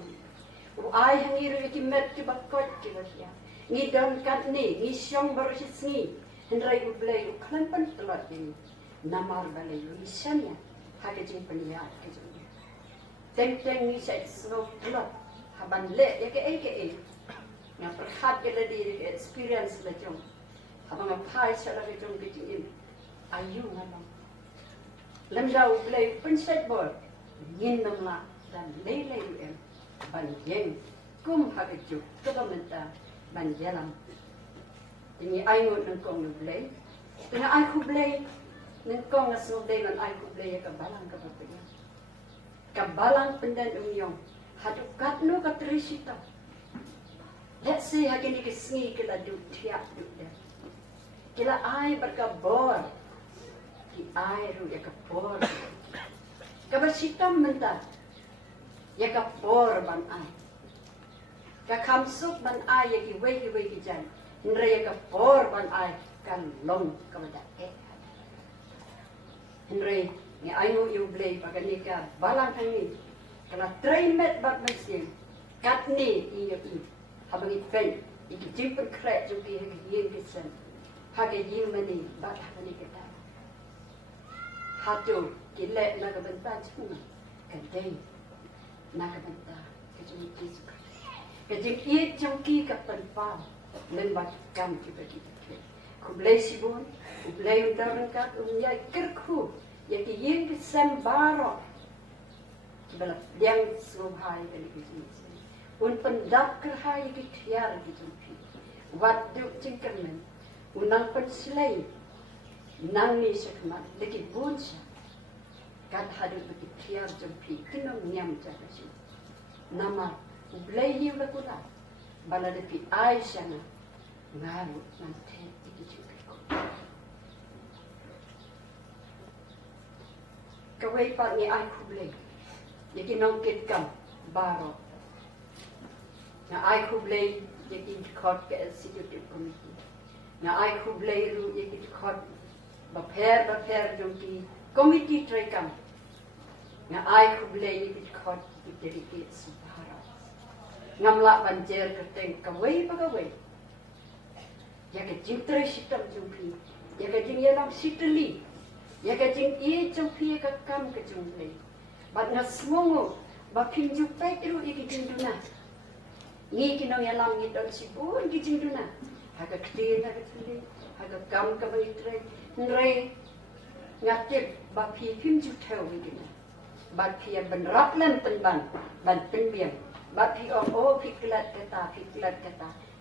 Uai hangiru iki met ki bakot ki basia. Ngi don kat ni, ngi syong baru sisngi. Nrai ublay uklampan telat ni. Namar balay wisanya. Hake jing peniat ke jing. Teng ni sai snow telat. Haban le ya ke. Nga perhat ke diri experience la jong. habang apai sa lagi jong bitin ayu ngalong lam jau play penset bol ngin nam la dan lele em ban yeng kum hagaju kabamenta ban yalam ini ayo nang kong play ina ay ku play nang kong asong day nan ay ku play ka balang ka papaya ka balang pendan umyong hadu katno ka trisita let's see hagini ke sngi kila du tiap du de kila ay berkabor ki ay ru ya kabor kabasitam menta ya kabor ban ay ka kamsuk ban ay ya ki wei ki jan nre ya kabor ban ay kan long kamada nre ni ayo yu blay pagani ka balang hangi kala 3 met bat mesin katni iya habang ipen ikijimpen krek juki hagin kisen hagin yimani bat habani kita hatu kile nagabenta chunga kadai nagabenta kajung kisu kajung i juki kapanpa lembat kam kibati kublai sibun kublai undarangkat umya kerku yaki yin kisen baro kibala yang subhai kali kisu un pendap kerhai ki tiar ki jumpi wadu cingkermen unang penslay nang ni sekmat leki bunsa kat hadu ki tiar jumpi kinong nyam jakasi nama ublay hiu lakula bala de pi aishana ngaru nante iki jumpi kawai pat ni ai kublay yaki nong kitkam baro na ai kublay yakin khot ke executive committee na ai kublay ru yakin khot ba pher jomki committee trekam na ai kublay yakin khot ki delegate subhara ngamla banjer kerteng kawai bagawai yakin jintre sitam jompi yakin jing yalam sitli yakin jing e jompi ka kam ke jompi ba na smongo ba pinju pai ru yakin jinduna ni kinong yalam ni don sibun gijing duna haga ktin haga tuli haga kam ka baitre nre ngatip ba phi phim ju theu ni dina ba phi ban rap len ban pen biang ba phi o phi klat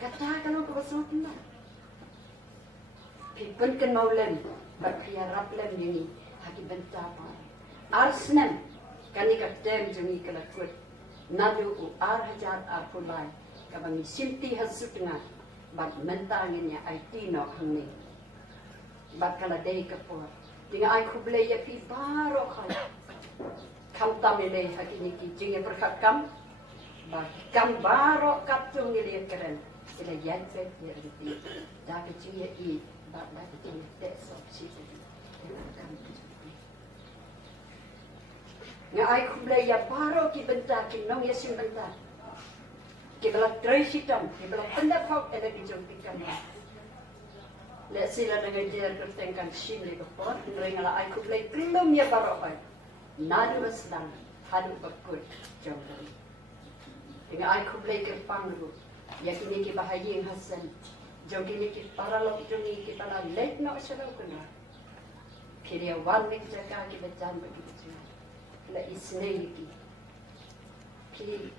kata kalau ko basot na phi pen kan mau len ba phi rap len ni haki benta pa arsnem kani ka tem juni kala kut nadu u arhajar apulai kabang simti hasutnga bat mentangnya IT no hangni bat kala dei kapor tinga ai kublay ya pi baro khay kam tamile hakini ki jinge berkat kam ba kam baro kaptung ni le keren sila yan fe ya ri da ke jinge i ba da ke jinge te so si kam nga ai kublay ya baro ki benta ki nong ya sim benta kibala tresitam kibala pendap hok ada di jompikan le sila dengan jer kertengkan sim le kapor ngala ai kublay kelum ya baro ai nadu waslan hadu bakut jompi dengan ai kublay kerpang ru ya kini ki bahayin hasan jompi ni ki paralok jongi ki pala late no selo kena kiriya wan mi jaga ki bejan begitu la isnei ki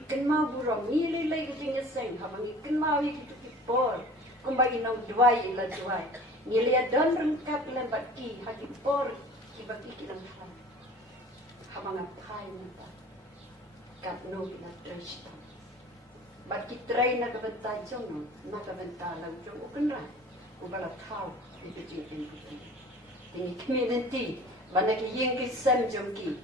kan mau burong ni lay kajing seng habang kan mau iki tu por kumbai nau duai la duai ni le don rengkap lembat ki haki por ki bagi ki lang ha habang apai nata kat no na trista bat ki trai na kabenta jong na kabenta lang jong ukenra ubala thau iki ji ini community bana ki yeng ki sam jong ki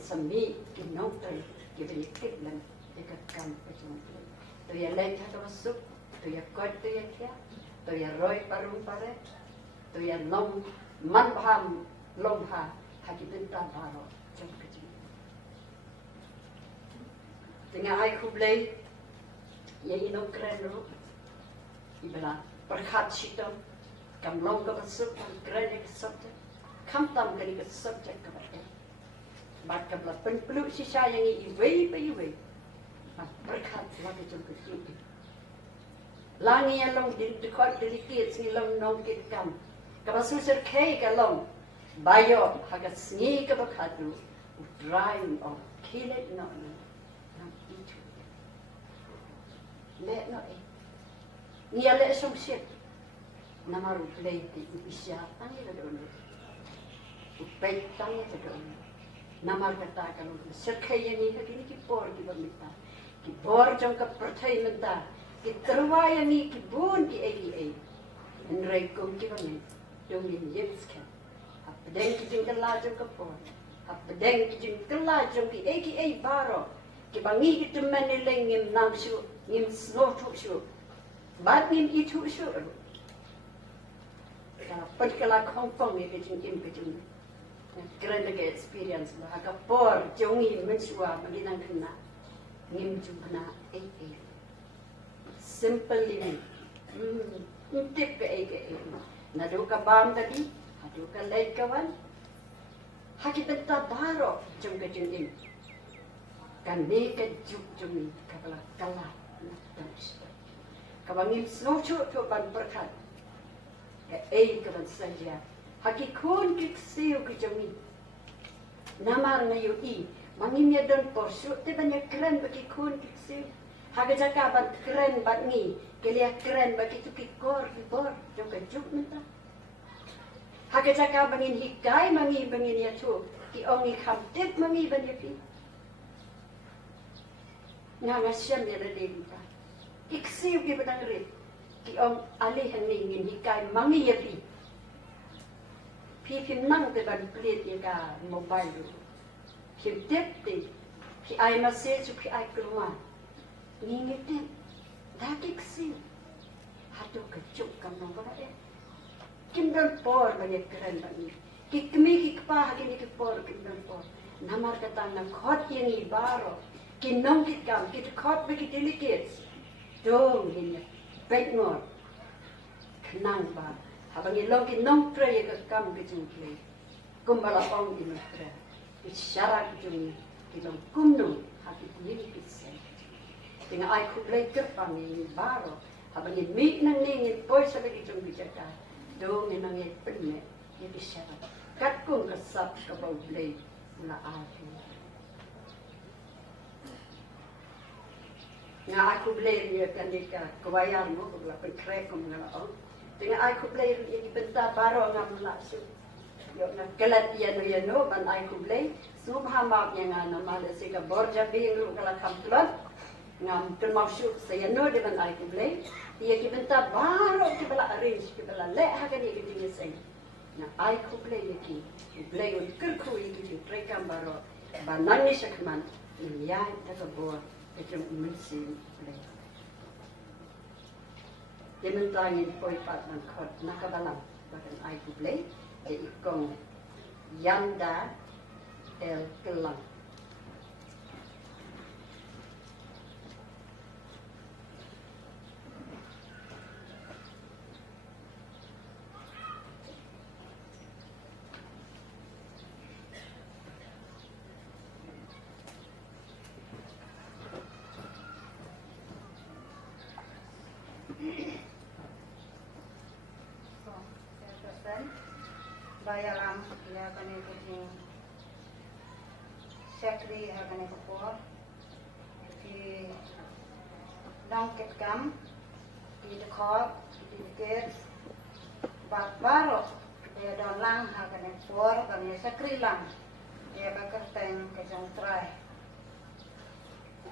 sami ki nong trai ki beli kit lan dekat kam pejong tu ya lain kata masuk tu ya kot tu ya kia tu ya roy parum pare tu ya long man baham long ha haki benta baro jom kecil dengan ai kublay ya ino keren ru ibala perkhat sitam kam long ka masuk kam keren ke subject kam tam kali ke subject ka bat ka bla penpelu si sayang iwe berkat lagi jom kecil Langi yang long di dekat delikit sini long nong kitkan. Kalau susur kei kalong bayo hagat sni ke bakadu drying of kilet no itu. Le no ni ale som shit. Namaru play di isya tangi le dono. Upai tangi le dono. Namar kata kalau serkaya ni kini kipor di bamita. Kipor jong ke percaya menta. Kiterwaya ni kibun di ADA. Nreikum kibamin. Dongin yipskan. Apedeng kijing kelajong kapor. Apedeng kijing kelajong di ADA baro. Kibangi kiteman nileng ngim namsyu. Ngim slotu syu. Bat ngim itu syu. Perkala kongkong ni kijing im kijing. Keren lagi experience. Kapor jongi mensua baginang kena. Ngim jumna ADA. Simple living. Tip ke eke. Nado ka bam tadi, hado ka lay kawan. Haki benta baro jom ka jengim. Kan ne ka juk jom kabala kala. Kabangim slow to ban berkat. Ka kawan saja. Haki kun kik siu ke jomi. Namar na yu I. Mangim ya don porsu te banyak keren bagi kun kik siu. Haga jaka bat keren bat ni, kelia keren bagi tu kikor jom kejuk minta. Haga jaka bangin hikai mangi bangin ya tu, ki ongi kamtip mangi bangin pi. Ngangasyan dia lede minta. Iksiu ki batang rin, ki ong alih ngin hikai mangi ya pi. Pi nang te ban pelit ya ka mobile tu. Ki tip te, ki ai masih tu ki ai keluar. Ngingetin, daging sin. Hado kecuk kamu kau ada. Kimdan por banyak keren banyak. Kikmi kikpa hakini kipor kimdan por. Namar kata nak khot yang ibaro. Kinong kitkam kit khot bagi delicates. Dong ini pengor. Kenang ba. Habang ilong kinong tray ke kam kecung play. Kumbala ong ini tray. Isyarat kecung ilong kumno hakit ini kitsen. Dengan ai kublai kerpang ni baro, habang ni mik nang ni boy sa lagi jong bijaka, do ni nang penne, ni bisara. Kat kung kasap ka bau blai na ati. Nga ai kublai ni kan ni ka kawayan mo kung la krek kung nga on. Dengan ai kublai ni benta baro nga mula su. Yo na kalat yan no ban ai kublai, subhama yang ana malasi ka borja bing kala kamtlot. Ngam termasuk saya no dengan ai kublai ia kita baru kita arrange kita le hakan ia kita sing na ai kublai iki kublai un kerku iki trekam baru banani sakman ya ta bo itu mesti kublai dementangin poi pat man khot nakabalam badan ai kublai de ikong yanda el kelang. Bayaram ya kane kucing sekri ya kane kapor di dangket kam di dekor di deket bat baro dia don lang ha kane por kane sekri lang dia bakar teng ke jong trai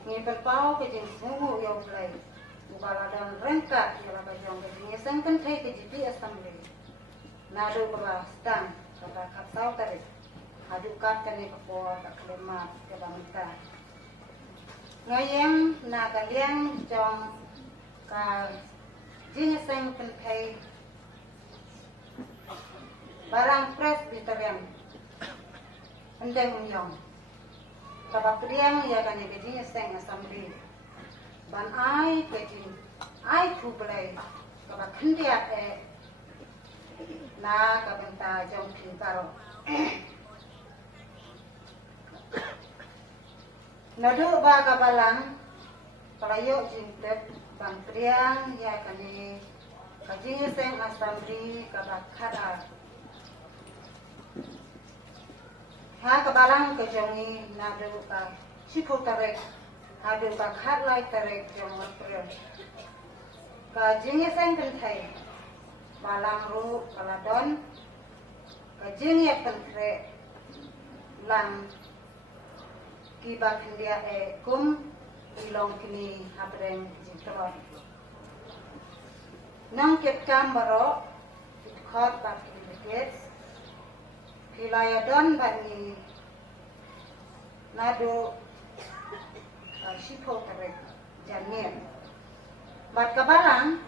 ni berpau ke jing sungu yang play bukala dan rengka ya la jong ke jing sengken thai ke jipi assembly nado belastan kata kapsau tadi hadukan kene kapor tak kelemat ke bangita ngayang na kaliang jong ka jineseng pentai barang presbyterian endeng unyong kabak kriang ya kane ke jineseng assembly ban ai ke jin ai tu belai kabak hendia na kabenta jong pintaro nado ba kabalang palayo jingtet bang priang ya kani kajing seng asambri kabak khara ha kabalang kejongi nadu ka sipo tarek hadu ka khat lai tarek jong matro kajing seng kenthai balang ru kaladon kajing ya kentre lang kiba kindia kum ilong kini habreng jitron nang ket kambaro khot bak kiket kilayadon bani nado sipo tarek janien bat kabarang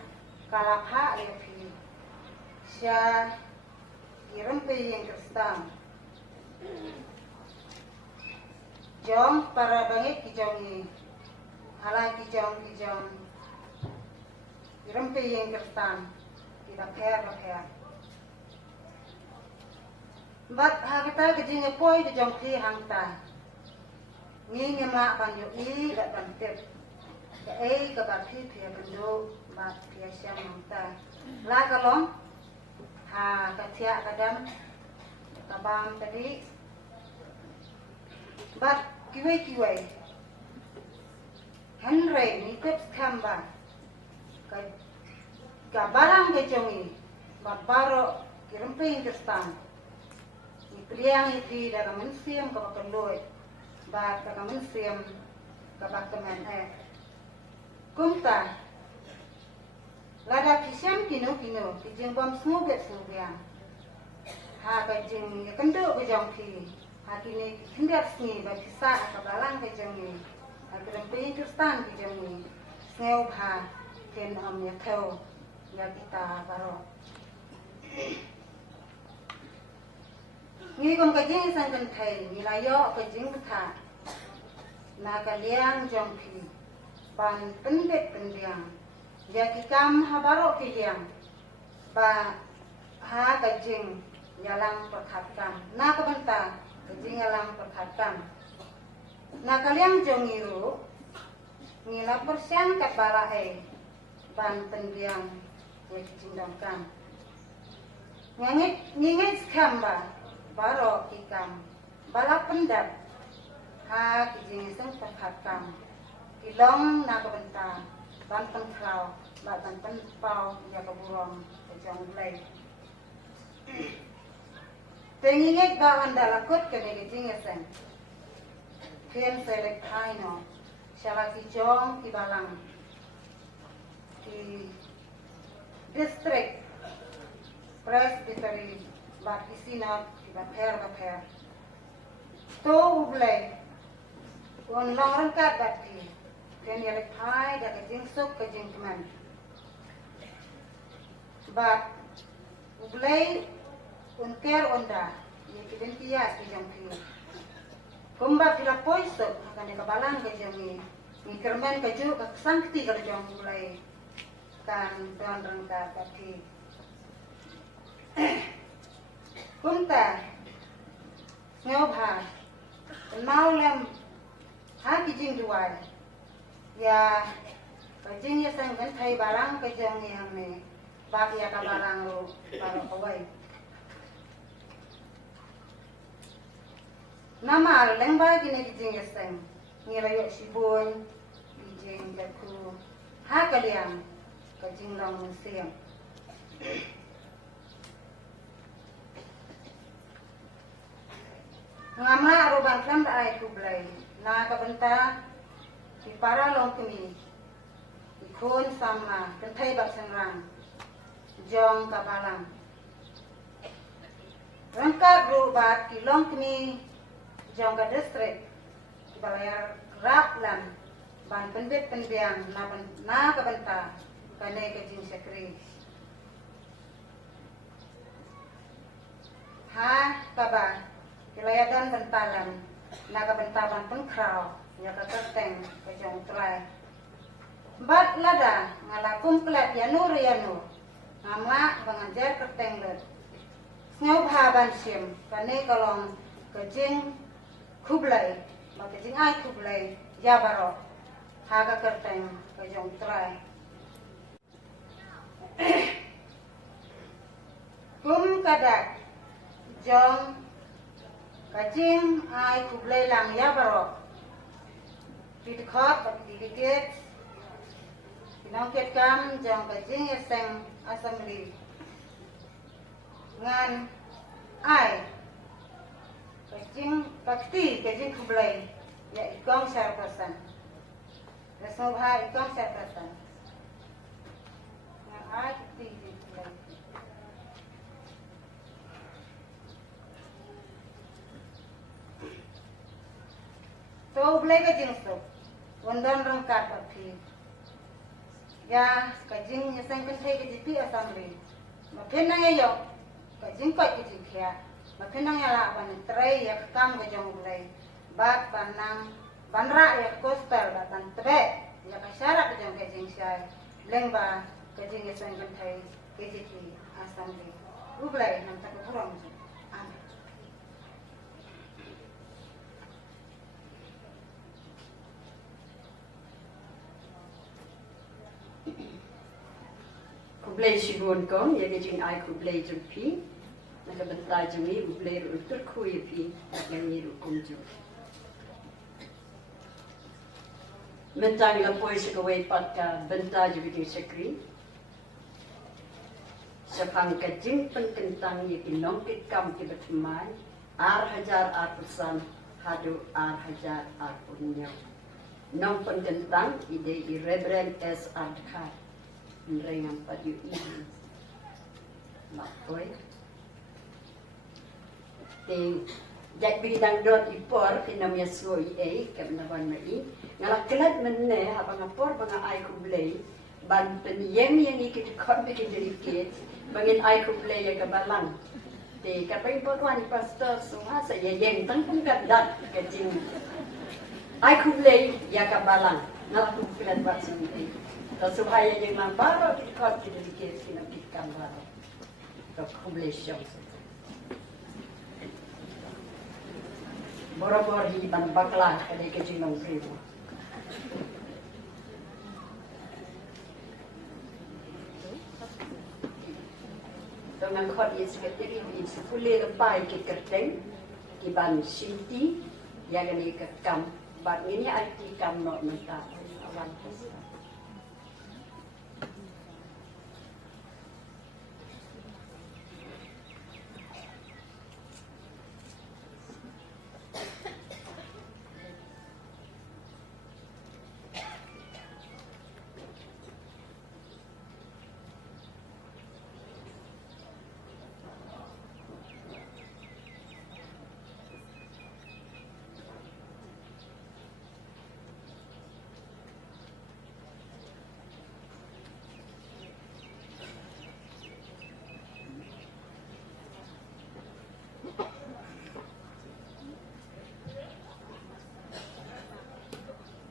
kalapha lepi sya irempe yang kristang jong para bangit kijongi halai kijong irempe yang kristang tidak kaya bat hakita kejing poi di jong ki hangta ngi ngema banyu i dat bantep ke ei ke bat ki pia bendo bat pia siang hangta la kalong ha katia kadam tabang tadi bat kiwe Henry ni tips kamba ka barang ke jongi bat baro kiremping kestan ni priang iti daga mensiam ka bakaloy bat ka mensiam ka bakaman kumta lada kisiam kino kijing bom smuget smugian ha ka jing kendo ke jongki ha kini hendak sni ba kisa ka balang ke jongi agar penjustan di jami sneu bha ken am ya thau ya kita baro ni kon ka jing sang kan thai ni la yo ka jing tha na ka liang jong phi ban pendet pendiang ya ki kam ha baro ki liang ba ha ka jing yalang perkhatkan na ka banta ka jing yalang perkhatkan na kaliang jongiru ngila persian kat balae ban pendiang wek cindongkan ngingit skamba baro ikam bala pendap ha kijing seng perkhatkam ilong na kabenta ban penkrau ban penpau ya kaburong kejong lay tengingit ba anda lakut kene kijing seng Kian selek kaino, syara kijong kibalang di distrik presbytery bat isinat kibaper. To ublay, un long rangkat bati, kian yalek pai da kejing suk kejing keman. Bat ublay un ker onda, ye kiden kias kijong kiyo. Kumba pila poisok akan kabalang ke jami ni kermen keju ke sangti ke jong mulai kan tuan rangka tapi kumta ngobha mau lem ha kijing duai ya kajing ya sang kan thai barang ke jong ni hamne bak ya kabalang ro baro kawai Nama lembah gini kijing eseng, ngilayok sibun, kijing jaku, ha kaliang, kijing long museum. Ngamla aruban kan ai kublai, na kabenta di para long kemi, ikon sama, kentai bak sengrang, jong kabalang. Rangkat rubat ki long kemi, jong ka distrik balayar raplan ban pendet pendiang na kabenta kane kejing sekri ha kaba kilayadan bentalan na kabenta ban penkrau ya ka kerteng ke jong trai bat lada ngalakum klat yanu ngamla bangajar kerteng le ngau ban sim kane kalong kejing kublai, maka jing ai kublai, ya baro, haga kerteng, kejong trai, Kum kadak jong kajing ai kublai lang ya barok. Pitkot dikit pinongket kam jong kajing eseng assembly ngan ai kajing bakti kajing kublai ya ikong 100%. Resmobha ikong 100%. Ngan ai bakti kublai. So blai kajing so wandan rang kat bakti. Ya kajing eseng kentai kajipi assembly. Makin nang yo kajing kot kajing kia. Makin nang yala ban tray ya kam kajong blai. Bat banang banra ya coastal batan tebe ya kasyara kajong kajing syai. Lengba kajing eseng kentai kajipi assembly. Ublai nam tak kurang. Kublai sigun kong, ya kajing ai kublai jumpi. Nakabentai jumi, kublai ultur kui pi, nakabengi rukum jum. Mentang lapoi sekawai patka, bentai jumi di sekri. Sepang kajing penkentang ya kinongkit kam ki bertemai. Ar hajar ar pesan, hadu ar hajar ar punya. Nong penkentang, ide i Reverend S. Ardkar. Rengang pada ini, makoi. Ting, jak bidang dot ipor pinamnya suai kebenaran mai. Ngalak kelat menne, abang apor bang ai kublai. Ban penyem yang ikut kon bikin delicate, bangin ai kublai ya kebalang. Ting, kapai porwan pastor semua saya yang tangkung kadat kecing. Ai kublai ya kebalang, ngalak kublai buat sini. Supaya yang nampak kita tidak dikira kita gambar, kita kumulasi. Boro-boro hiban bakla kada kecil nongkribu. Dengan kot ia seketiri ia sepuluh lepai ke kerteng, kiban sinti, yang ini kekam. Bat ini arti kam not mentah awan.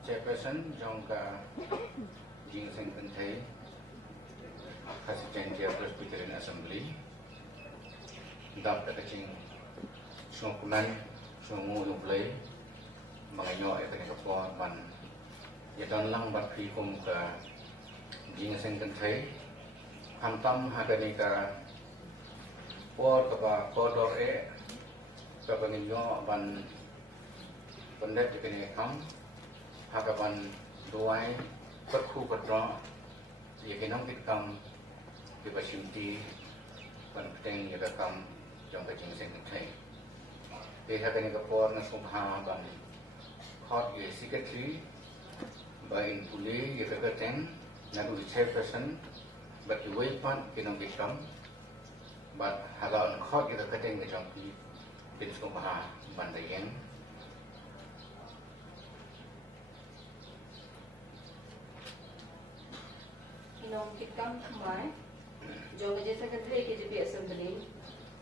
Chairperson Jongka Jing Seng Pentai Kasih Janji Presbyterian Assembly Dam Kacing Semua Punan Semua Nublai Menganyo Ekani Kapua Ban Yadan Lang Bat Krikum Ka Jing Seng Pentai Hantam Hagani Ka Por Kapa Kodor Kapanginyo Ban Pendet Ekani Kam Hagapan doai perku perdo, yakinam kita di basimti penting jaga kam jang kacing sengkai. Pihak ini kapor nasumha ban hot ye secretary bain puli ye kekateng nadu chairperson but the way pan kinam kita but hagal hot ye kekateng ke jang pi nasumha ban dayeng. Nong kitam kemai, jong kerja sekretari KJP Assembly,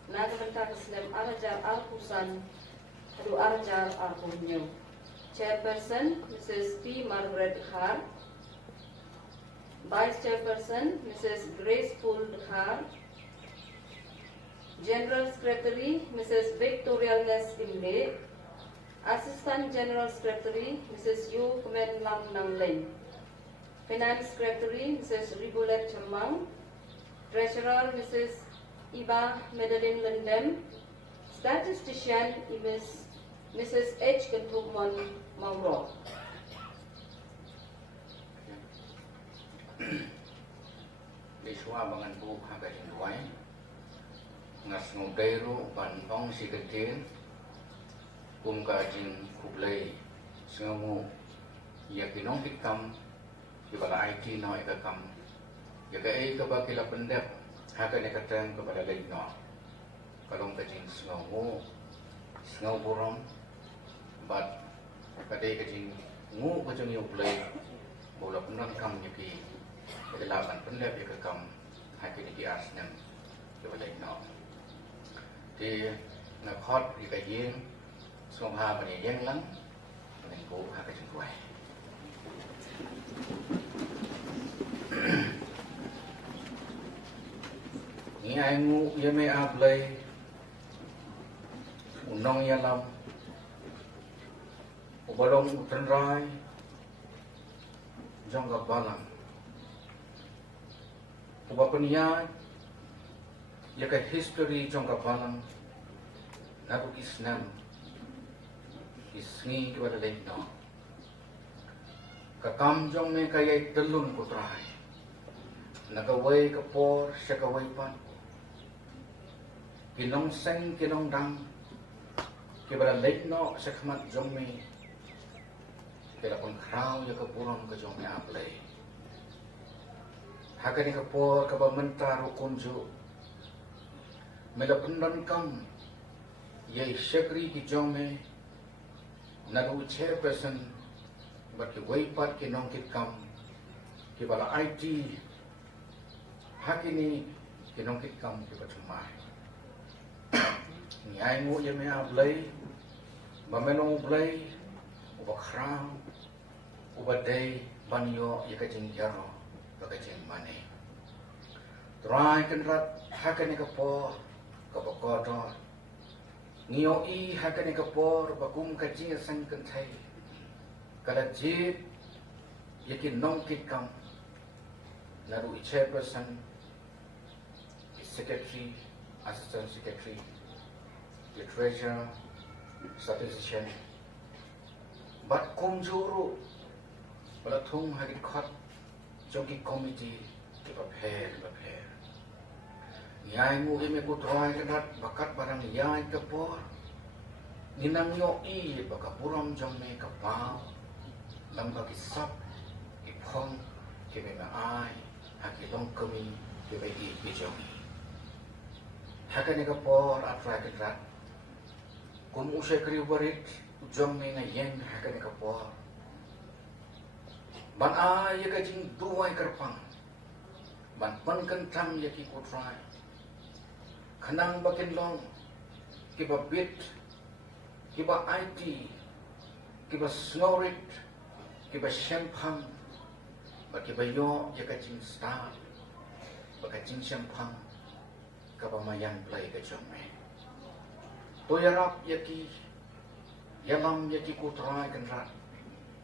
naga mentah Islam Arajar Al-Kusan, Hadu Arajar Al-Punyo. Chairperson Mrs. P. Margaret Khar, Vice Chairperson Mrs. Grace Pool Khar, General Secretary Mrs. Victoria Nes Imle, Assistant General Secretary Mrs. Yu Kumen Lam Namleng. Finance Secretary Mrs. Ribulet Chamang, Treasurer Mrs. Iba Madeline Lendem, Statistician Mrs. H. Kentumon Mauro. Biswa bangan bu haga jinduai ngas ngudairu ban ong si ketin ka jing kublai sengamu ya kinong hikam ibala IT no ikakam ya ka ka bakila pendep haga ne katang kepada lain no kalong ka jing sengamu sengau borom bat kadai ka jing ngu ka jing kublai bola pendang kam nyaki kelaban pendep ya kakam haki ni kias nem kepada no di nakot di kajing somha bani yang lang bani ko haka jingwai ni ai ngu ye me ablai unong ya lam ubalong utranrai jangga balang uba peniya ya ka history jong ka balang naku kisnam isngi kepada lekno ka kam jong me kaya telun putrai nagaway ka por siya kaway pan kinong seng kinong dang kepada lekno sa kamat jong me kaya pun kraw ya ka burong ka jong me aplay haka ni kapor kaba mentaro kunju melapundan kam ye shakri ki jome naru chairperson but ki waipat ki nongkit kam ki bala IT hakini ki nongkit kam ki batumai nyai mu ye me ablay bamenong blay uba khrang uba day banyo ye ka jingjaro bagajeng mane try kan rat hakane kapo kapokodo ngio I hakane kapo bakum kajing sang kan thai kala jip yakin nong kit kam naru chairperson secretary assistant secretary the treasurer statistician but kumjuru pada thung hari khat Jogi committee ke prepare. Yai mu ime ku troai kedat bakat barang yai kepor. Ninang yo I bakapuram jong me kapau. Lam bagi sap ipong ke me ai haki long kami ke bagi bijongi. Hakane kapor atrai kedat. Kum usai kri warit jong me na yen hakane kapor. Ban ya kajing duai kerpang ban pan kentang ya ki kutrai kanang bakin long kiba bit kiba IT kiba snorit kiba champagne ba kiba yo ya kajing star ba kajing champagne kaba mayan play ka jome to yarap ya ki yalam ya ki kutrai kenrat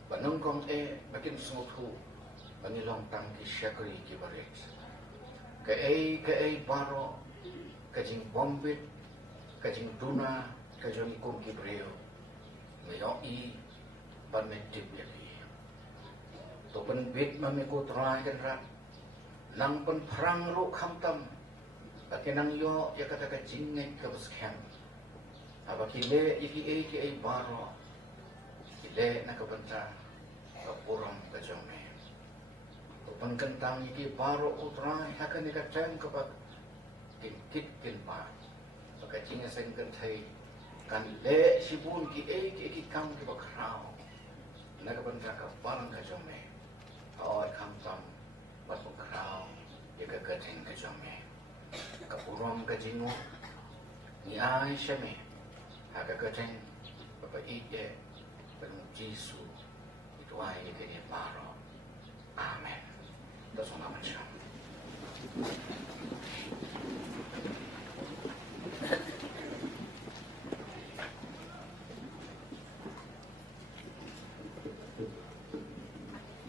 Banung kong bakin sumutu banilong tang ki syakri ki barit ke baro kajing bombit kajing tuna kajing kum ki breo meyo I ban medip ya ki to pen bit mami ko try kan rat nang pen perang ro khamtam bakinang yo ya kata kajing ngai ka baskham abakile iki baro le nakabanta kapurang kajome upan kentang iki baro utrai hakane ka tang kapat kit pa pakajinga seng kentai kan le sibun ki ki kam ki bakrao nakabanta ka parang kajome oi kamtam bat bakrao ye ka kateng kajome kapurang kajingo ni ai shame haka kateng papa ite Penuh Yesus itu aja kini baru. Amin. Terus orang macam.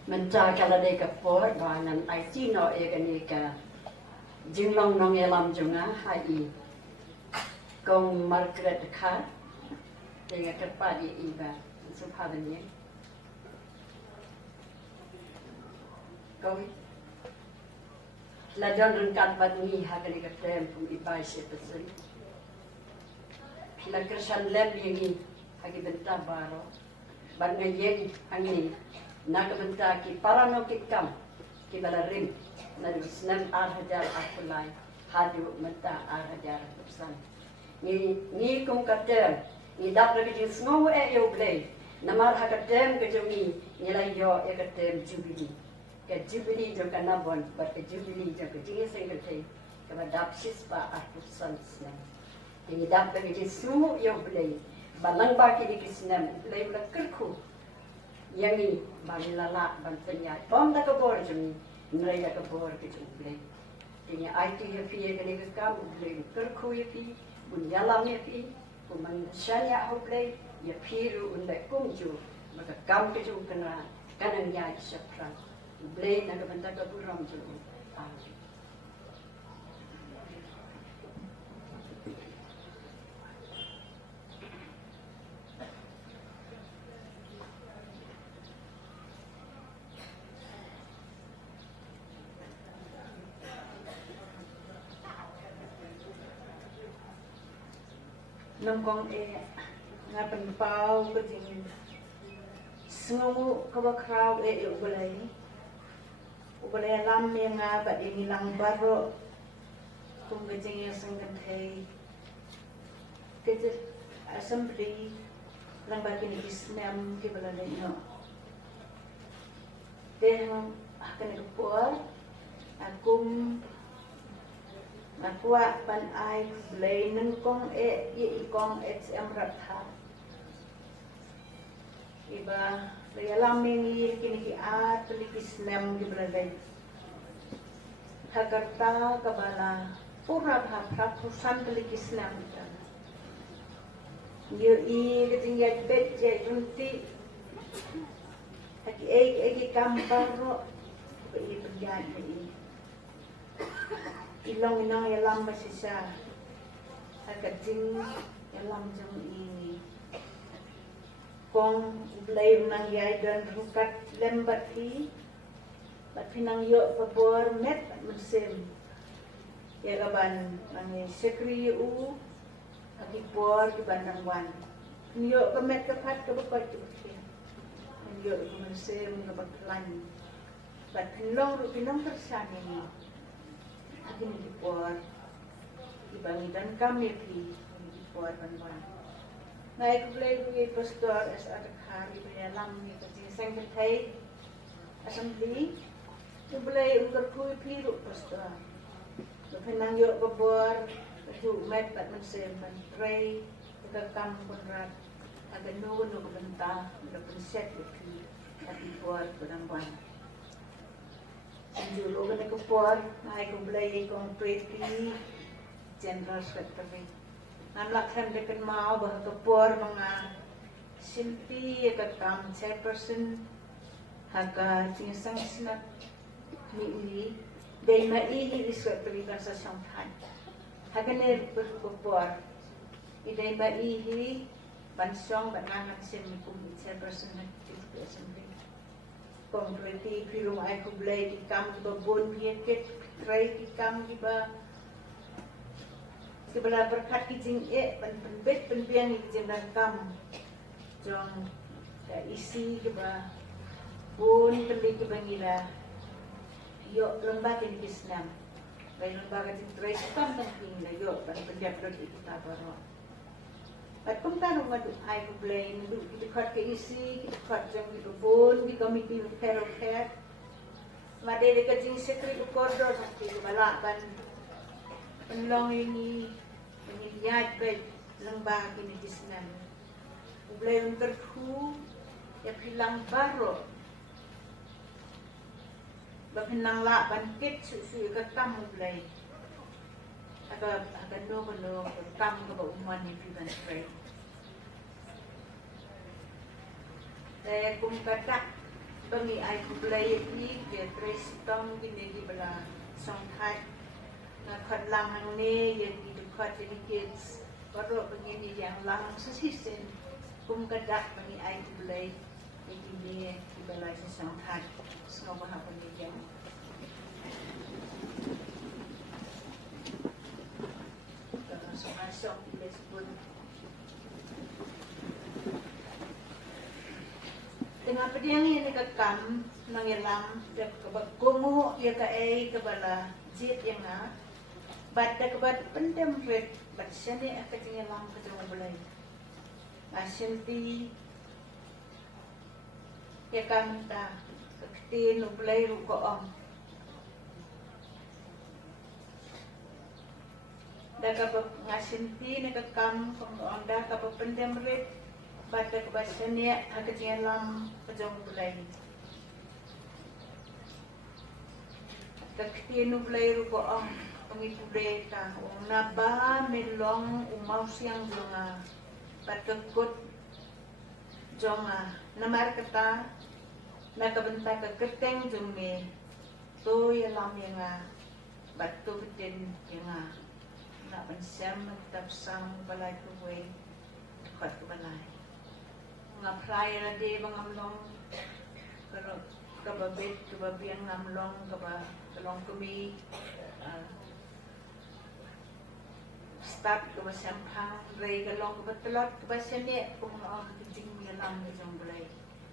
Menjaga kalau dia kepor, bahan IT no ia kini ke Jinglong nong elam junga hai kong Margaret Carr dengan kepada iba subhanallah kau lajon rengkat badni hagani katlem pun ibai sepesen pila kersan lem yang hagi benta baro ban ngayen angin naga benta ki parano ki kam ki balarim na disnam hajar akulai hadu menta hajar pesan ni kung katem ni dap lagi di semua yo blay namar hakatem ke jumi nilai yo katem jubili ke jubili jom kana bon bat ke jubili jom ke jingi single tay ke dap sispa artusan snam ni dap lagi di semua yo blay balang baki di kisnam blay bla kerku yang ni balilala ban penyai bom da ke bor jumi nilai da ke bor ke jumi ini IT ya pi ke ni kam blay kerku ya pi bunyalam ya pi Manusia hoblay ya piru unday kumju maka kam ke jung kena kanang ya isapran blay na kabanta ka buram jung nông con nga pen pau ke jing semua kau crowd ubelai lam yang nga bat ini lang baro kum ke jing sengkan thei ke assembly lang bagi ni islam ke balai no deh akan keluar akum Nakua pan ai blay nung kong i kong em ratha iba layalam mingi kini at likis nem gibralay hagarta kabala pura bhapra pusan likis nem yo i kiting yat bet jay unti haki egi kamparo i berjan i ilong inang yalam masisa hakating yalam jang ini kong blay nang yai dan rukat lembat fi bat pinang yo pabor met mesim ya kaban nang sekri u agi por di bandang wan yo kemet kepat kebekot tu yo mesim kebeklan bat pinong tersan ini ini dipor dibangidan kami pi dipor banwan naik boleh pergi pastor as ada hari dalam ni kerja sengket hai assembly tu boleh untuk kui pi ru pastor lepas yuk kebor tu met pat mesem ban pray kita kam konrat ada no bentah ada penset pi dipor banwan Julo kan aku por, naik aku beli kong pretty general secretary. Anak kan dekat mau bah aku por menga simpi dekat kam chairperson haga cincang senat ni dai mai di secretary kan sa sampai. Haga ne por, idai mai bansong banangan simpi kum chairperson ni assembly. Konkreti film ai ku blay di kam di babon pieket tray di kam di ba sebelah berkat ki jing penbet penbian ki jing kam jong isi ki ba bon penbet ki bangila yo lembaga di Islam bayi lembaga di tray kam tan pingla yo ban penjap dot kita baro at kung tanong nga ay ko blame dekat ke isi dekat jang di bon di committee of health care madele ka jing secretary corridor di malaban penlong ini yat bay lembaga ni Islam blame terku ya pilang baro bapenang la ban kit su ka tam blame aga no tam ka uman ni piban spray kung katak bangi ay kublay ni ke trestom gini di bala songhat ngakhat lang hang ni yang didukhat sedikit baru begini yang lang sesisen kadak bagi ai boleh ini di balai sesang hat semua bahasa pendidikan soal boleh sebut tengah pediang ini kekam nangilang dan kebagumu ya ke kebala jit yang baca kebat pendem red baca ni akan nangilang ketemu belai asyenti ya kanta ketin belai rukoam dah kapag ngasinti nakakam kung onda kapag pendem red baca kebaca ni akan nangilang ketemu belai Kakitino player ko ang pangitudeta o naba melong umaw siyang bunga patkakot jonga namar kata nakabenta kaketeng jumi to yalam yang batu betin yang nak pensiam tapsang balai kuwe kat balai ngaprai lagi bangamlong pero kababit kababiang ngamlong kalong kami start kaba sampang ray kalong kabatalot kabasane kung jing yalang jong bulay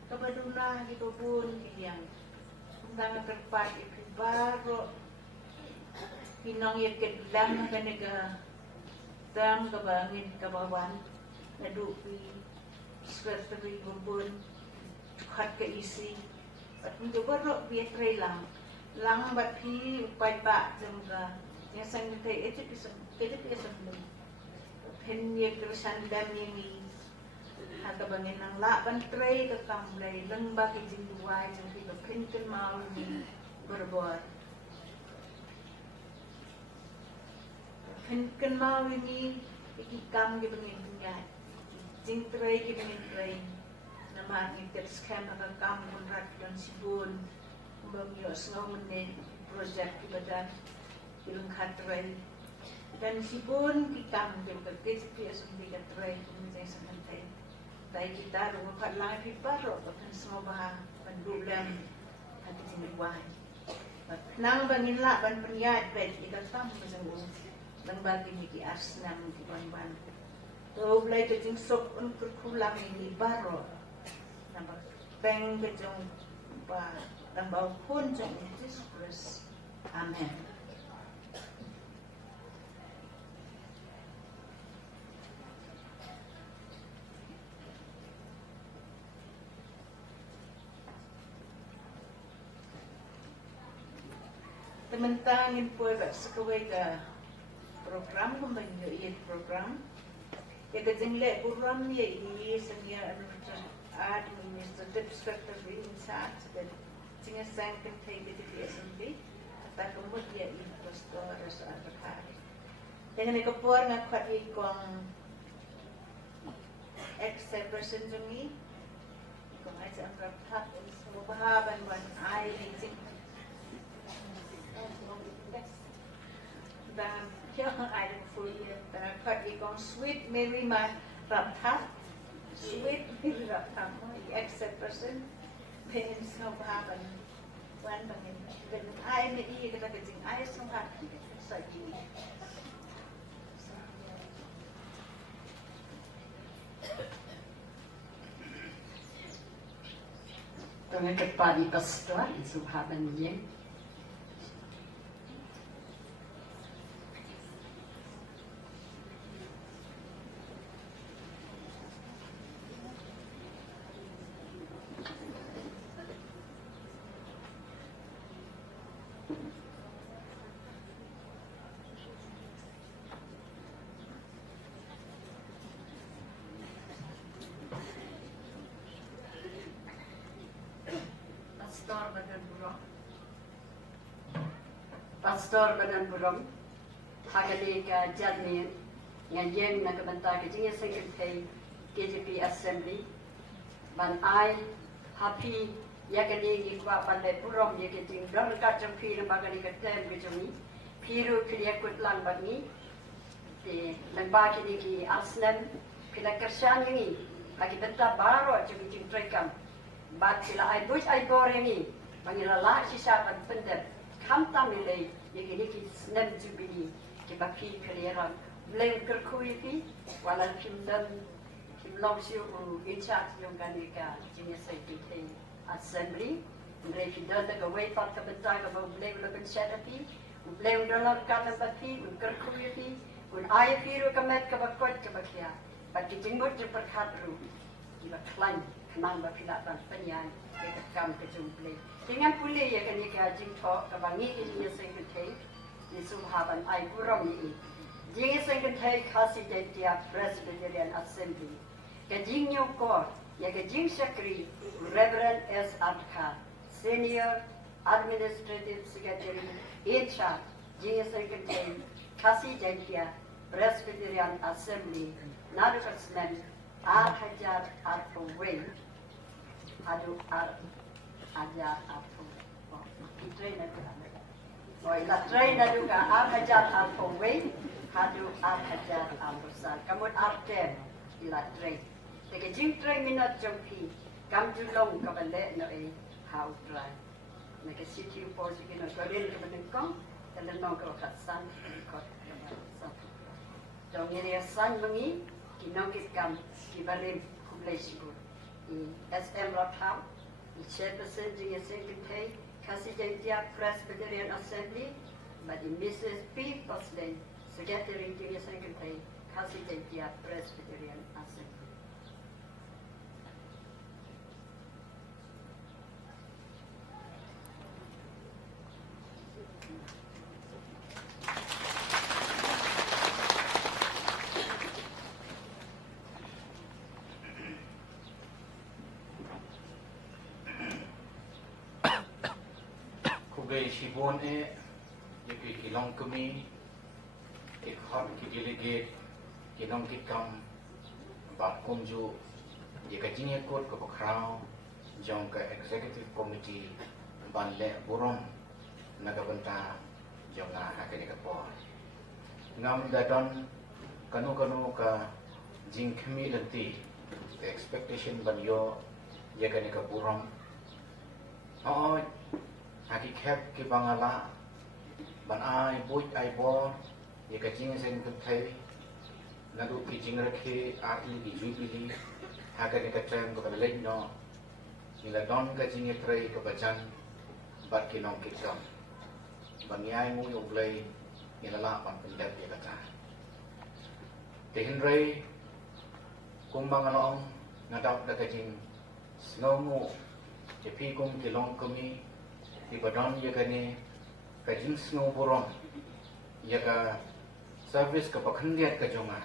kabaduna gitu pun kiyang kung terpat ibaro pinong yakit lang kaniga dam kabangin kabawan nadupi swerte bubun khat ka isi at hindi baro biatray lang bat pi upai ba jangga yang sang tay itu bisa belum pen ye kersan dam ini hata bangin ng laban tray ka kamlay lang ba ki jinduway jang pi pen ken mau ni berbor pen ken mau ini ikikam di bangin dunya jing tray ki bangin tray naman ngiter scam ka kam bunrat dan sibun bagi semua menit projek ibadah ilang katray dan sibun kita menjadi kerja sumbi katray menjadi santai tay kita rumah lang piparo bahkan semua bahan pendulan hati sini buah nang bangin la ban penyat baik kita tam bersama nang bagi miki asnam di ban to blai ke jing sok untuk kulang ini baro nampak peng ke jong ba dan bau pun jong Yesus Kristus. Amin. Teman-teman po sekaway ka program kung banyo program. Ya kajingle program niya sanya administrative secretary sa Sehingga saya kentai di SMP atau kemudian investor rasa berhari. Dengan ekor ngakhat ikong ex-person jungi, ikong aja berhak semua bahaban wan ai licin. Dan yang ada full year, ngakhat ikong sweet Mary ma rabhat, sweet Mary rabhat, ex-person. Pengen semua bahaban wan bangin ben ai me I kita kejing ai semua saji Dengan kepada pastor itu bahaban yang Pastor Badan Burong, Hagani ka Jadmin, ngayon nakabanta ka dyan sa KJP Assembly, ban ay happy yakani ikwa pandai Burong yakini don ka jampi na bagani ka tem bijumi, piru kiliakut lang bagi di lembah kini ki asnan kila kersan ini bagi bentar baru jadi jintrekam bat kila ai buj ai borengi bagi lala sisa ban pendep kam tamile yegi ki snem jubili ki baki kaliran bleng kerkui pi wala kimdan long siu in charge yung ganika jinya sai ki assembly mereka dah tak away pat ke bentar ke bau bleng lebih serapi bleng dalam kata pati kerkui pi un ayah piru kemet ke bakot ke bakia bagi jenggot je perkadru iba klan kenang bakilapan penyan ke kam ke jumple dengan pulih ya kan ya jing thok ke bangi ini sengkete di subhaban ai buram ni jing sengkete khasi dia Presbyterian Assembly ke jing nyoko ya ke jing sakri Reverend S. Adka Senior Administrative Secretary in charge jing sengkete khasi dia Presbyterian Assembly Narukatsmen Hajar Arpaway Adu Hajar Arpaway trainer ila trainer juga Hajar Arpaway Adu Hajar Arpaway kamu artem ila train teke jing train minat jompi kam julong kabale no how try make a city force you know korean kebenengkong dan nong ko katsan ko Dong ini asan mengi kinongkit kam kibalim kumlay sigur. SM Ratham, chairperson jing secretary kasi jengtia Presbyterian Assembly, but Mrs. P. Posley, secretary jing secretary kasi jengtia Presbyterian Assembly. Sibon yaki kilong kami ikhon ki delegate kinong kikam bat kumju jika jingye kot ke bakrau jong ke executive committee ban le burong naga benta jong na hakene ka por ngam gadon kanu ka jing kami lenti the expectation ban yo yakane ka burong oh Aki khep ki bangala ban ai buj ai bo ye ka jing sen ku thai nadu ki jing rakhe atli ki jubili ha ka ne ka tram ko le no ila don ka jing ye trai ko bajan bat ki nong ki kam ban yai mu yo blai ila la ban pendat ye ka ta tehin rei kum bangala ong nadap da ka jing snomu je pi kum ki long kumi di badan ya kani kajing snow borong ya ka service ka pakhandiat ka jonga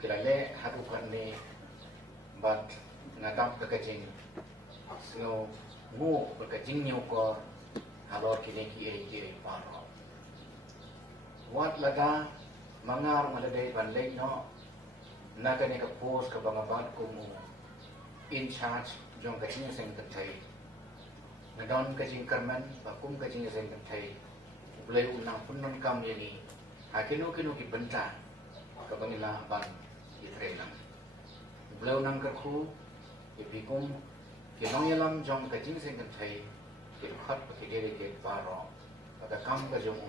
kilale hatu kani bat ngadam ka kajing snow mu ka kajing nyu ko halor kini ki e paro wat lada mangar maladai bandai no na kani ka post ka bangabat ko mu in charge jong kajing seng katai Ngadon kajing karman, bakum kajing sen katai, ulai unang punun kam ini, hakinu ki benta, kabangila ban itrenang. Ulai unang kerku, ipikum, kinong yalam jong kajing sen katai, kirkhat pakidere ke paro, pada kam kajong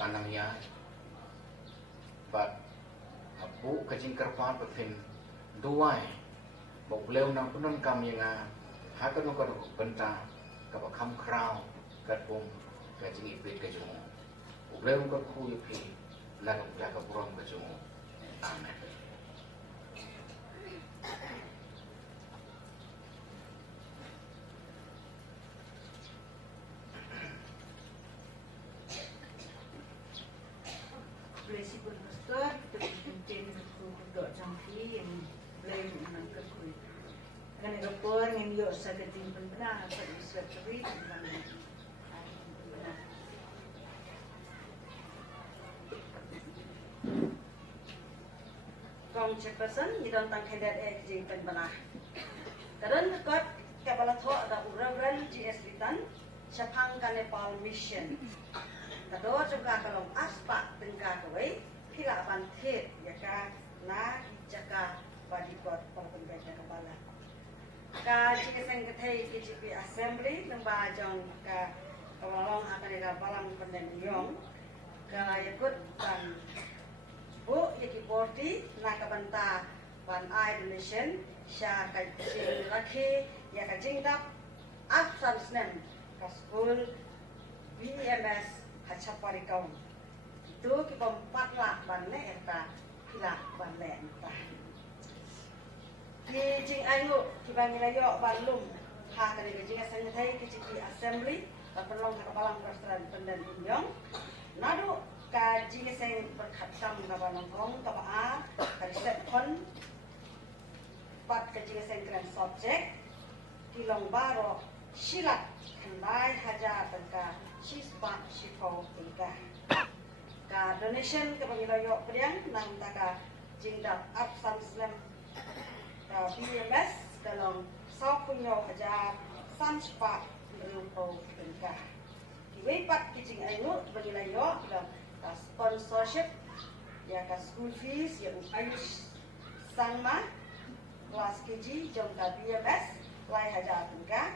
kanang ya, bat abu kajing karpan patin duai, ulai unang punun kam yang hakinu ka benta. Kapa kam krau kat pum kajing ipit kajung ublem ka khu yupi la ka buram kajung amen Blessing pun pastor penting untuk jangki yang blame nang ka khu kan rapor ngin yo sa kating benar sa secretary kan Kong chairperson idon tang khedat ek jing pen bana karan kot kapala tho da Reverend GS Litan Chapang ka Nepal mission Kado juga kalau aspak tengah kawai, kila bantet ya ka na jaka badi pot palapan baca kepala. Ka jika sengketai KGP Assembly lembah jong ka kawalong akan ida balang pendeniong ka yakut ban bu yaki bordi na kabanta ban ai donation sya ka jing rakhi ya ka jingdap afsan snem ka school BMS Hachapari kaum itu kita 4 lah banle eta kila banle eta ki jing ayu ki bangilayo balum ha kali ke jing sangatai ki jing assembly kapalong kapalang restoran pendan inyong nadu ka jing seng berkhatam kapalang kong kapaa ka set kon pat ka jing seng kran subject kilong baro silat kendai haja tengka sispa sifau tengka ka donation ke pangilayo priang nang taka jingdap absan slam ka BMS dalam saupunyo haja sanspa rupau tengka kiwei pat kijing ayu pangilayo dalam sponsorship ya ka school fees ya ayus sangma kelas KG jom ka BMS lai haja tengka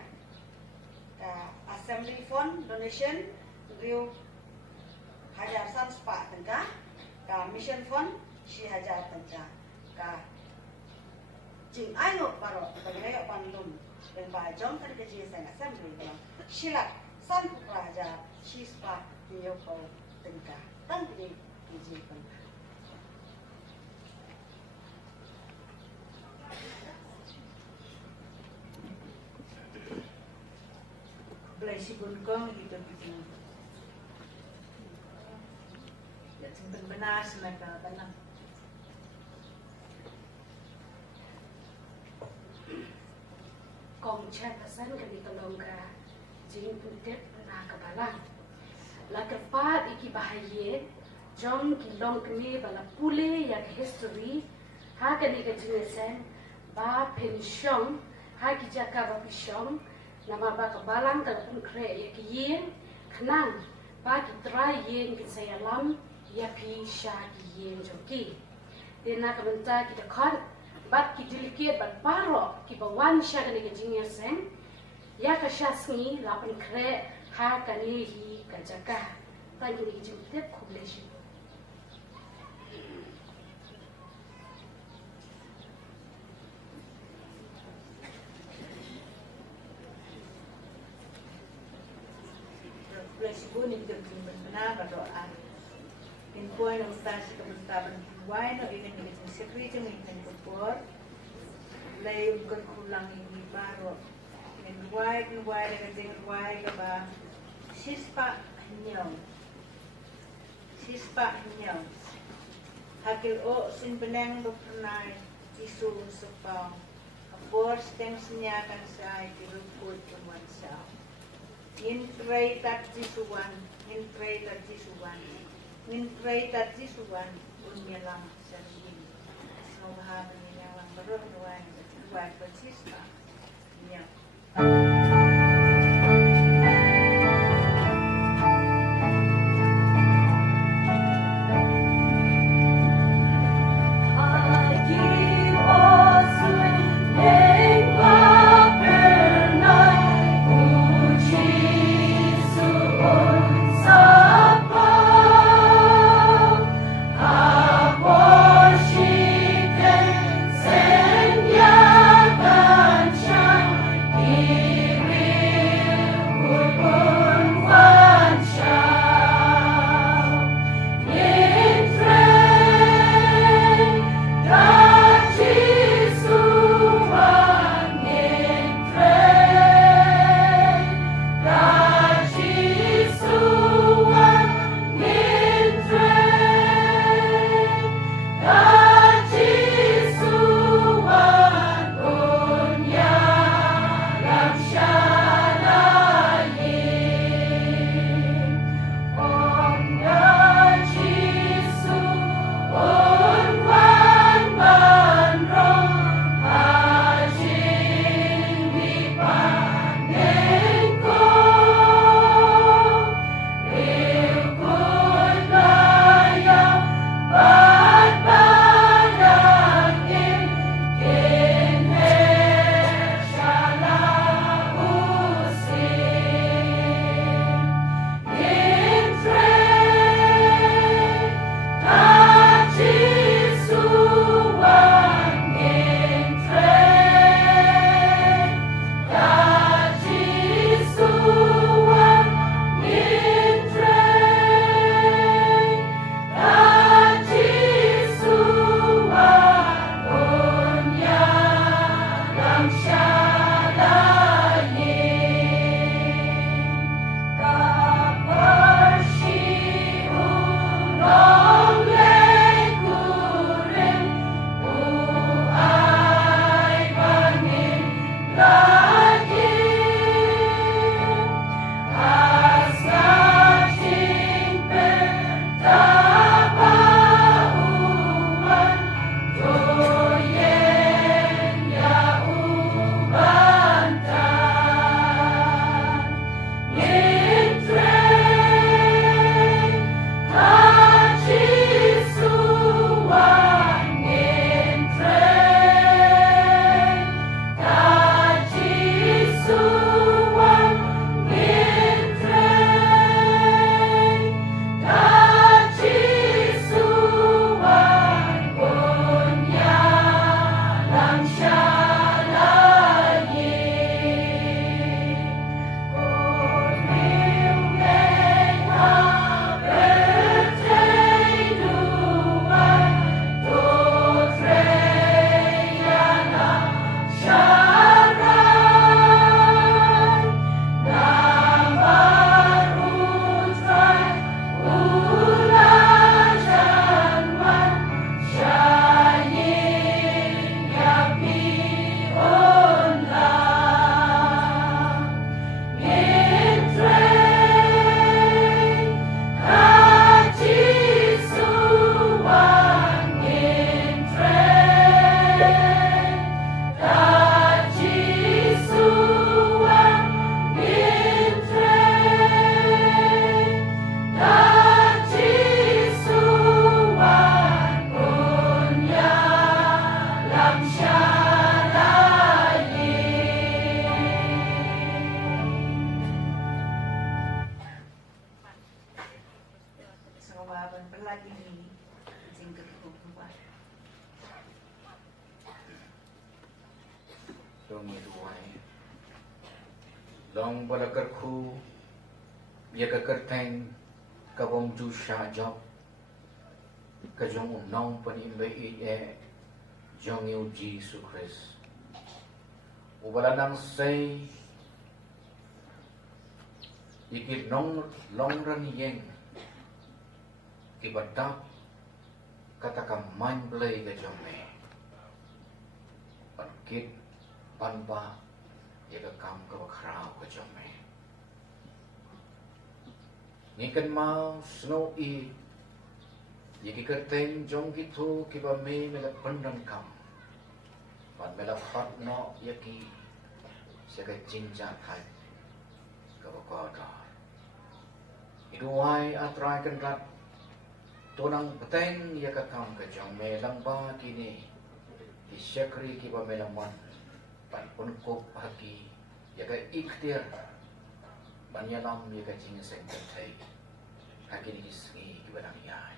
assembly fund donation riu hajar sanspa tengka ka mission fund si hajar tengka ka jing ayo paro pagreyo pandum dan bajong kan keji sang assembly ko silat san raja si spa niyo ko tengka tang di keji pun Belai si bunkong gitu gitu. Ya simpen benar semata tanah. Kong chat pesan kami tolong ka jing puntet na kabalang. La kepat iki bahaye jom kilong kini bala pule yak history ha kani ka jinesen ba pension ha ki jaka ba pension nama ba kabalang telepon kre yak yen khnang ba ki try yen ki sayalam ya pi sha ki yen joki dena kamenta kita khon bat ki delicate bat paro ki bawan sha kani ka jinesen ya ka shasni lapan kre ha kani hi ka jaka thank you jim tep kubleshi Belai si bunik gitu simpen benar berdoa. In poin ng stasi kebentar buai no ingin bikin sekri jeng ingin kupur. Belai ukur kulang ini baru. In buai dengan jeng buai kaba sispa nyong. Sispa nyong. Hakil o sin benang berpenai isu sepang. Kapur steng senyakan saya diruput kemansa. In pray that Jisuwan, in pray that Jisuwan, in pray that Jisuwan, unyalang sa rin. Snobahan niya lang baruan, buat bersispa. Niya. Here lagi jingkat kuat. Dong itu wai. Long pada kerku, ia kekerteng, kabong ju syajab, kajong unong penimbe jong yu Yesus Kristus. Ubalanang say, ikit long ran yeng, ibadak katakan main play kajong me, pankit panba, ia kam kebakrau kajong me. Nikan mau snow i, ia kerteng jong gitu kiba me melak pendang kam. Pan melak fat no yaki siaga jinjat hai kabakoda. Iduai atrai kendat tonang peteng ia kakam kajong melang ba kini di syakri kiba melaman pan punkup haki ia ka ikhtiar banyalam ia ka jingseng kentai haki ni isngi kiba nang iai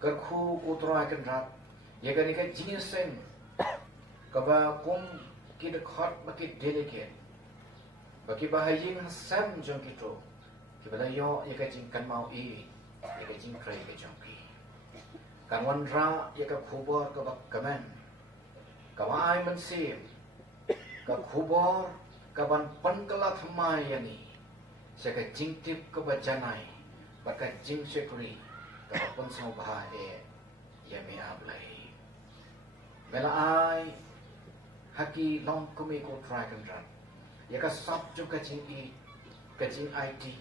kerku kutrai kendat ia ka ni ka jingseng kaba kum kidekat baki delicate baki bahaying sam jong kito kibala yo ia ka jingkan mau i ia ka jing krai ka jong ki kan wan ra ia ka khubor ka bak kamen kawai mensim ka khubor ka ban pankala thamai yani sia ka jing tip ka bajanai baka jing sekuri ka pon sau bah ia me ablai mela ai haki long kumi ko try kan ran ya ka sap jo ka jing i ka jing IT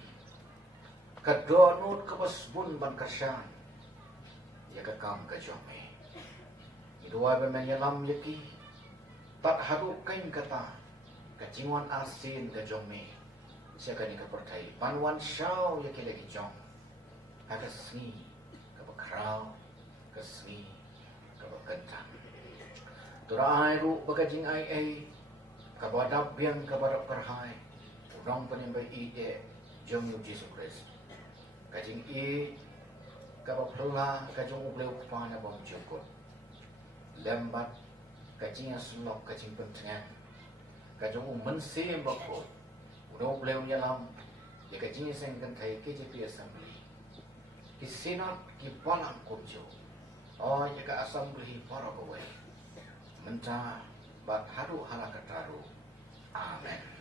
ka donut ka bas bun ban kashan ya ka kam ka jome idua be men yalam yaki tat hadu kain kata ka jingwan asin ka jome sia ka ni ka pertai panwan shau yaki lagi jong ka sni ka bakrau ka sni ka bakantang Turai ru bagajing ai kabadap biang kabadap perhai urang penimbai ide jong yu Yesus Kristus kajing kabapela kajong ubleu kupana bom jukut lembat kajing aslok kajing pentengan kajong mensim bakut urang ubleu nyalam ya kajing seng kentai KJP assembly ki senat ki palang kunjo oh ya ka assembly para kawai mentah bat haru halakataru amen.